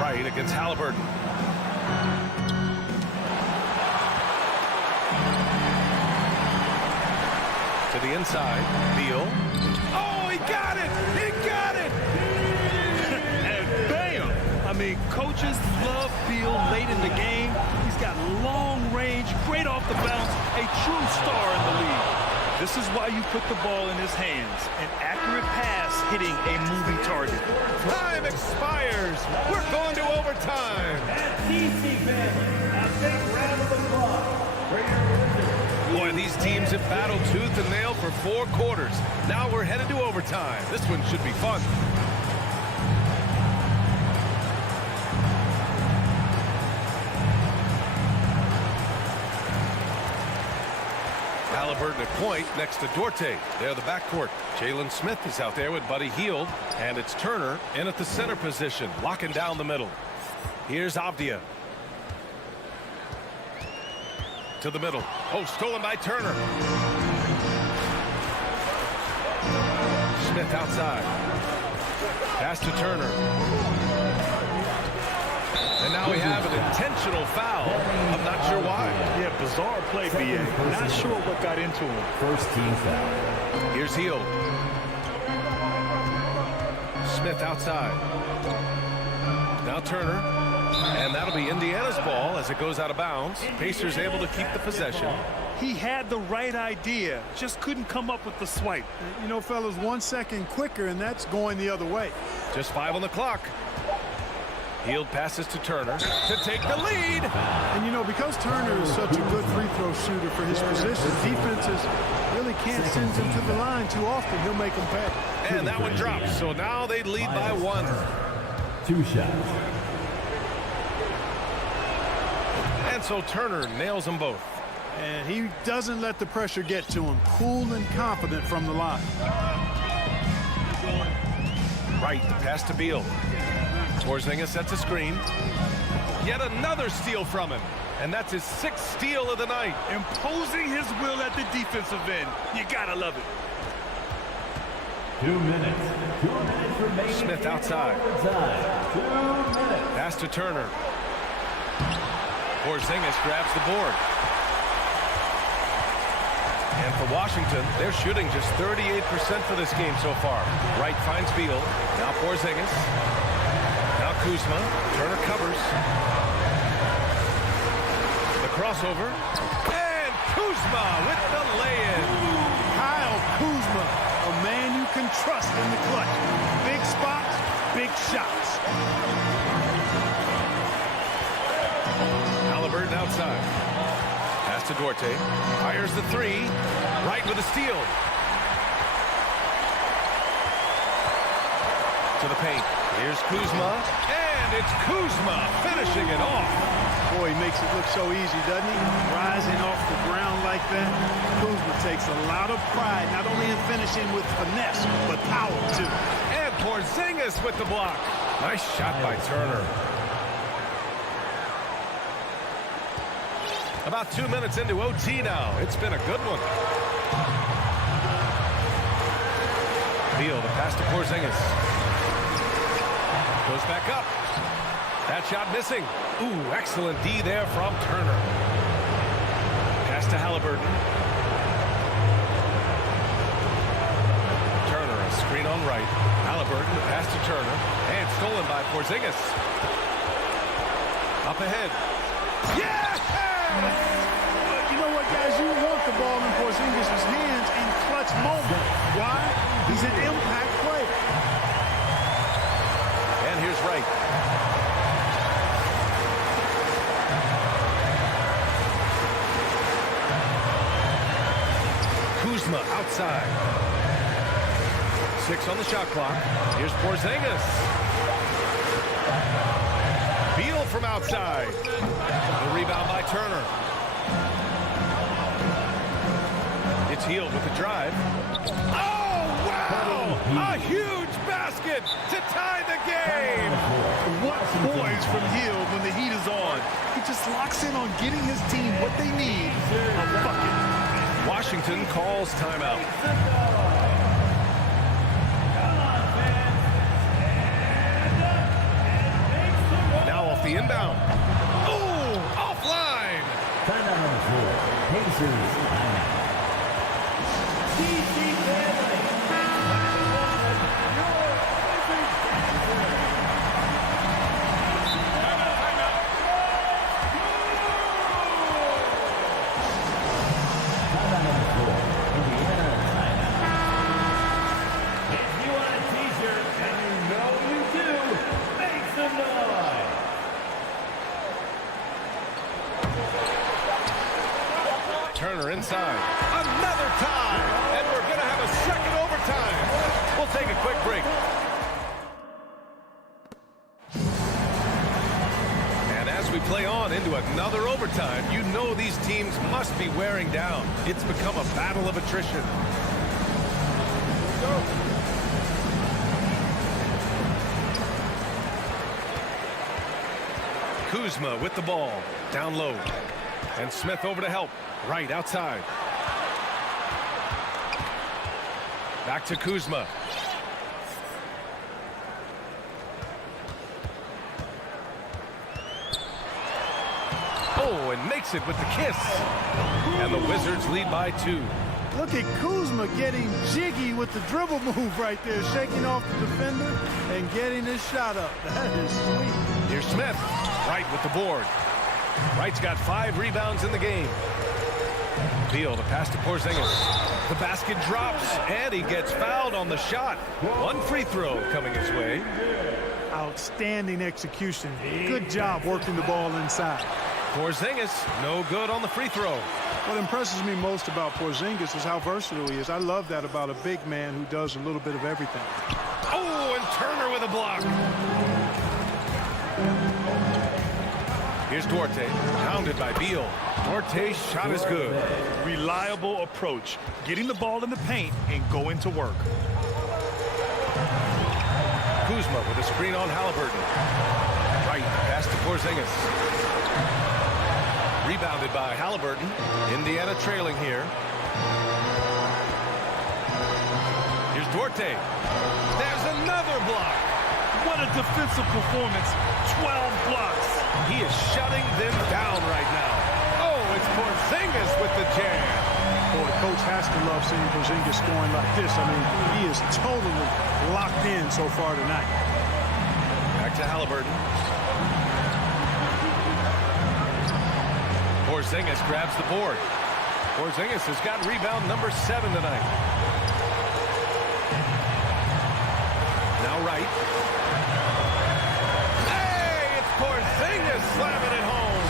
Wright against Halliburton. To the inside. Beal. Oh, he got it! He got it! And bam! I mean, coaches love Beal late in the game. He's got long range, great off the bounce, a true star in the league. This is why you put the ball in his hands. An accurate pass hitting a moving target. Time expires. We're going to overtime. Boy, these teams have battled tooth and nail for 4 quarters. Now we're headed to overtime. This one should be fun. Halliburton at point next to Duarte. They're the backcourt. Jalen Smith is out there with Buddy Hield. And it's Turner in at the center position, locking down the middle. Here's Avdia. To the middle. Oh, stolen by Turner. Smith outside. Pass to Turner. And now we have an intentional foul. I'm not sure why. Yeah, bizarre play, B.A. Not sure what got into him. First team foul. Here's Hield. Smith outside. Now Turner. And that'll be Indiana's ball as it goes out of bounds. Pacers able to keep the possession. He had the right idea, just couldn't come up with the swipe. You know, fellas, 1 second quicker, and that's going the other way. Just 5 on the clock. Hield passes to Turner to take the lead. And, you know, because Turner is such a good free throw shooter for his position, defenses really can't send him to the line too often. He'll make them pay. And that one drops. So now they lead by 1. 2 shots. And so Turner nails them both. And he doesn't let the pressure get to him. Cool and confident from the line. Right, the pass to Beal. Porzingis sets a screen. Yet another steal from him. And that's his 6th steal of the night. Imposing his will at the defensive end. You gotta love it. 2 minutes. 2 minutes remaining. Smith outside. 2 minutes. Pass to Turner. Porzingis grabs the board. And for Washington, they're shooting just 38% for this game so far. Wright finds Beal. Now Porzingis. Now Kuzma. Turner covers. The crossover. And Kuzma with the lay-in. Kyle Kuzma, a man you can trust in the clutch. Big spots, big shots. Halliburton outside. Pass to Duarte. Fires the 3. Wright with a steal. To the paint. Here's Kuzma. And it's Kuzma finishing it off. Boy, he makes it look so easy, doesn't he? Rising off the ground like that. Kuzma takes a lot of pride, not only in finishing with finesse, but power, too. And Porzingis with the block. Nice shot by Turner. About 2 minutes into OT now. It's been a good one. Beal, the pass to Porzingis. Goes back up. That shot missing. Ooh, excellent D there from Turner. Pass to Halliburton. Turner, a screen on right. Halliburton, the pass to Turner. And stolen by Porzingis. Up ahead. Yeah! You know what, guys? You want the ball in Porzingis' hands in clutch moment. Why? He's an impact player. And here's Wright. Kuzma outside. 6 on the shot clock. Here's Porzingis. Beal from outside. The rebound by Turner. It's Hield with the drive. Oh, wow! A huge basket to tie the game. What poise from Hield when the heat is on. He just locks in on getting his team what they need. A bucket. Washington calls timeout. Now off the inbound. Oh, offline. Timeout number 4. Pacers timeout. Timeout number 4. Indiana inside. Another tie, and we're going to have a second overtime. We'll take a quick break. And as we play on into another overtime, you know these teams must be wearing down. It's become a battle of attrition. Go. Kuzma with the ball, down low. And Smith over to help, right outside. Back to Kuzma. Oh, and makes it with the kiss. And the Wizards lead by 2. Look at Kuzma getting jiggy with the dribble move right there, shaking off the defender and getting his shot up. That is sweet. Here's Smith, right with the board. Wright's got 5 rebounds in the game. Beal to pass to Porzingis. The basket drops, and he gets fouled on the shot. 1 free throw coming his way. Outstanding execution. Good job working the ball inside. Porzingis, no good on the free throw. What impresses me most about Porzingis is how versatile he is. I love that about a big man who does a little bit of everything. Oh, and Turner with a block. Here's Duarte, pounded by Beal. Duarte's shot is good. Reliable approach, getting the ball in the paint and going to work. Kuzma with a screen on Halliburton. Right, pass to Porzingis. Rebounded by Halliburton. Indiana trailing here. Here's Duarte. There's another block. What a defensive performance. 12 blocks. He is shutting them down right now. Oh, it's Porzingis with the jam. Boy, coach has to love seeing Porzingis scoring like this. I mean, he is totally locked in so far tonight. Back to Halliburton. Porzingis grabs the board. Porzingis has got rebound number 7 tonight. Now Wright. Hey, it's Porzingis slamming it home.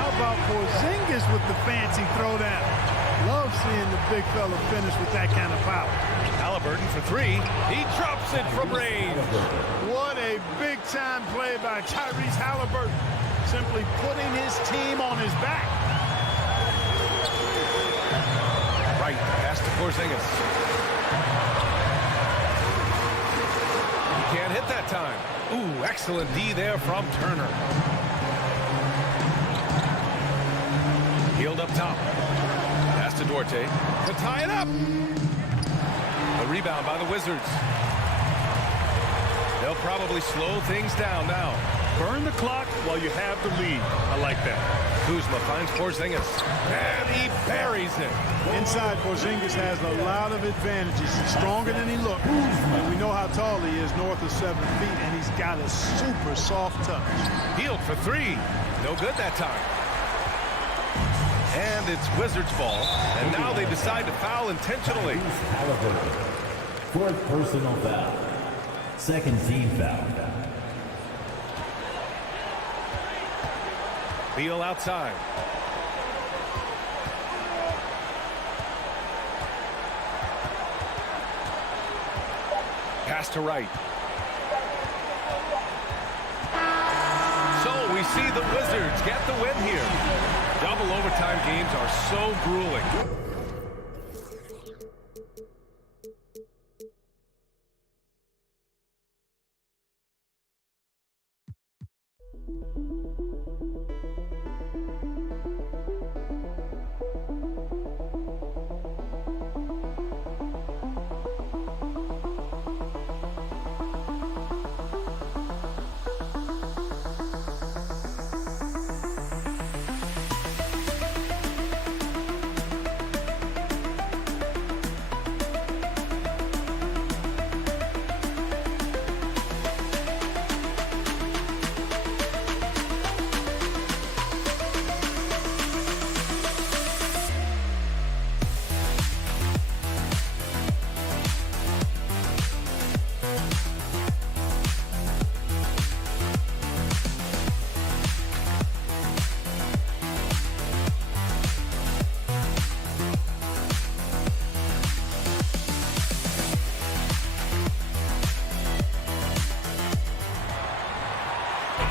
How about Porzingis with the fancy throwdown? Love seeing the big fella finish with that kind of power. Halliburton for 3. He drops it from range. What a big-time play by Tyrese Halliburton. Simply putting his team on his back. Right, pass to Porzingis. He can't hit that time. Ooh, excellent D there from Turner. Healed up top. Pass to Duarte to tie it up. The rebound by the Wizards. They'll probably slow things down now. Burn the clock while you have the lead. I like that. Kuzma finds Porzingis, and he buries it. Inside, Porzingis has a lot of advantages. He's stronger than he looks. And we know how tall he is, north of 7 feet, and he's got a super soft touch. Healed for 3. No good that time. And it's Wizards ball. And now they decide to foul intentionally. Fourth personal foul. Second team foul. Beal outside. Pass to Wright. So we see the Wizards get the win here. Double overtime games are so grueling.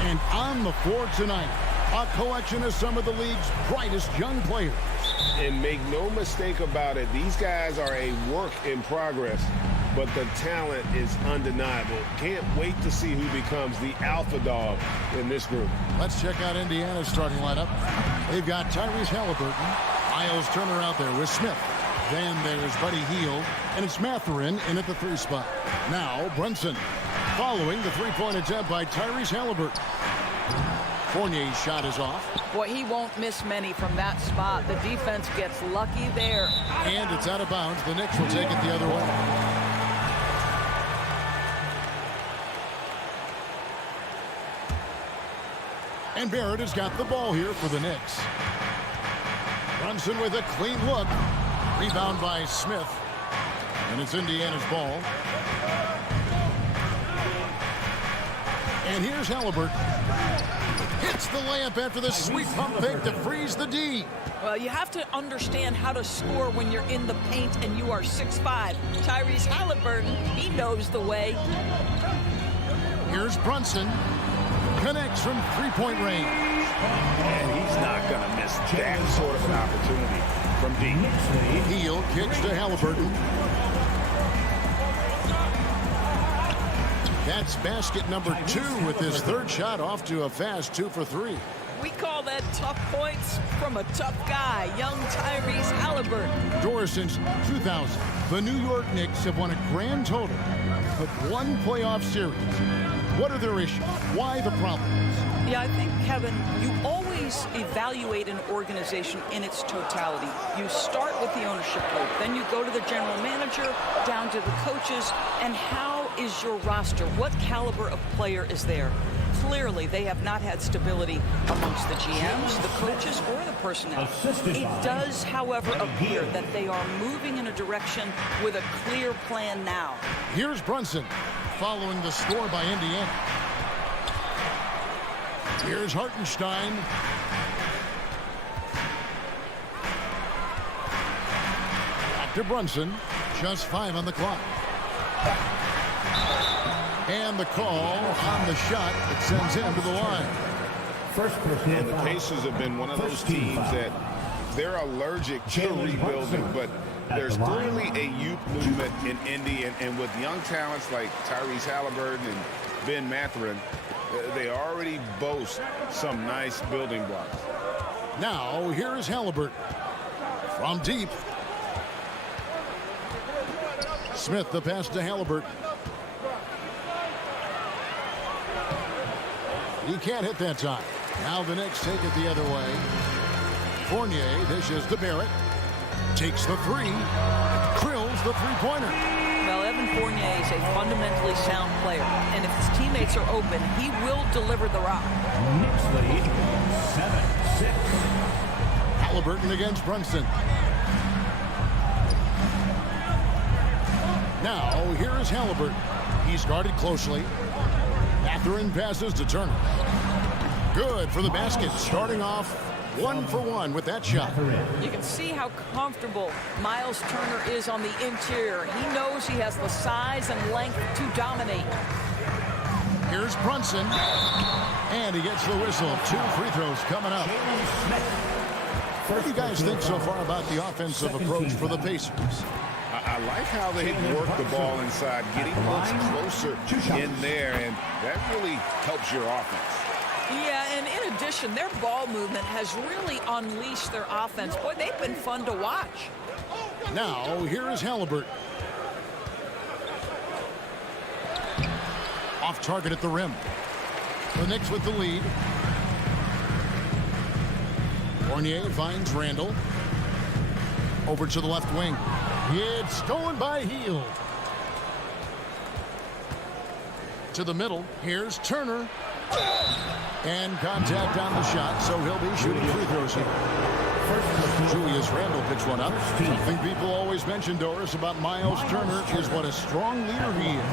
And on the floor tonight, a collection of some of the league's brightest young players. And make no mistake about it, these guys are a work in progress, but the talent is undeniable. Can't wait to see who becomes the alpha dog in this group. Let's check out Indiana's starting lineup. They've got Tyrese Halliburton, Miles Turner out there with Smith. Then there's Buddy Hield, and it's Mathurin in at the 3 spot. Now Brunson, following the three-point attempt by Tyrese Halliburton. Fournier's shot is off. Boy, he won't miss many from that spot. The defense gets lucky there. And it's out of bounds. The Knicks will take it the other way. And Barrett has got the ball here for the Knicks. Brunson with a clean look. Rebound by Smith. And it's Indiana's ball. And here's Halliburton. Hits the layup after the sweep pump fake to freeze the D. Well, you have to understand how to score when you're in the paint and you are 6'5". Tyrese Halliburton, he knows the way. Here's Brunson. Connects from three-point range. And he's not going to miss that sort of an opportunity from deep. Hield kicks to Halliburton. That's basket number 2 with his third shot off to a fast 2 for 3. We call that tough points from a tough guy, young Tyrese Halliburton. Doris, since 2000, the New York Knicks have won a grand total of 1 playoff series. What are their issues? Why the problems? Yeah, I think, Kevin, you always evaluate an organization in its totality. You start with the ownership group, then you go to the general manager, down to the coaches, and how is your roster? What caliber of player is there? Clearly, they have not had stability amongst the GMs, the coaches, or the personnel. It does, however, appear that they are moving in a direction with a clear plan now. Here's Brunson, following the score by Indiana. Here's Hartenstein. Back to Brunson. Just 5 on the clock. And the call on the shot that sends him to the line. And the Pacers have been one of those teams that they're allergic to rebuilding, but there's clearly a youth movement in Indy, and with young talents like Tyrese Halliburton and Ben Mathurin, they already boast some nice building blocks. Now, here is Halliburton. From deep. Smith, the pass to Halliburton. He can't hit that time. Now the Knicks take it the other way. Fournier dishes to Barrett. Takes the 3. Drills the three-pointer. Well, Evan Fournier is a fundamentally sound player, and if his teammates are open, he will deliver the rock. Knicks lead 7-6. Halliburton against Brunson. Now, here is Halliburton. He's guarded closely. Mathurin passes to Turner. Good for the basket, starting off 1 for 1 with that shot. You can see how comfortable Miles Turner is on the interior. He knows he has the size and length to dominate. Here's Brunson. And he gets the whistle. 2 free throws coming up. What do you guys think so far about the offensive approach for the Pacers? I like how they work the ball inside, getting looks closer in there, and that really helps your offense. Yeah, and in addition, their ball movement has really unleashed their offense. Boy, they've been fun to watch. Now, here is Halliburton. Off target at the rim. The Knicks with the lead. Fournier finds Randall. Over to the left wing. It's stolen by Hield. To the middle. Here's Turner. And contact on the shot, so he'll be shooting free throws here. Julius Randle picks one up. Something people always mention, Doris, about Miles Turner is what a strong leader he is.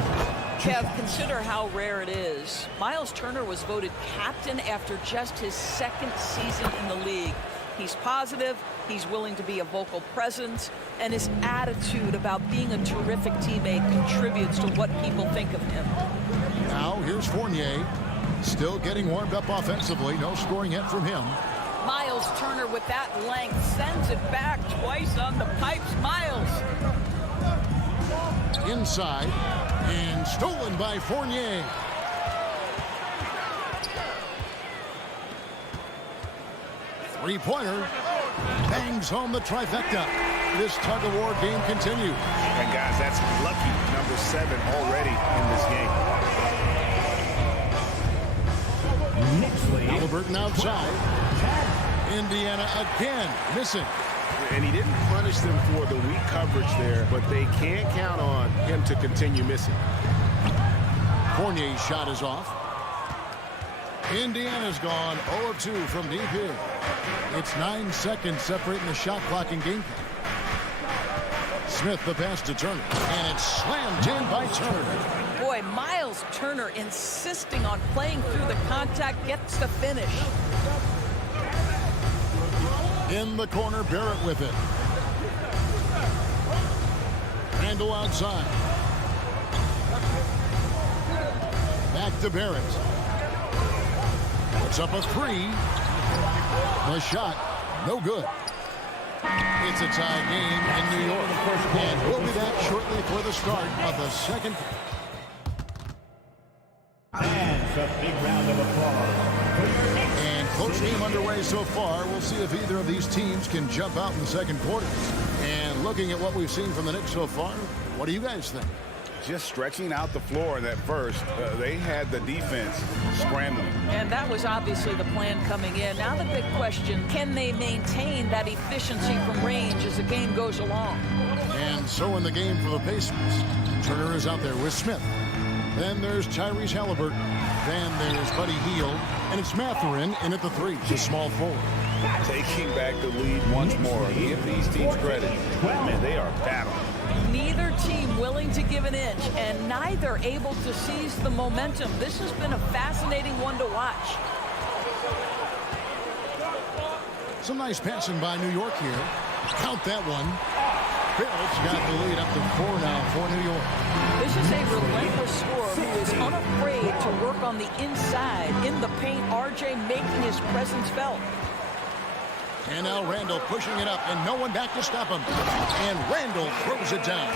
Kev, consider how rare it is. Miles Turner was voted captain after just his 2nd season in the league. He's positive, he's willing to be a vocal presence, and his attitude about being a terrific teammate contributes to what people think of him. Now, here's Fournier. Still getting warmed up offensively. No scoring yet from him. Miles Turner with that length sends it back twice on the pipes. Miles. Inside and stolen by Fournier. Three-pointer bangs home the trifecta. This tug-of-war game continues. And guys, that's lucky number 7 already in this game. Halliburton outside. Indiana again missing. And he didn't punish them for the weak coverage there, but they can't count on him to continue missing. Fournier's shot is off. Indiana's gone 0-2 from deep here. It's 9 seconds separating the shot clock and game clock. Smith the pass to Turner, and it's slammed in by Turner. Boy, Miles Turner insisting on playing through the contact, gets the finish. In the corner, Barrett with it. Randall outside. Back to Barrett. Puts up a 3. The shot, no good. It's a tie game in New York. And we'll be back shortly for the start of the second. And a big round of applause. And close game underway so far. We'll see if either of these teams can jump out in the second quarter. And looking at what we've seen from the Knicks so far, what do you guys think? Just stretching out the floor in that first. They had the defense scrambling. And that was obviously the plan coming in. Now the big question, can they maintain that efficiency from range as the game goes along? And so in the game for the Pacers, Turner is out there with Smith. Then there's Tyrese Halliburton. Then there's Buddy Hield. And it's Mathurin in at the 3, the small forward. Taking back the lead once more. Give these teams credit. Man, they are battling. Neither team willing to give an inch, and neither able to seize the momentum. This has been a fascinating one to watch. Some nice passing by New York here. Count that one. Barrett's got the lead up to 4 now for New York. This is a relentless scorer who is unafraid to work on the inside. In the paint, RJ making his presence felt. And now Randall pushing it up, and no one back to stop him. And Randall throws it down.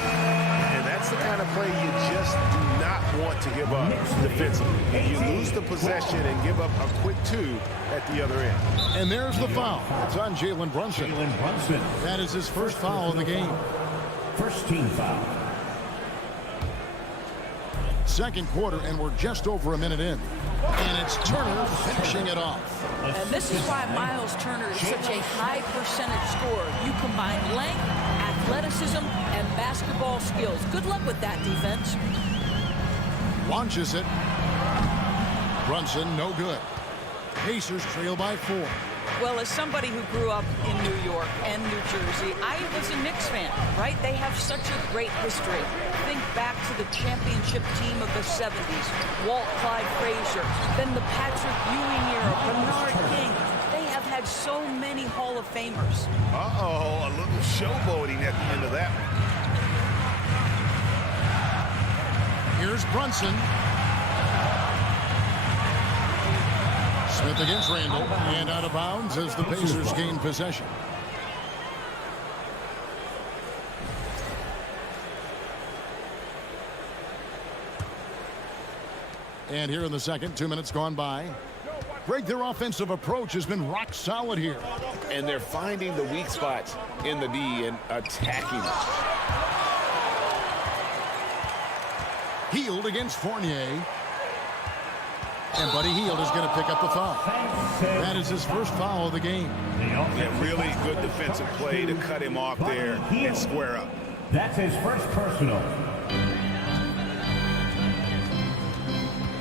And that's the kind of play you just do not want to give up defensively. You lose the possession and give up a quick 2 at the other end. And there's the foul. It's on Jalen Brunson. That is his first foul of the game. First team foul. Second quarter, and we're just over a minute in. And it's Turner finishing it off. And this is why Miles Turner is such a high percentage scorer. You combine length, athleticism, and basketball skills. Good luck with that defense. Launches it. Brunson, no good. Pacers trail by 4. Well, as somebody who grew up in New York and New Jersey, I was a Knicks fan, right? They have such a great history. Think back to the championship team of the 70s, Walt Clyde Frazier, then the Patrick Ewing era, Bernard King. They have had so many Hall of Famers. Uh-oh, a little showboating at the end of that one. Here's Brunson. Smith against Randall, and out of bounds as the Pacers gain possession. And here in the second, 2 minutes gone by. Greg, their offensive approach has been rock solid here. And they're finding the weak spots in the D and attacking it. Hield against Fournier. And Buddy Hield is going to pick up the foul. That is his first foul of the game. Yeah, really good defensive play to cut him off there and square up. That's his first personal.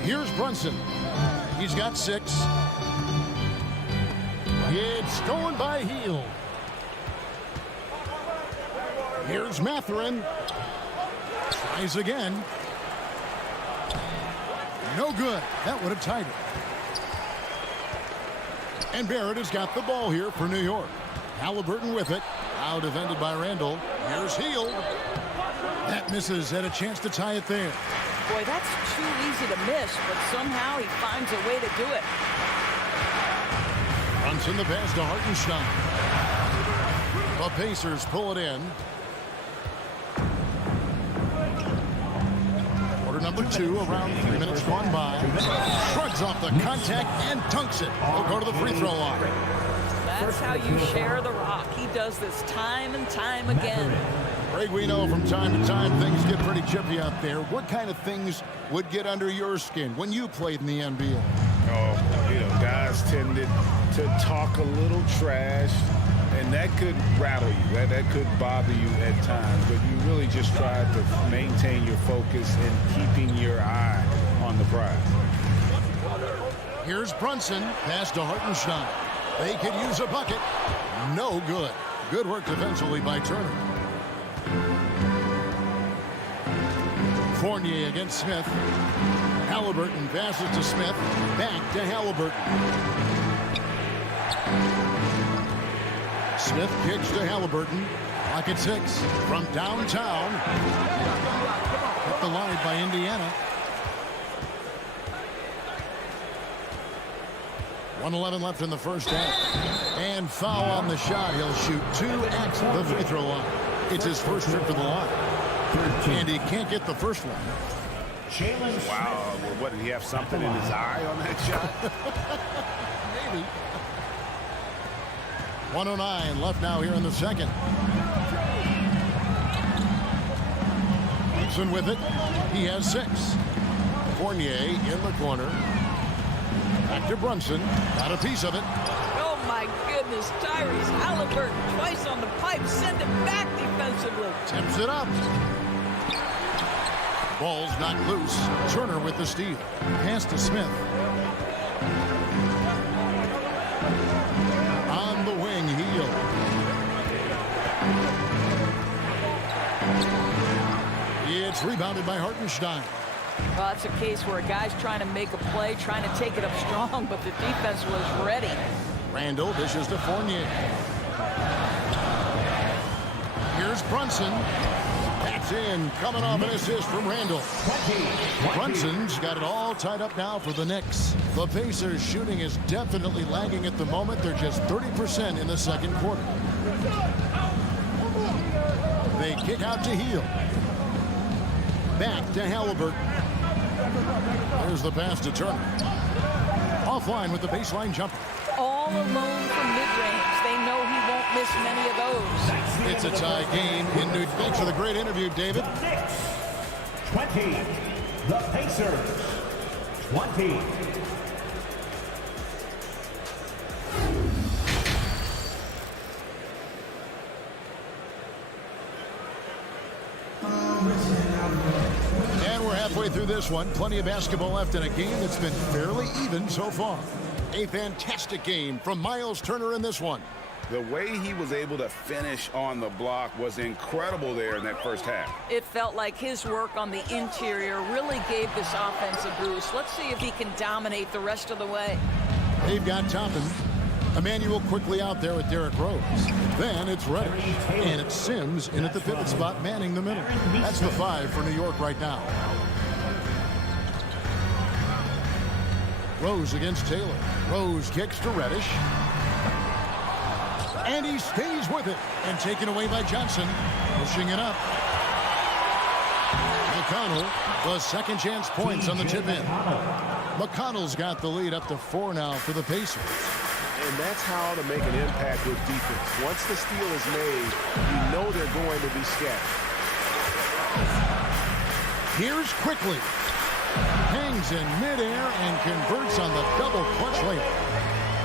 Here's Brunson. He's got 6. It's stolen by Hield. Here's Mathurin. Tries again. No good. That would have tied it. And Barrett has got the ball here for New York. Halliburton with it. Out defended by Randall. Here's Hield. That misses. Had a chance to tie it there. Boy, that's too easy to miss, but somehow he finds a way to do it. Brunson the pass to Hartenstein. The Pacers pull it in. Quarter number 2, around 3 minutes gone by. Shrugs off the contact and dunks it. He'll go to the free throw line. That's how you share the rock. He does this time and time again. Greg, we know from time to time things get pretty chippy out there. What kind of things would get under your skin when you played in the NBA? Oh, you know, guys tended to talk a little trash, and that could rattle you. That could bother you at times, but you really just try to maintain your focus and keeping your eye on the prize. Here's Brunson, pass to Hartenstein. They could use a bucket. No good. Good work defensively by Turner. Fournier against Smith. Halliburton passes to Smith. Back to Halliburton. Smith kicks to Halliburton. Clock at 6 from downtown. Kept alive by Indiana. 1:11 left in the first half. And foul on the shot. He'll shoot 2 at the free throw line. It's his first trip to the line. And he can't get the first one. Wow, well, what, did he have something in his eye on that shot? Maybe. 1:09 left now here in the second. Gibson with it. He has 6. Fournier in the corner. Back to Brunson. Got a piece of it. Oh, my goodness. Tyrese Halliburton twice on the pipe. Send it back defensively. Tips it up. Ball's not loose. Turner with the steal. Pass to Smith. On the wing, Heel. It's rebounded by Hartenstein. Well, that's a case where a guy's trying to make a play, trying to take it up strong, but the defense was ready. Randall dishes to Fournier. Here's Brunson. That's in. Coming off an assist from Randall. Brunson's got it all tied up now for the Knicks. The Pacers' shooting is definitely lagging at the moment. They're just 30% in the second quarter. They kick out to Heel. Back to Halliburton. There's the pass to Turner. Offline with the baseline jumper. All alone from mid-range. They know he won't miss many of those. It's a tie game in New. Thanks for the great interview, David. The Knicks 20. The Pacers 20. And we're halfway through this one. Plenty of basketball left in a game that's been fairly even so far. A fantastic game from Miles Turner in this one. The way he was able to finish on the block was incredible there in that first half. It felt like his work on the interior really gave this offense a boost. Let's see if he can dominate the rest of the way. They've got Toppin. Emmanuel quickly out there with Derrick Rose. Then it's Reddish. And it's Sims in at the pivot spot, manning the middle. That's the 5 for New York right now. Rose against Taylor. Rose kicks to Reddish. And he stays with it. And taken away by Johnson. Pushing it up. McConnell, the second chance points on the tip in. McConnell's got the lead up to 4 now for the Pacers. And that's how to make an impact with defense. Once the steal is made, you know they're going to be scattered. Here's Quickly. Hangs in midair and converts on the double clutch layup.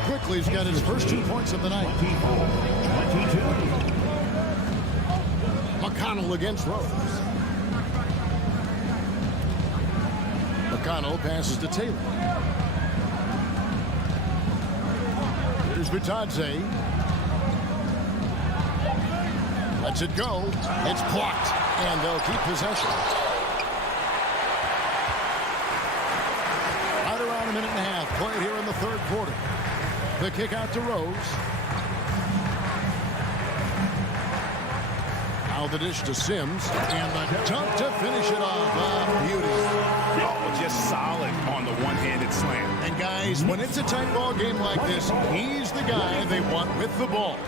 Quickly's got his first 2 points of the night. 22. McConnell against Rose. McConnell passes to Taylor. Here's Vitadze. Lets it go. It's blocked. And they'll keep possession. Right around a minute and a half played here in the third quarter. The kick out to Rose. Now Now the dish to Sims, and the dunk to finish it off. Beauty. Oh, just solid on the one-handed slam. And guys, when it's a tight ball game like this, he's the guy they want with the ball.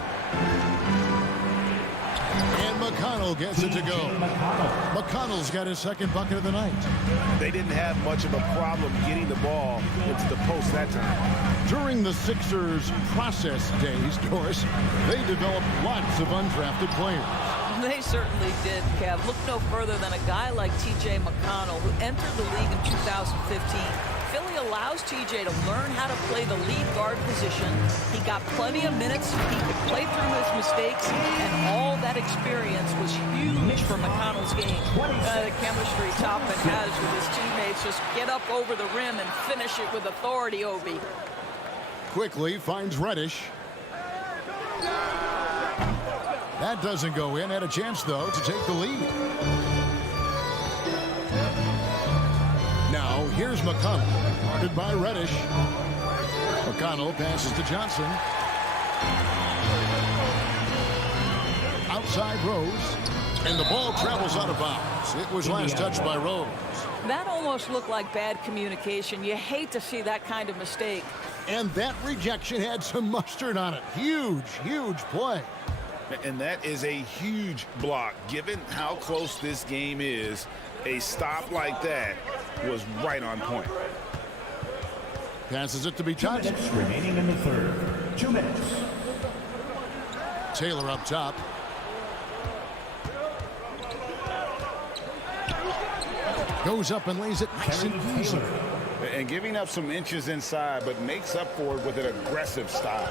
And McConnell gets it to go. McConnell's got his second bucket of the night. They didn't have much of a problem getting the ball into the post that time. During the Sixers' process days, Doris, they developed lots of undrafted players. They certainly did, Kev. Look no further than a guy like T.J. McConnell, who entered the league in 2015. Philly allows TJ to learn how to play the lead guard position. He got plenty of minutes. He could play through his mistakes, and all that experience was huge for McConnell's game. The chemistry Toppin has with his teammates. Just get up over the rim and finish it with authority, Obi. Quickly finds Reddish. That doesn't go in. Had a chance, though, to take the lead. Now, here's McConnell, guarded by Reddish. McConnell passes to Johnson. Outside Rose, and the ball travels out of bounds. It was last touched by Rose. That almost looked like bad communication. You hate to see that kind of mistake. And that rejection had some mustard on it. Huge, huge play. And that is a huge block. Given how close this game is, a stop like that was right on point. Passes it to be touched. Remaining in the third. 2 minutes. Taylor up top. Goes up and lays it nice and easy. And giving up some inches inside, but makes up for it with an aggressive style.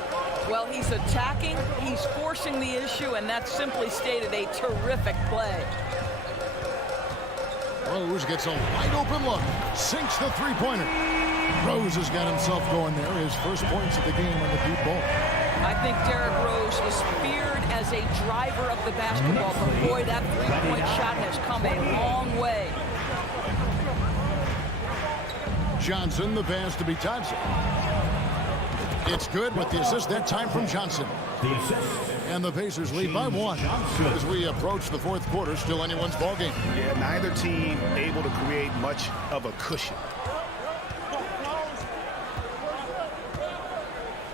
Well, he's attacking, he's forcing the issue, and that's simply stated a terrific play. Rose gets a wide open look. Sinks the three-pointer. Rose has got himself going there. His first points of the game on the deep ball. I think Derrick Rose is feared as a driver of the basketball, but boy, that three-point shot has come a long way. Johnson, the pass to be touched. It's good with the assist that time from Johnson. And the Pacers lead by 1 as we approach the fourth quarter. Still anyone's ball game. Yeah, neither team able to create much of a cushion.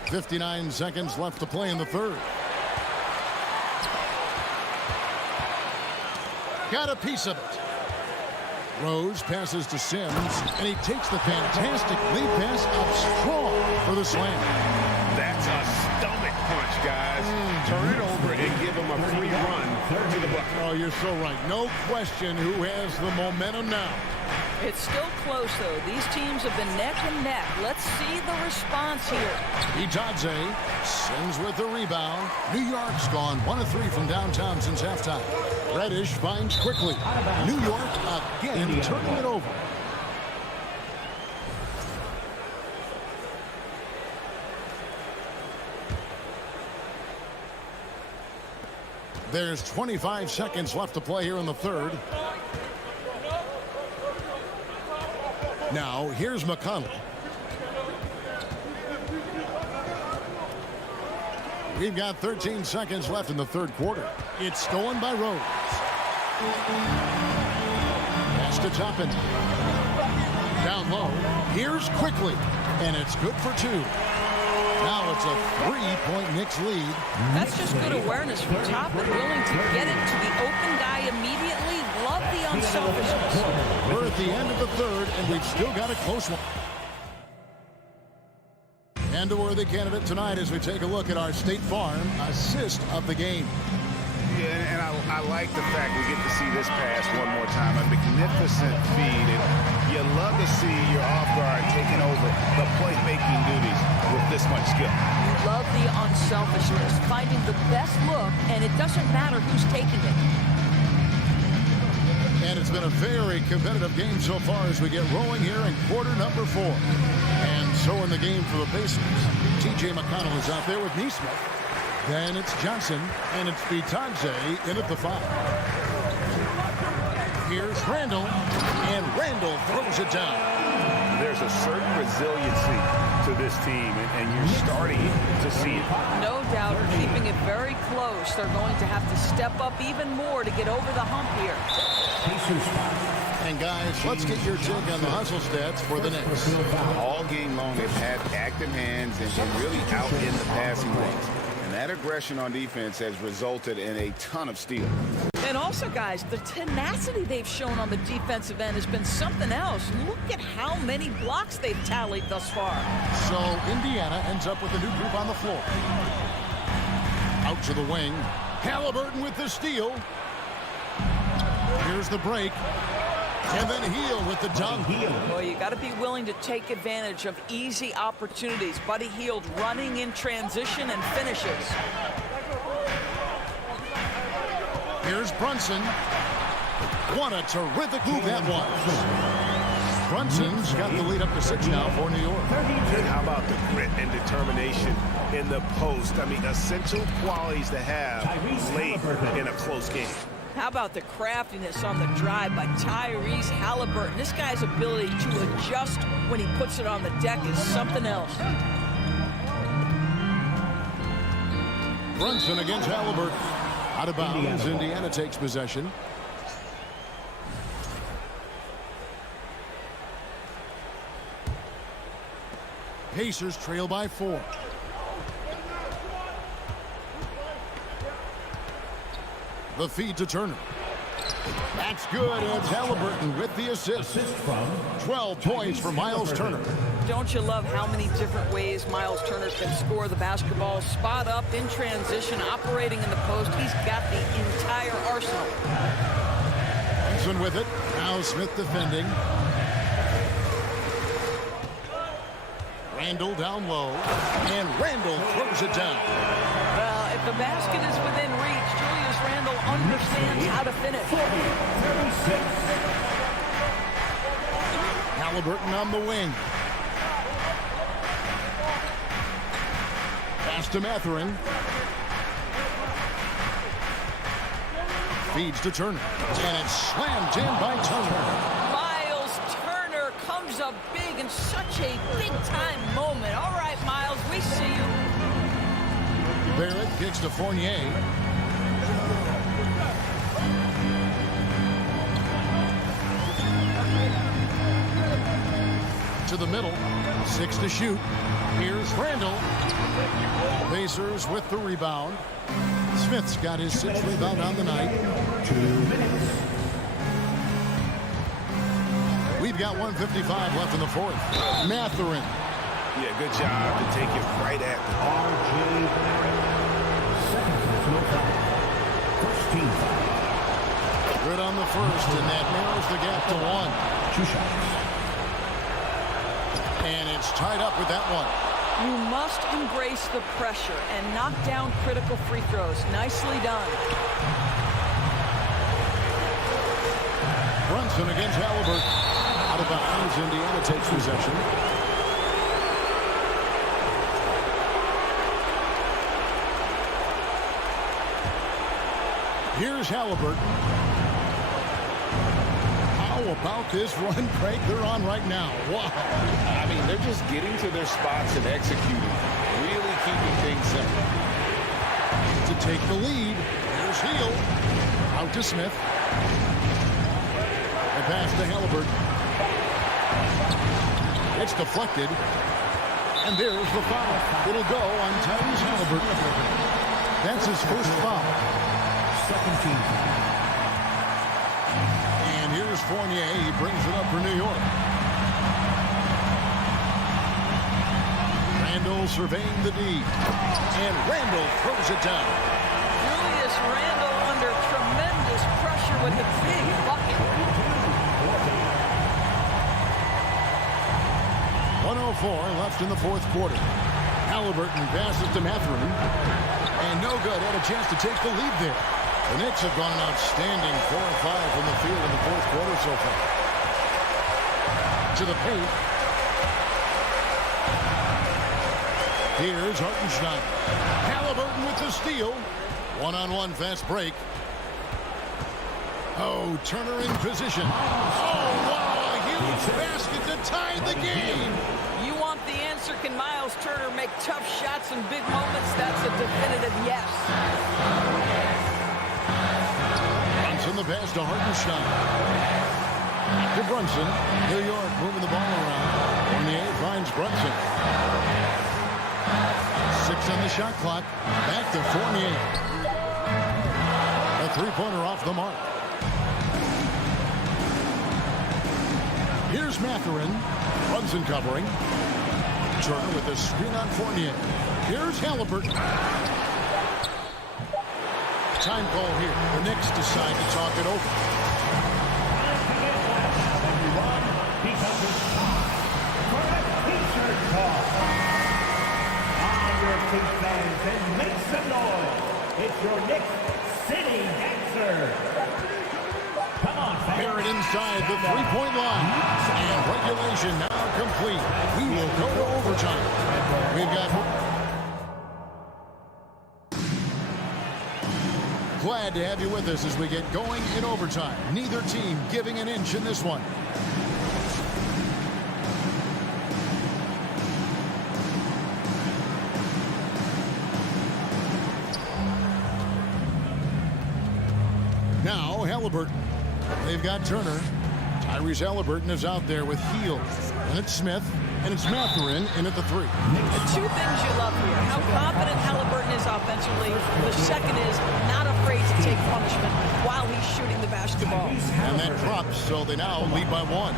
59 seconds left to play in the third. Got a piece of it. Rose passes to Sims, and he takes the fantastic lead pass up strong for the slam. That's a stomach punch, guys. Turn it over and give him a free run to the bucket. Oh, you're so right. No question who has the momentum now. It's still close, though. These teams have been neck and neck. Let's see the response here. Itadze sends with the rebound. New York's gone 1 of 3 from downtown since halftime. Reddish finds quickly. New York again turning it over. There's 25 seconds left to play here in the third. Now, here's McConnell. We've got 13 seconds left in the third quarter. It's stolen by Rose. Pass to Toppin. Down low. Here's quickly. And it's good for 2. Now it's a 3-point Knicks lead. That's just good awareness from Toppin, willing to get it to the open guy immediately. Love the unselfishness. We're at the end of the third, and we've still got a close one. And a worthy candidate tonight as we take a look at our State Farm assist of the game. Yeah, and I like the fact we get to see this pass one more time. A magnificent feed, and you love to see your off guard taking over the playmaking duties with this much skill. You love the unselfishness, finding the best look, and it doesn't matter who's taking it. And it's been a very competitive game so far as we get rolling here in quarter number 4. And so in the game for the Pacers, T.J. McConnell is out there with Nesmith. Then it's Johnson, and it's Itadze in at the 5. Here's Randall, and Randall throws it down. There's a certain resiliency to this team, and you're starting to see it. No doubt, keeping it very close. They're going to have to step up even more to get over the hump here. And guys, let's get your take on the hustle stats for the Knicks. All game long, they've had active hands and really out in the passing lanes. And that aggression on defense has resulted in a ton of steals. And also, guys, the tenacity they've shown on the defensive end has been something else. Look at how many blocks they've tallied thus far. So Indiana ends up with a new group on the floor. Out to the wing. Halliburton with the steal. Here's the break. And then Hield with the dunk. Well, you got to be willing to take advantage of easy opportunities. Buddy Hield running in transition and finishes. Here's Brunson. What a terrific move that was. Brunson's got the lead up to 6 now for New York. And how about the grit and determination in the post? I mean, essential qualities to have late in a close game. How about the craftiness on the drive by Tyrese Halliburton? This guy's ability to adjust when he puts it on the deck is something else. Brunson against Halliburton. Out of bounds, Indiana takes possession. Pacers trail by 4. The feed to Turner. That's good. It's Halliburton with the assist. 12 points for Miles Turner. Don't you love how many different ways Miles Turner can score the basketball? Spot up, in transition, operating in the post. He's got the entire arsenal. Brunson with it. Now Smith defending. Randall down low. And Randall throws it down. Well, if the basket is within reach, Julius Randle understands how to finish. Halliburton on the wing. Pass to Mathurin. Feeds to Turner. And it's slammed in by Turner. Miles Turner comes up big in such a big-time moment. All right, Miles, we see you. Barrett kicks to Fournier. To the middle. 6 to shoot. Here's Randall. Pacers with the rebound. Smith's got his 6th rebound on the night. 2 minutes. We've got 1:55 left in the 4th. Mathurin. Yeah, good job to take it right at the RJ. Good on the first, and that narrows the gap to 1. 2 shots. And it's tied up with that one. You must embrace the pressure and knock down critical free throws. Nicely done. Brunson against Halliburton. Out of bounds, Indiana takes possession. Here's Halliburton. How about this run, Craig, they're on right now? Wow. I mean, they're just getting to their spots and executing. Really keeping things simple. To take the lead, here's Hield. Out to Smith. A pass to Halliburton. It's deflected. And there's the foul. It'll go on Tyrese Halliburton. That's his first foul. Second team. And here's Fournier. He brings it up for New York. Randall surveying the D. And Randall throws it down. Julius Randle under tremendous pressure with a big bucket. 1:04 left in the 4th quarter. Halliburton passes to Mathurin. And no good. Had a chance to take the lead there. The Knicks have gone an outstanding 4 of 5 from the field in the 4th quarter so far. To the paint. Here's Hartenstein. Halliburton with the steal. One-on-one fast break. Oh, Turner in position. Oh, wow, a huge basket to tie the game. You want the answer Pacer, can Miles Turner make tough shots in big moments? That's a definitive yes. Brunson the pass to Hartenstein. To Brunson. New York moving the ball around. Fournier finds Brunson. 6 on the shot clock. Back to Fournier. A three-pointer off the mark. Here's Mathurin. Brunson covering. Turner with the screen on Fournier. Here's Halliburton. Time call here. The Knicks decide to talk it over. Fans and make some noise. It's your Knicks City Dancer. Come on, fans. Barrett inside the three-point line. And regulation now complete. We will go to overtime. We've got... Glad to have you with us as we get going in overtime. Neither team giving an inch in this one. Now Halliburton. They've got Turner. Tyrese Halliburton is out there with Hield. And it's Smith. And it's Mathurin in at the three. The two things you love here, how confident Halliburton is offensively. The second is not afraid to take punishment while he's shooting the basketball. And that drops, so they now lead by 1.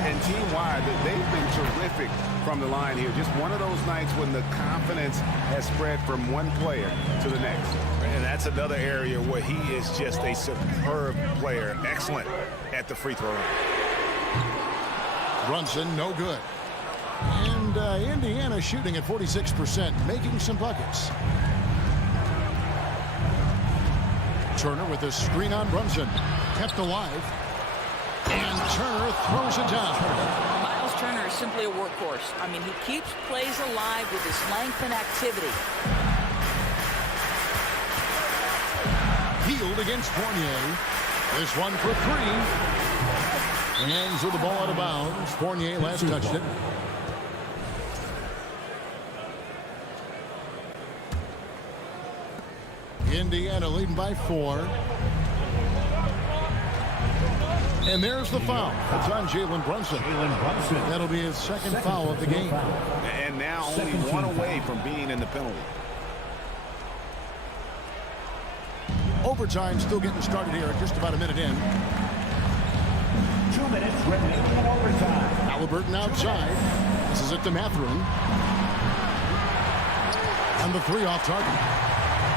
And team-wide, they've been terrific from the line here. Just one of those nights when the confidence has spread from one player to the next. And that's another area where he is just a superb player. Excellent at the free throw line. Brunson, no good. And Indiana shooting at 46%, making some buckets. Turner with a screen on Brunson. Kept alive. And Turner throws it down. Miles Turner is simply a workhorse. I mean, he keeps plays alive with his length and activity. Hield against Fournier. This one for 3. And ends with the ball out of bounds. Fournier last touched it. Indiana leading by 4. And there's the foul. It's on Jalen Brunson. That'll be his second foul of the game. And now only one away from being in the penalty. Overtime still getting started here at just about a minute in. 2 minutes remaining in overtime. Halliburton outside. This is it to Mathurin. And the 3 off target.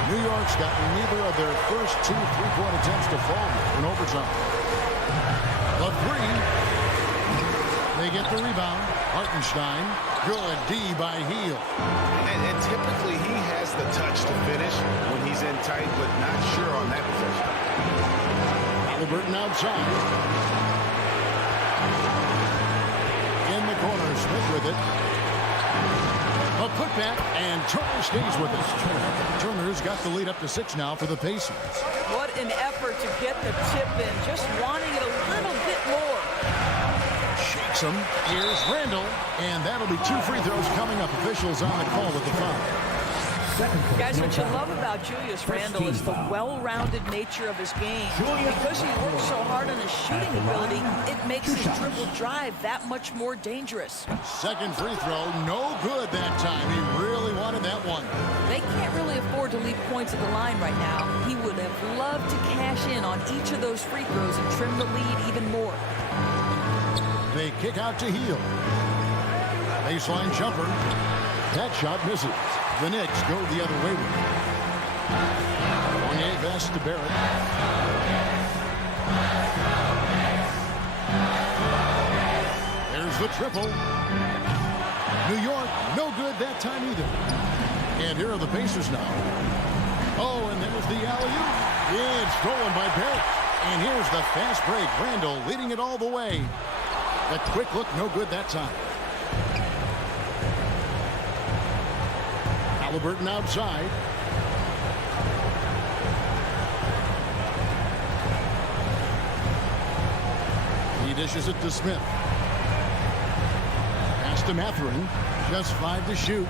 New York's got neither of their first 2 three-point attempts to fall in overtime. The 3. They get the rebound. Hartenstein. Good D by Hield. And typically he has the touch to finish when he's in tight, but not sure on that possession. Halliburton outside. In the corner, Smith with it. A putback, and Turner stays with us. Turner's got the lead up to 6 now for the Pacers. What an effort to get the tip in, just wanting it a little bit more. Shakes him. Here's Randall, and that'll be 2 free throws coming up. Officials on the call with the foul. Guys, what you love about Julius Randle is the well-rounded nature of his game. Because he works so hard on his shooting ability, it makes his dribble drive that much more dangerous. Second free throw, no good that time. He really wanted that one. They can't really afford to leave points at the line right now. He would have loved to cash in on each of those free throws and trim the lead even more. They kick out to Hield. Baseline jumper. That shot misses. The Knicks go the other way with it. Fournier pass to Barrett. There's the triple. New York, no good that time either. And here are the Pacers now. Oh, and there's the alley-oop. It's stolen by Barrett. And here's the fast break. Randall leading it all the way. That quick look, no good that time. Halliburton outside. He dishes it to Smith. Pass to Mathurin. Just 5 to shoot.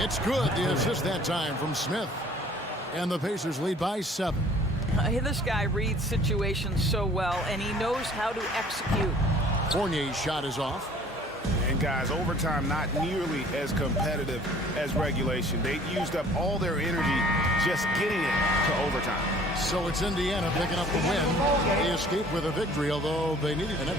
It's good. The assist that time from Smith. And the Pacers lead by 7. This guy reads situations so well, and he knows how to execute. Fournier's shot is off. And guys, overtime not nearly as competitive as regulation. They used up all their energy just getting it to overtime. So it's Indiana picking up the win. They escaped with a victory, although they needed it.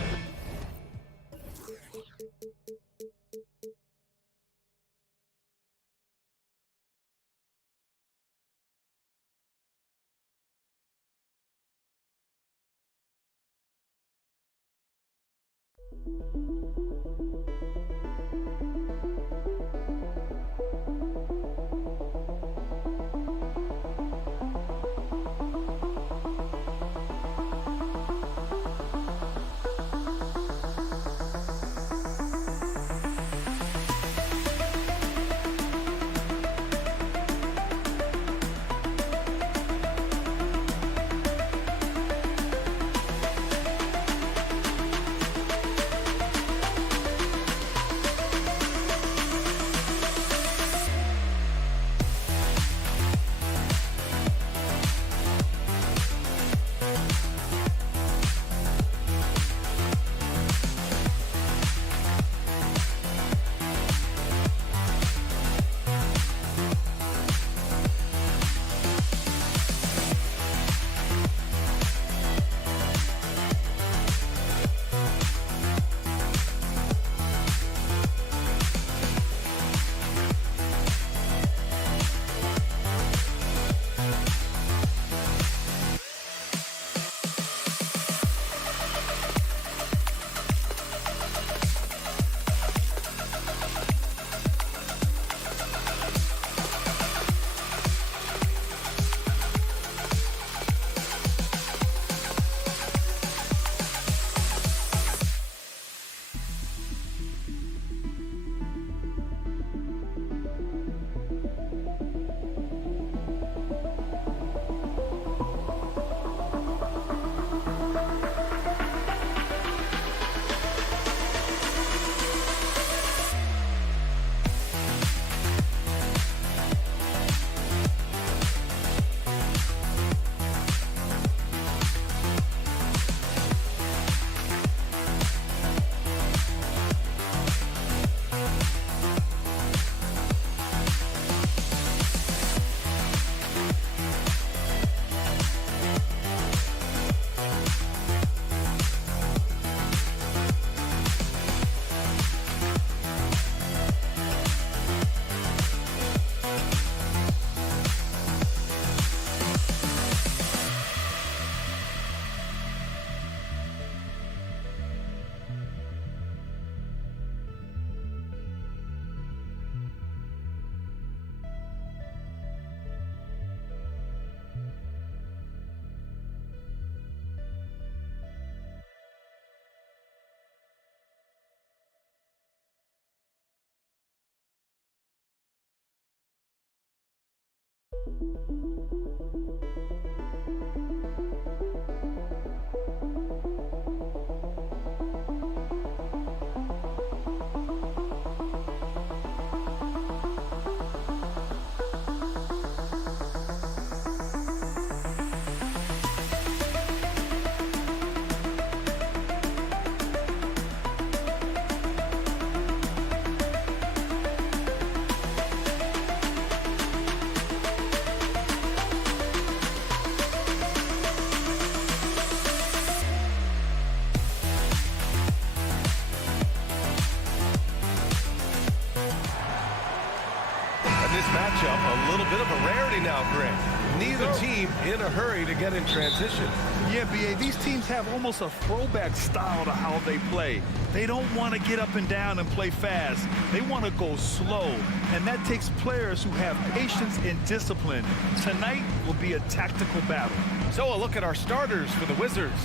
matchup a little bit of a rarity now, Greg. Neither team in a hurry to get in transition. Yeah, B.A., these teams have almost a throwback style to how they play. They don't want to get up and down and play fast. They want to go slow, and that takes players who have patience and discipline. Tonight will be a tactical battle. So a look at our starters for the Wizards.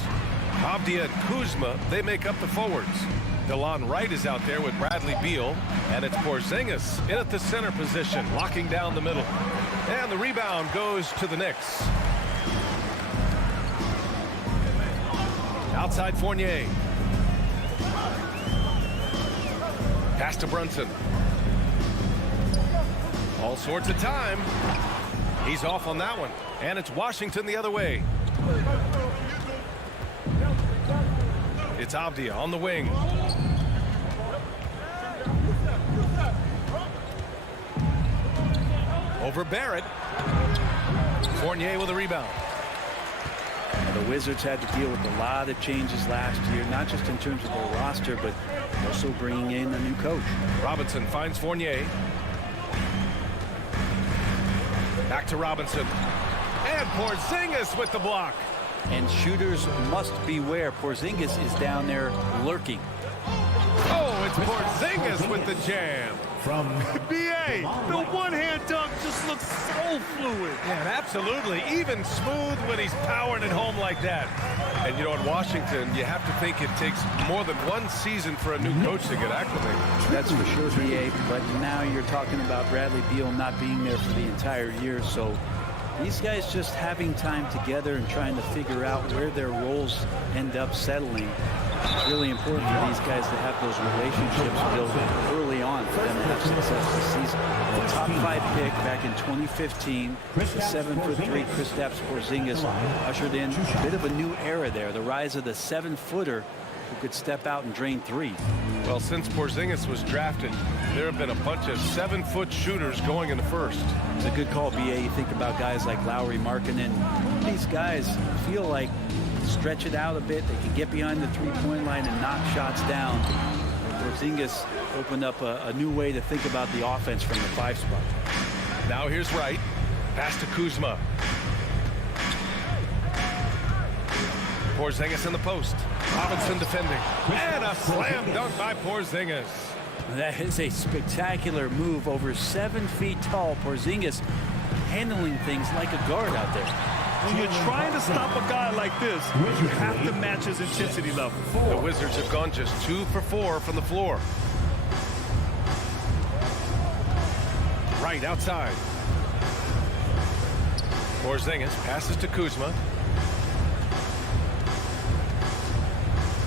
Abdia and Kuzma, they make up the forwards. DeLon Wright is out there with Bradley Beal, and it's Porzingis in at the center position, locking down the middle. And the rebound goes to the Knicks. Outside Fournier. Pass to Brunson. All sorts of time. He's off on that one. And it's Washington the other way. It's Avdia on the wing. Over Barrett. Fournier with a rebound. The Wizards had to deal with a lot of changes last year, not just in terms of their roster, but also bringing in a new coach. Robinson finds Fournier. Back to Robinson. And Porzingis with the block. And shooters must beware. Porzingis is down there lurking. Oh, it's Porzingis with the jam. From BA, the one-hand dunk just looks so fluid. Yeah, absolutely. Even smooth when he's powering it home like that. And, you know, in Washington, you have to think it takes more than one season for a new coach to get acclimated. That's for sure, BA. But now you're talking about Bradley Beal not being there for the entire year. So these guys just having time together and trying to figure out where their roles end up settling. It's really important for these guys to have those relationships built early on for them to have success this season. The top 5 pick back in 2015, the 7'3" Kristaps Porzingis ushered in a bit of a new era there. The rise of the 7-footer who could step out and drain threes. Well, since Porzingis was drafted, there have been a bunch of 7-foot shooters going in the first. It's a good call, BA. You think about guys like Lowry Markkanen. These guys feel like stretch it out a bit. They can get behind the three-point line and knock shots down. Porzingis opened up a new way to think about the offense from the 5 spot. Now here's Wright. Pass to Kuzma. Porzingis in the post. Robinson defending. And a slam dunk by Porzingis. That is a spectacular move. Over 7 feet tall. Porzingis handling things like a guard out there. When you're trying to stop a guy like this, you have to match his intensity level. The Wizards have gone just 2 for 4 from the floor. Right outside. Porzingis passes to Kuzma.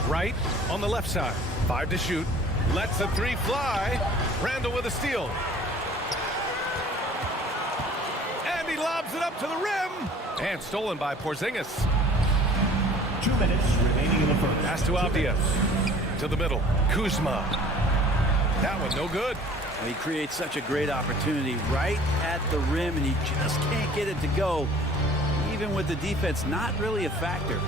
Right on the left side. 5 to shoot. Lets the 3 fly. Randall with a steal. And he lobs it up to the rim. And stolen by Porzingis. 2 minutes remaining in the first. Pass to Avdia. To the middle. Kuzma. That one no good. Well, he creates such a great opportunity right at the rim, and he just can't get it to go. Even with the defense not really a factor.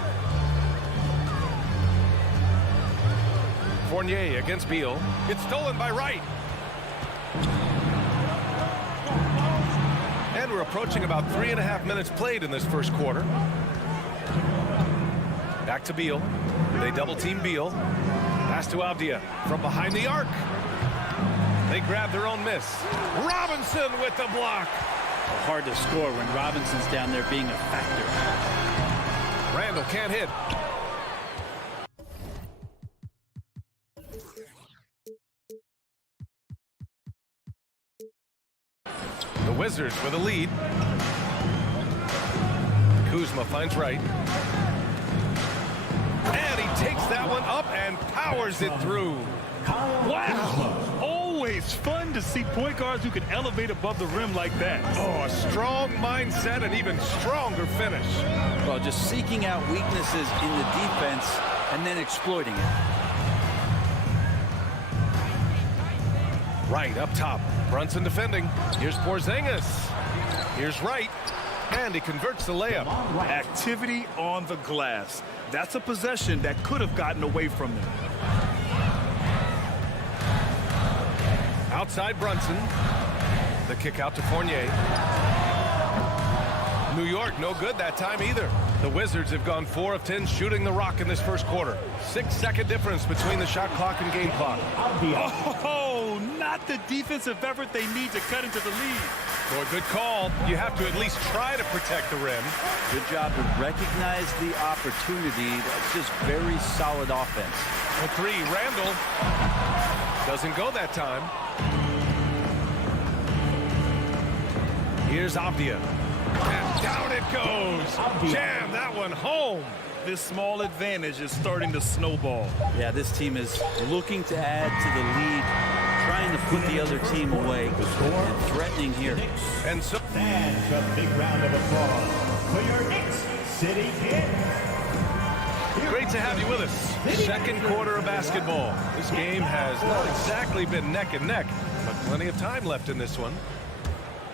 Fournier against Beal. It's stolen by Wright. And we're approaching about 3.5 minutes played in this first quarter. Back to Beal. They double team Beal. Pass to Avdia from behind the arc. They grab their own miss. Robinson with the block. Hard to score when Robinson's down there being a factor. Randall can't hit. The Wizards with a lead. Kuzma finds Wright. And he takes that one up and powers it through. Wow! Always fun to see point guards who can elevate above the rim like that. Oh, a strong mindset and even stronger finish. Well, just seeking out weaknesses in the defense and then exploiting it. Right up top. Brunson defending. Here's Porzingis. Here's Wright. And he converts the layup. Activity on the glass. That's a possession that could have gotten away from them. Outside Brunson. The kick out to Fournier. New York no good that time either. The Wizards have gone 4 of 10 shooting the rock in this first quarter. 6-second difference between the shot clock and game clock. Oh, not the defensive effort they need to cut into the lead. Boy, good call. You have to at least try to protect the rim. Good job to recognize the opportunity. That's just very solid offense. A 3, Randall. Doesn't go that time. Here's Avdia. And down it goes. Jam that one home. This small advantage is starting to snowball. Yeah, this team is looking to add to the lead, trying to put the other team away and threatening here. And so Fans, a big round of applause for your Knicks City Kids. great to have you with us. Second quarter of basketball. This game has not exactly been neck and neck, but plenty of time left in this one.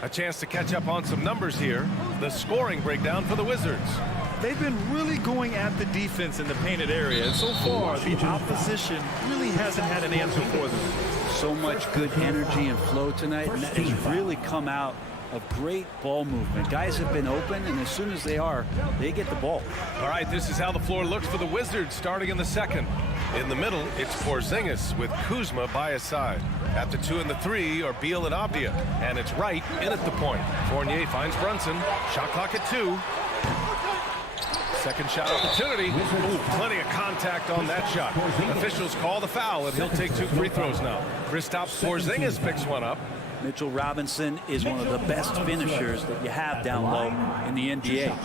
A chance to catch up on some numbers here. The scoring breakdown for the Wizards. They've been really going at the defense in the painted area, and so far the opposition really hasn't had an answer for them. So much good energy and flow tonight, and that has really come out of great ball movement. Guys have been open, and as soon as they are, they get the ball. All right, this is how the floor looks for the Wizards starting in the second. In the middle, it's Porzingis with Kuzma by his side. At the 2 and the 3 are Beal and Avdia, and it's Wright in at the point. Fournier finds Brunson. Shot clock at 2. Second shot opportunity. Ooh, plenty of contact on that shot. Officials call the foul, and he'll take 2 free throws now. Kristaps Porzingis picks one up. Mitchell Robinson is one of the best finishers that you have down low in the NBA.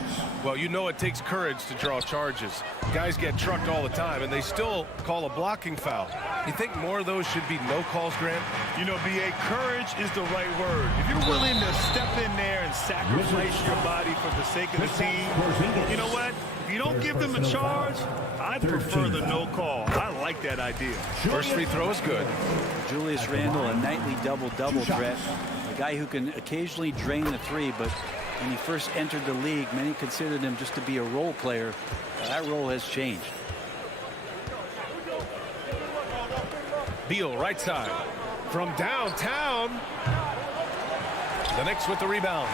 Well, you know it takes courage to draw charges. Guys get trucked all the time, and they still call a blocking foul. You think more of those should be no calls, Grant? You know, B.A., courage is the right word. If you're willing to step in there and sacrifice your body for the sake of the team, you know what? If you don't give them a charge, I prefer the no call. I like that idea. First free throw is good. Julius Randle, a nightly double-double threat. A guy who can occasionally drain the 3, but when he first entered the league, many considered him just to be a role player. That role has changed. Beal, right side. From downtown. The Knicks with the rebound.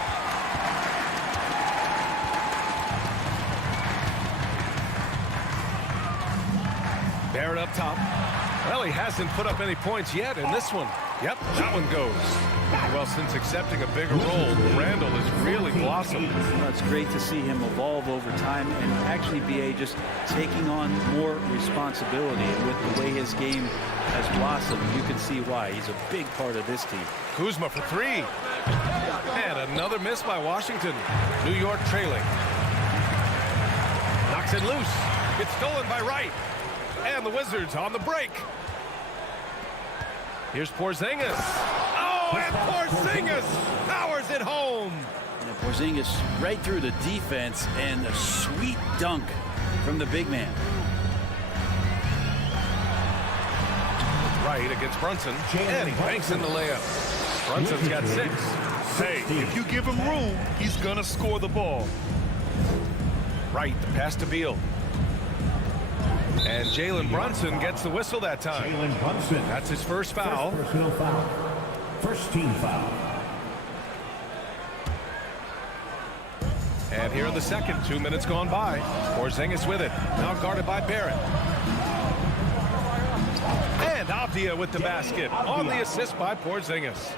Barrett up top. Well, he hasn't put up any points yet in this one. Yep, that one goes. Well, since accepting a bigger role, Randall has really blossomed. Well, it's great to see him evolve over time and actually be just taking on more responsibility. And with the way his game has blossomed, you can see why. He's a big part of this team. Kuzma for 3. And another miss by Washington. New York trailing. Knocks it loose. It's stolen by Wright. And the Wizards on the break. Here's Porzingis. Oh, and Porzingis powers it home. And Porzingis right through the defense, and a sweet dunk from the big man. Right against Brunson, and he banks in the layup. Brunson's got 6. Hey, if you give him room, he's going to score the ball. Right, the pass to Beal. And Jalen Brunson gets the whistle that time. Jalen Brunson. That's his first foul. Personal foul. First team foul. And here in the second, 2 minutes gone by. Porzingis with it. Now guarded by Barrett. And Avdia with the basket on the assist by Porzingis.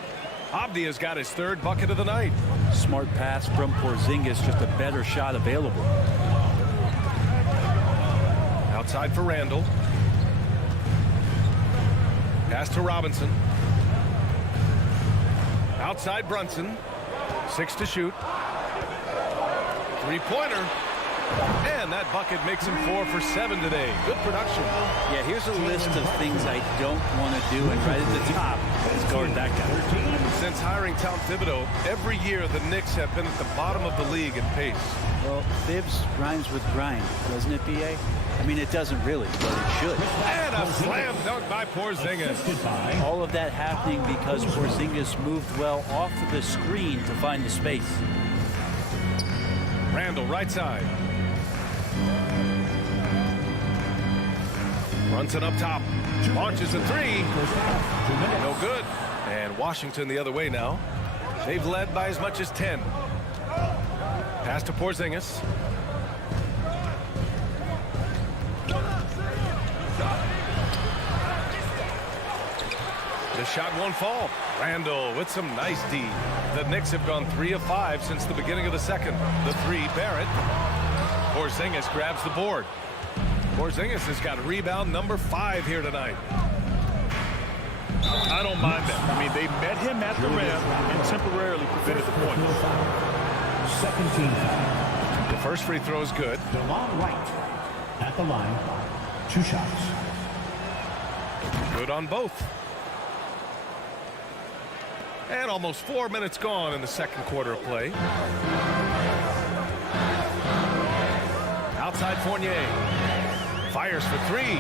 Avdia's got his 3rd bucket of the night. Smart pass from Porzingis, just a better shot available. Outside for Randall. Pass to Robinson. Outside Brunson. 6 to shoot. 3-pointer. And that bucket makes him 4 for 7 today. Good production. Yeah, here's a list of things I don't want to do, and right at the top is guard that guy. Since hiring Tom Thibodeau, every year the Knicks have been at the bottom of the league in pace. Well, Thibs rhymes with grind, doesn't it, B.A.? I mean, it doesn't really, but it should. And a slam dunk by Porzingis. All of that happening because Porzingis moved well off of the screen to find the space. Randall, right side. Brunson up top. Launches a 3. No good. And Washington the other way now. They've led by as much as 10. Pass to Porzingis. The shot won't fall. Randall with some nice D. The Knicks have gone 3 of 5 since the beginning of the second. The 3, Barrett. Porzingis grabs the board. Porzingis has got rebound number 5 here tonight. I don't mind that. I mean, they met him at the rim and temporarily prevented the point. Second team foul. The first free throw is good. DeLon Wright at the line. 2 shots. Good on both. And almost 4 minutes gone in the second quarter of play. Outside Fournier. Fires for three.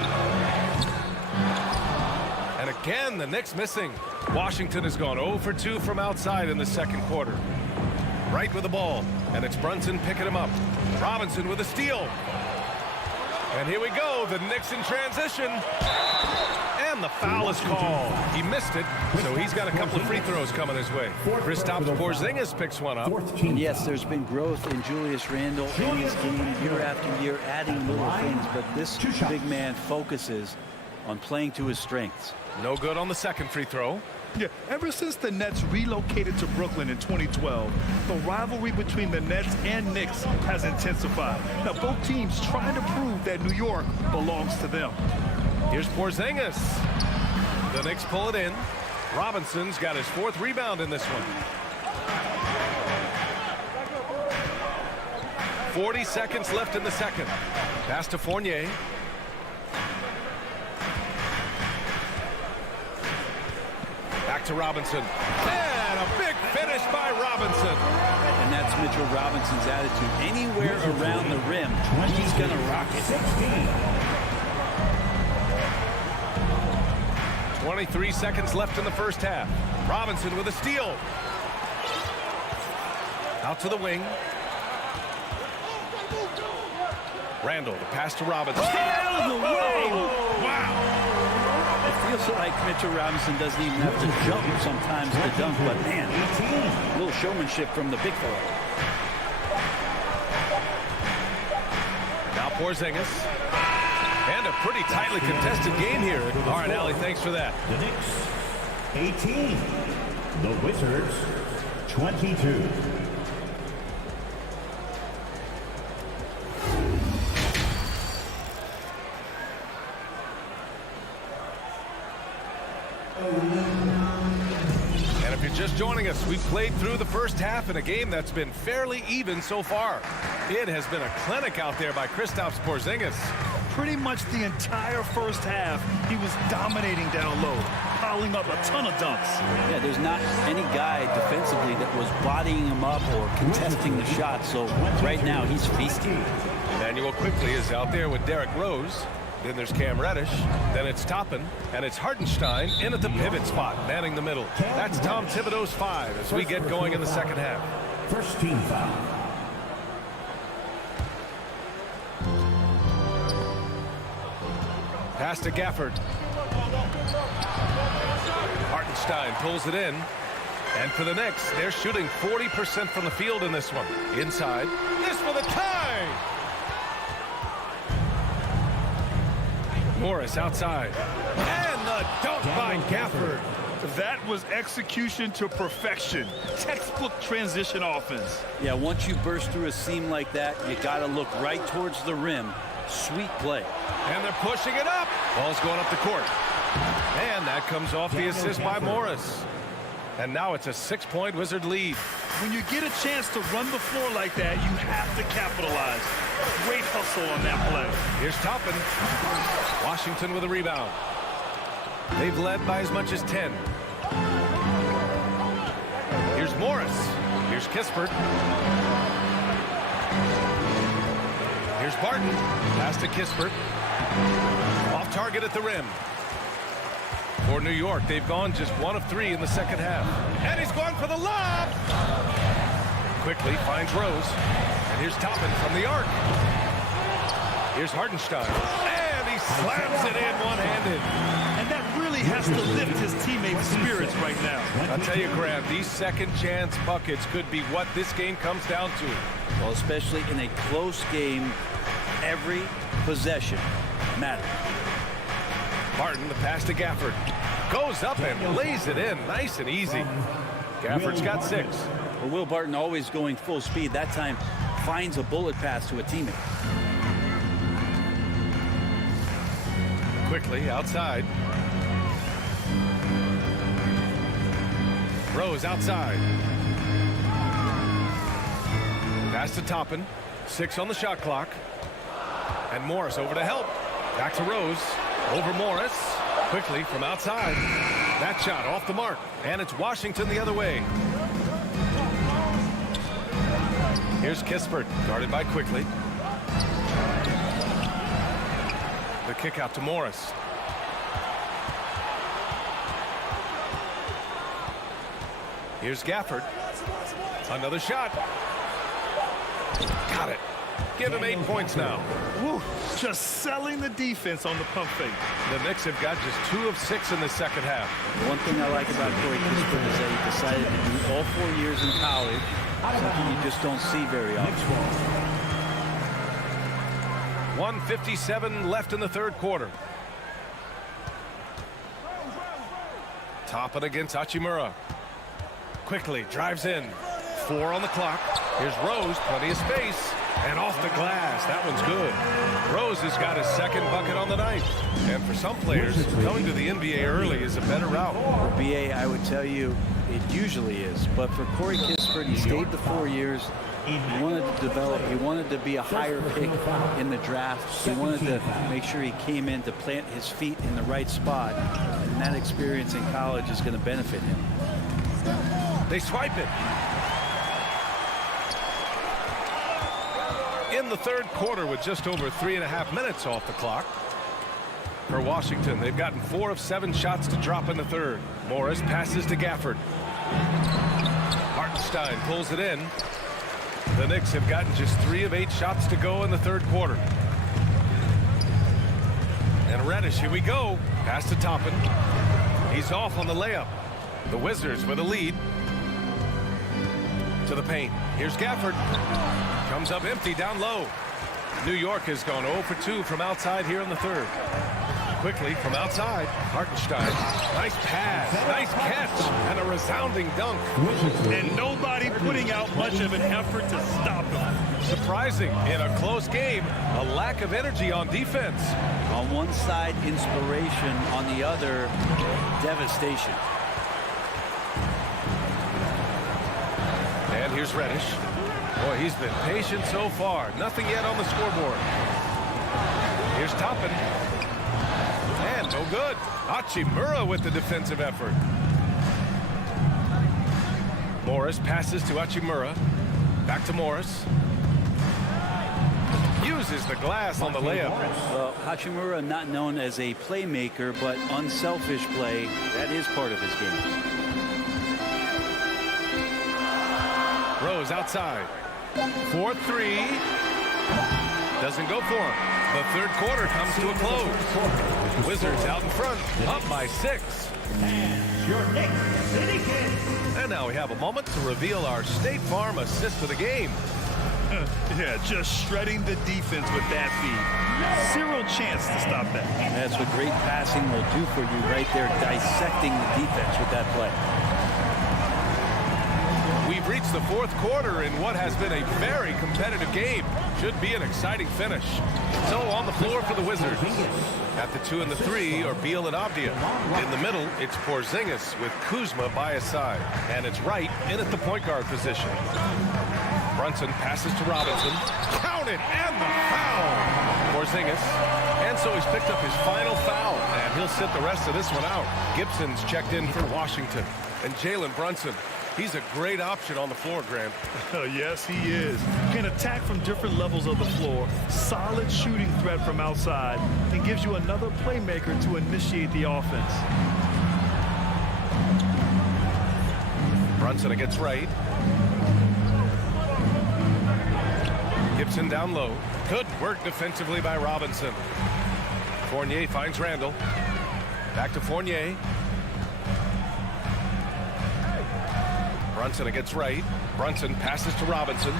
And again, the Knicks missing. Washington has gone 0 for 2 from outside in the second quarter. Right with the ball. And it's Brunson picking him up. Robinson with a steal. And here we go. The Knicks in transition. And the foul is called. He missed it, so he's got a couple of free throws coming his way. Kristaps Porzingis picks one up. And yes, there's been growth in Julius Randle in his game year after year, adding little things, but this big man focuses on playing to his strengths. No good on the second free throw. Yeah, ever since the Nets relocated to Brooklyn in 2012, the rivalry between the Nets and Knicks has intensified. Now, both teams trying to prove that New York belongs to them. Here's Porzingis. The Knicks pull it in. Robinson's got his 4th rebound in this one. 40 seconds left in the second. Pass to Fournier. Back to Robinson. And a big finish by Robinson. And that's Mitchell Robinson's attitude. Anywhere around the rim, he's going to rock it. 23 seconds left in the first half. Robinson with a steal. Out to the wing. Randle, the pass to Robinson. Out of the way! Wow! It feels like Mitchell Robinson doesn't even have to jump sometimes to dunk, but man, a little showmanship from the big fella. Now Porzingis. And a pretty tightly contested game here. All right, Allie, thanks for that. The Knicks, 18. The Wizards, 22. And if you're just joining us, we've played through the first half in a game that's been fairly even so far. It has been a clinic out there by Kristaps Porzingis. Pretty much the entire first half, he was dominating down low, piling up a ton of dunks. Yeah, there's not any guy defensively that was bodying him up or contesting the shot, so right now he's feasting. Emmanuel Quickly is out there with Derrick Rose. Then there's Cam Reddish. Then it's Toppin. And it's Hartenstein in at the pivot spot, manning the middle. That's Tom Thibodeau's 5 as we get going in the second half. First team foul. Pass to Gafford. Hartenstein pulls it in. And for the Knicks, they're shooting 40% from the field in this one. Inside. This for the tie! Morris outside. And the dunk by Gafford. That was execution to perfection. Textbook transition offense. Yeah, once you burst through a seam like that, you got to look right towards the rim. Sweet play. And they're pushing it up. Ball's going up the court. And that comes off the assist by Morris. And now it's a 6-point Wizard lead. When you get a chance to run the floor like that, you have to capitalize. Great hustle on that play. Here's Toppin. Washington with a rebound. They've led by as much as 10. Here's Morris. Here's Kispert. Here's Barton. Pass to Kispert. Off target at the rim. For New York, they've gone just 1 of 3 in the second half. And he's going for the lob. Quickly finds Rose. And here's Toppin from the arc. Here's Hartenstein. And he slams it in one-handed. And that really has to lift his teammates' spirits right now. I'll tell you, Graham, these second-chance buckets could be what this game comes down to. Well, especially in a close game, every possession matters. Martin, the pass to Gafford. Goes up and lays it in. Nice and easy. Gafford's got 6. Well, Will Barton always going full speed. That time finds a bullet pass to a teammate. Quickly outside. Rose outside. Pass to Toppin. 6 on the shot clock. And Morris over to help. Back to Rose. Over Morris. Quickly from outside. That shot off the mark, and it's Washington the other way. Here's Kispert, guarded by Quickly. The kick out to Morris. Here's Gafford. Another shot. Got it. Give him 8 points now. Woo, just selling the defense on the pump fake. The Knicks have got just 2 of 6 in the second half. One thing I like about Corey Kispert is that he decided to do all 4 years in college, something you just don't see very often. 1:57 left in the third quarter. Toppin against Hachimura. Quickly drives in. 4 on the clock. Here's Rose, plenty of space. And off the glass. That one's good. Rose has got his second bucket on the night. And for some players, going to the NBA early is a better route. For BA, I would tell you, it usually is. But for Corey Kispert, he stayed the 4 years. He wanted to develop. He wanted to be a higher pick in the draft. He wanted to make sure he came in to plant his feet in the right spot. And that experience in college is going to benefit him. They swipe it. In the third quarter with just over 3.5 minutes off the clock. For Washington, they've gotten 4 of 7 shots to drop in the third. Morris passes to Gafford. Hartenstein pulls it in. The Knicks have gotten just 3 of 8 shots to go in the third quarter. And Reddish, here we go. Pass to Toppin. He's off on the layup. The Wizards with a lead. To the paint. Here's Gafford. Comes up empty down low. New York has gone 0 for 2 from outside here in the third. Quickly from outside. Hartenstein. Nice pass. Nice catch. And a resounding dunk. And nobody putting out much of an effort to stop him. Surprising in a close game. A lack of energy on defense. On one side, inspiration. On the other, devastation. And here's Reddish. Boy, he's been patient so far. Nothing yet on the scoreboard. Here's Toppin. And no good. Hachimura with the defensive effort. Morris passes to Hachimura. Back to Morris. Uses the glass on the layup. Well, Hachimura not known as a playmaker, but unselfish play. That is part of his game. Rose outside. 4-3. Doesn't go for him. The third quarter comes to a close. Wizards out in front, up by 6. Your Knicks City Kids. And now we have a moment to reveal our State Farm assist of the game. Yeah, just shredding the defense with that feed. Zero chance to stop that. That's what great passing will do for you right there, dissecting the defense with that play. We've reached the fourth quarter in what has been a very competitive game. Should be an exciting finish. So on the floor for the Wizards. At the 2 and the 3 are Beal and Avdia. In the middle, it's Porzingis with Kuzma by his side. And it's Wright in at the point guard position. Brunson passes to Robinson. Count it, and the foul. Porzingis. And so he's picked up his final foul, and he'll sit the rest of this one out. Gibson's checked in for Washington. And Jalen Brunson. He's a great option on the floor, Graham. Yes, he is. Can attack from different levels of the floor. Solid shooting threat from outside. And gives you another playmaker to initiate the offense. Brunson against Wright. Gibson down low. Good work defensively by Robinson. Fournier finds Randall. Back to Fournier. Brunson against Wright. Brunson passes to Robinson.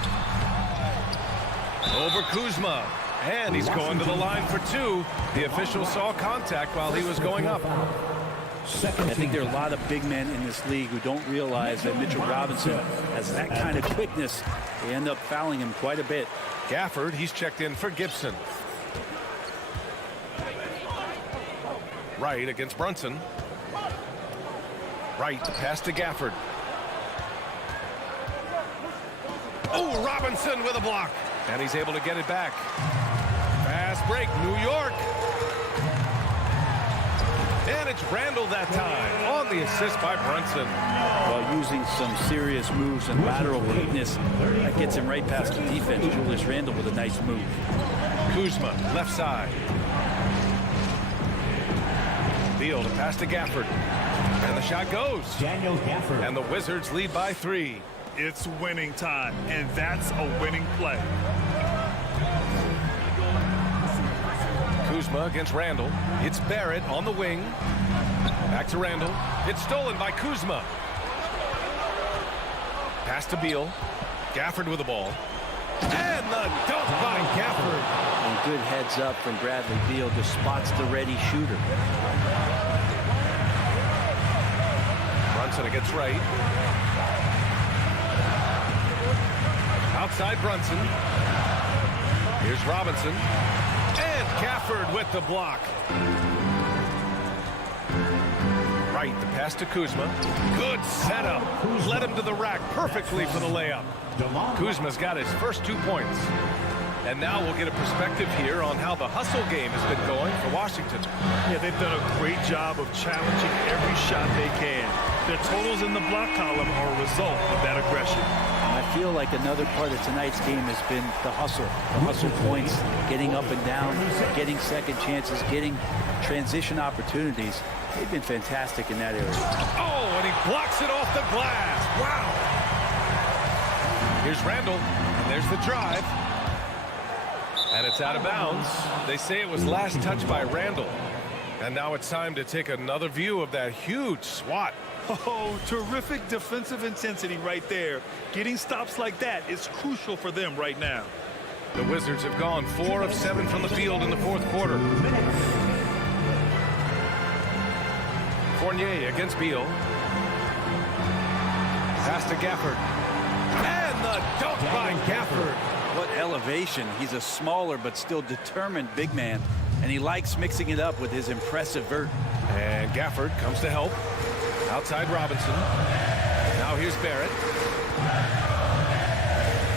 Over Kuzma. And he's going to the line for 2. The official saw contact while he was going up. I think there are a lot of big men in this league who don't realize that Mitchell Robinson has that kind of quickness. They end up fouling him quite a bit. Gafford, he's checked in for Gibson. Wright against Brunson. Wright, pass to Gafford. Oh, Robinson with a block. And he's able to get it back. Fast break, New York. And it's Randall that time on the assist by Brunson. While using some serious moves and lateral quickness, that gets him right past the defense. Julius Randle with a nice move. Kuzma, left side. Beal to pass to Gafford. And the shot goes. Daniel Gafford. And the Wizards lead by 3. It's winning time, and that's a winning play. Kuzma against Randall. It's Barrett on the wing. Back to Randall. It's stolen by Kuzma. Pass to Beal. Gafford with the ball. And the dunk by Gafford. And good heads up from Bradley Beal. Just spots the ready shooter. Brunson against Wright. Outside Brunson. Here's Robinson. And Gafford with the block. Wright, the pass to Kuzma. Good setup. Led him to the rack perfectly for the layup. Kuzma's got his first 2 points. And now we'll get a perspective here on how the hustle game has been going for Washington. Yeah, they've done a great job of challenging every shot they can. Their totals in the block column are a result of that aggression. I feel like another part of tonight's game has been the hustle. The hustle points, getting up and down, getting second chances, getting transition opportunities. They've been fantastic in that area. Oh, and he blocks it off the glass. Wow. Here's Randall, and there's the drive. And it's out of bounds. They say it was last touched by Randall. And now it's time to take another view of that huge swat. Oh, terrific defensive intensity right there. Getting stops like that is crucial for them right now. The Wizards have gone 4 of 7 from the field in the 4th quarter. Fournier against Beal. Pass to Gafford. And the dunk by Gafford. What elevation. He's a smaller but still determined big man. And he likes mixing it up with his impressive vert. And Gafford comes to help. Outside Robinson. Now here's Barrett.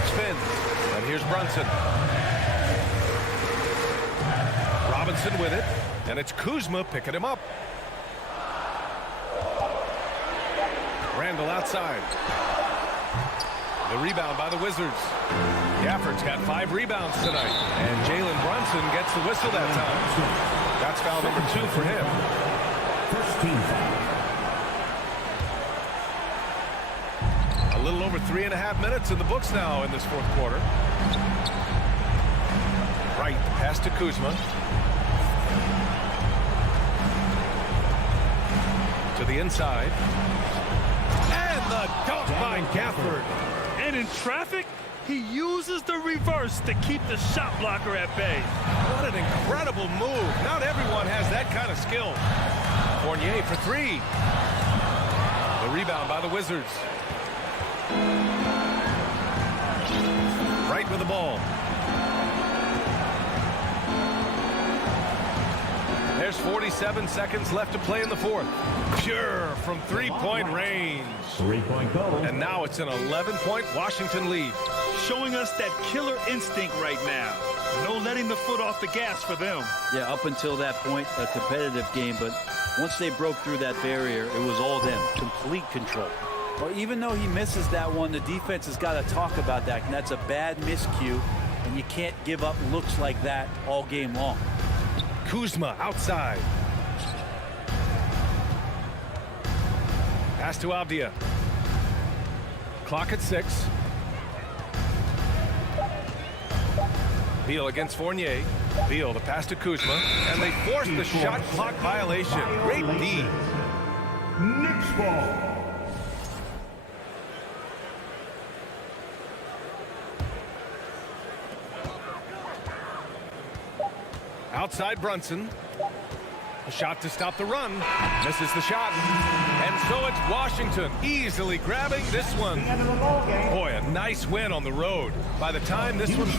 Spins. And here's Brunson. Robinson with it. And it's Kuzma picking him up. Randall outside. The rebound by the Wizards. Gafford's got 5 rebounds tonight. And Jalen Brunson gets the whistle that time. That's foul number 2 for him. First team foul. A little over 3.5 minutes in the books now in this 4th quarter. Right, pass to Kuzma. To the inside. And the dunk by Gafford. And in traffic, he uses the reverse to keep the shot blocker at bay. What an incredible move. Not everyone has that kind of skill. Fournier for 3. The rebound by the Wizards. Right with the ball. There's 47 seconds left to play in the 4th. Pure from 3-point range. 3-point goal. And now it's an 11-point Washington lead. Showing us that killer instinct right now. No letting the foot off the gas for them. Yeah, up until that point, a competitive game. But once they broke through that barrier, it was all them. Complete control. Well, even though he misses that one, the defense has got to talk about that. And that's a bad miscue. And you can't give up looks like that all game long. Kuzma outside. Pass to Avdia. Clock at 6. Beal against Fournier. Beal the pass to Kuzma. And they force the shot clock violation. Great D. Knicks ball. Outside Brunson. A shot to stop the run. Misses the shot. And so it's Washington easily grabbing this one. Boy, a nice win on the road. By the time this one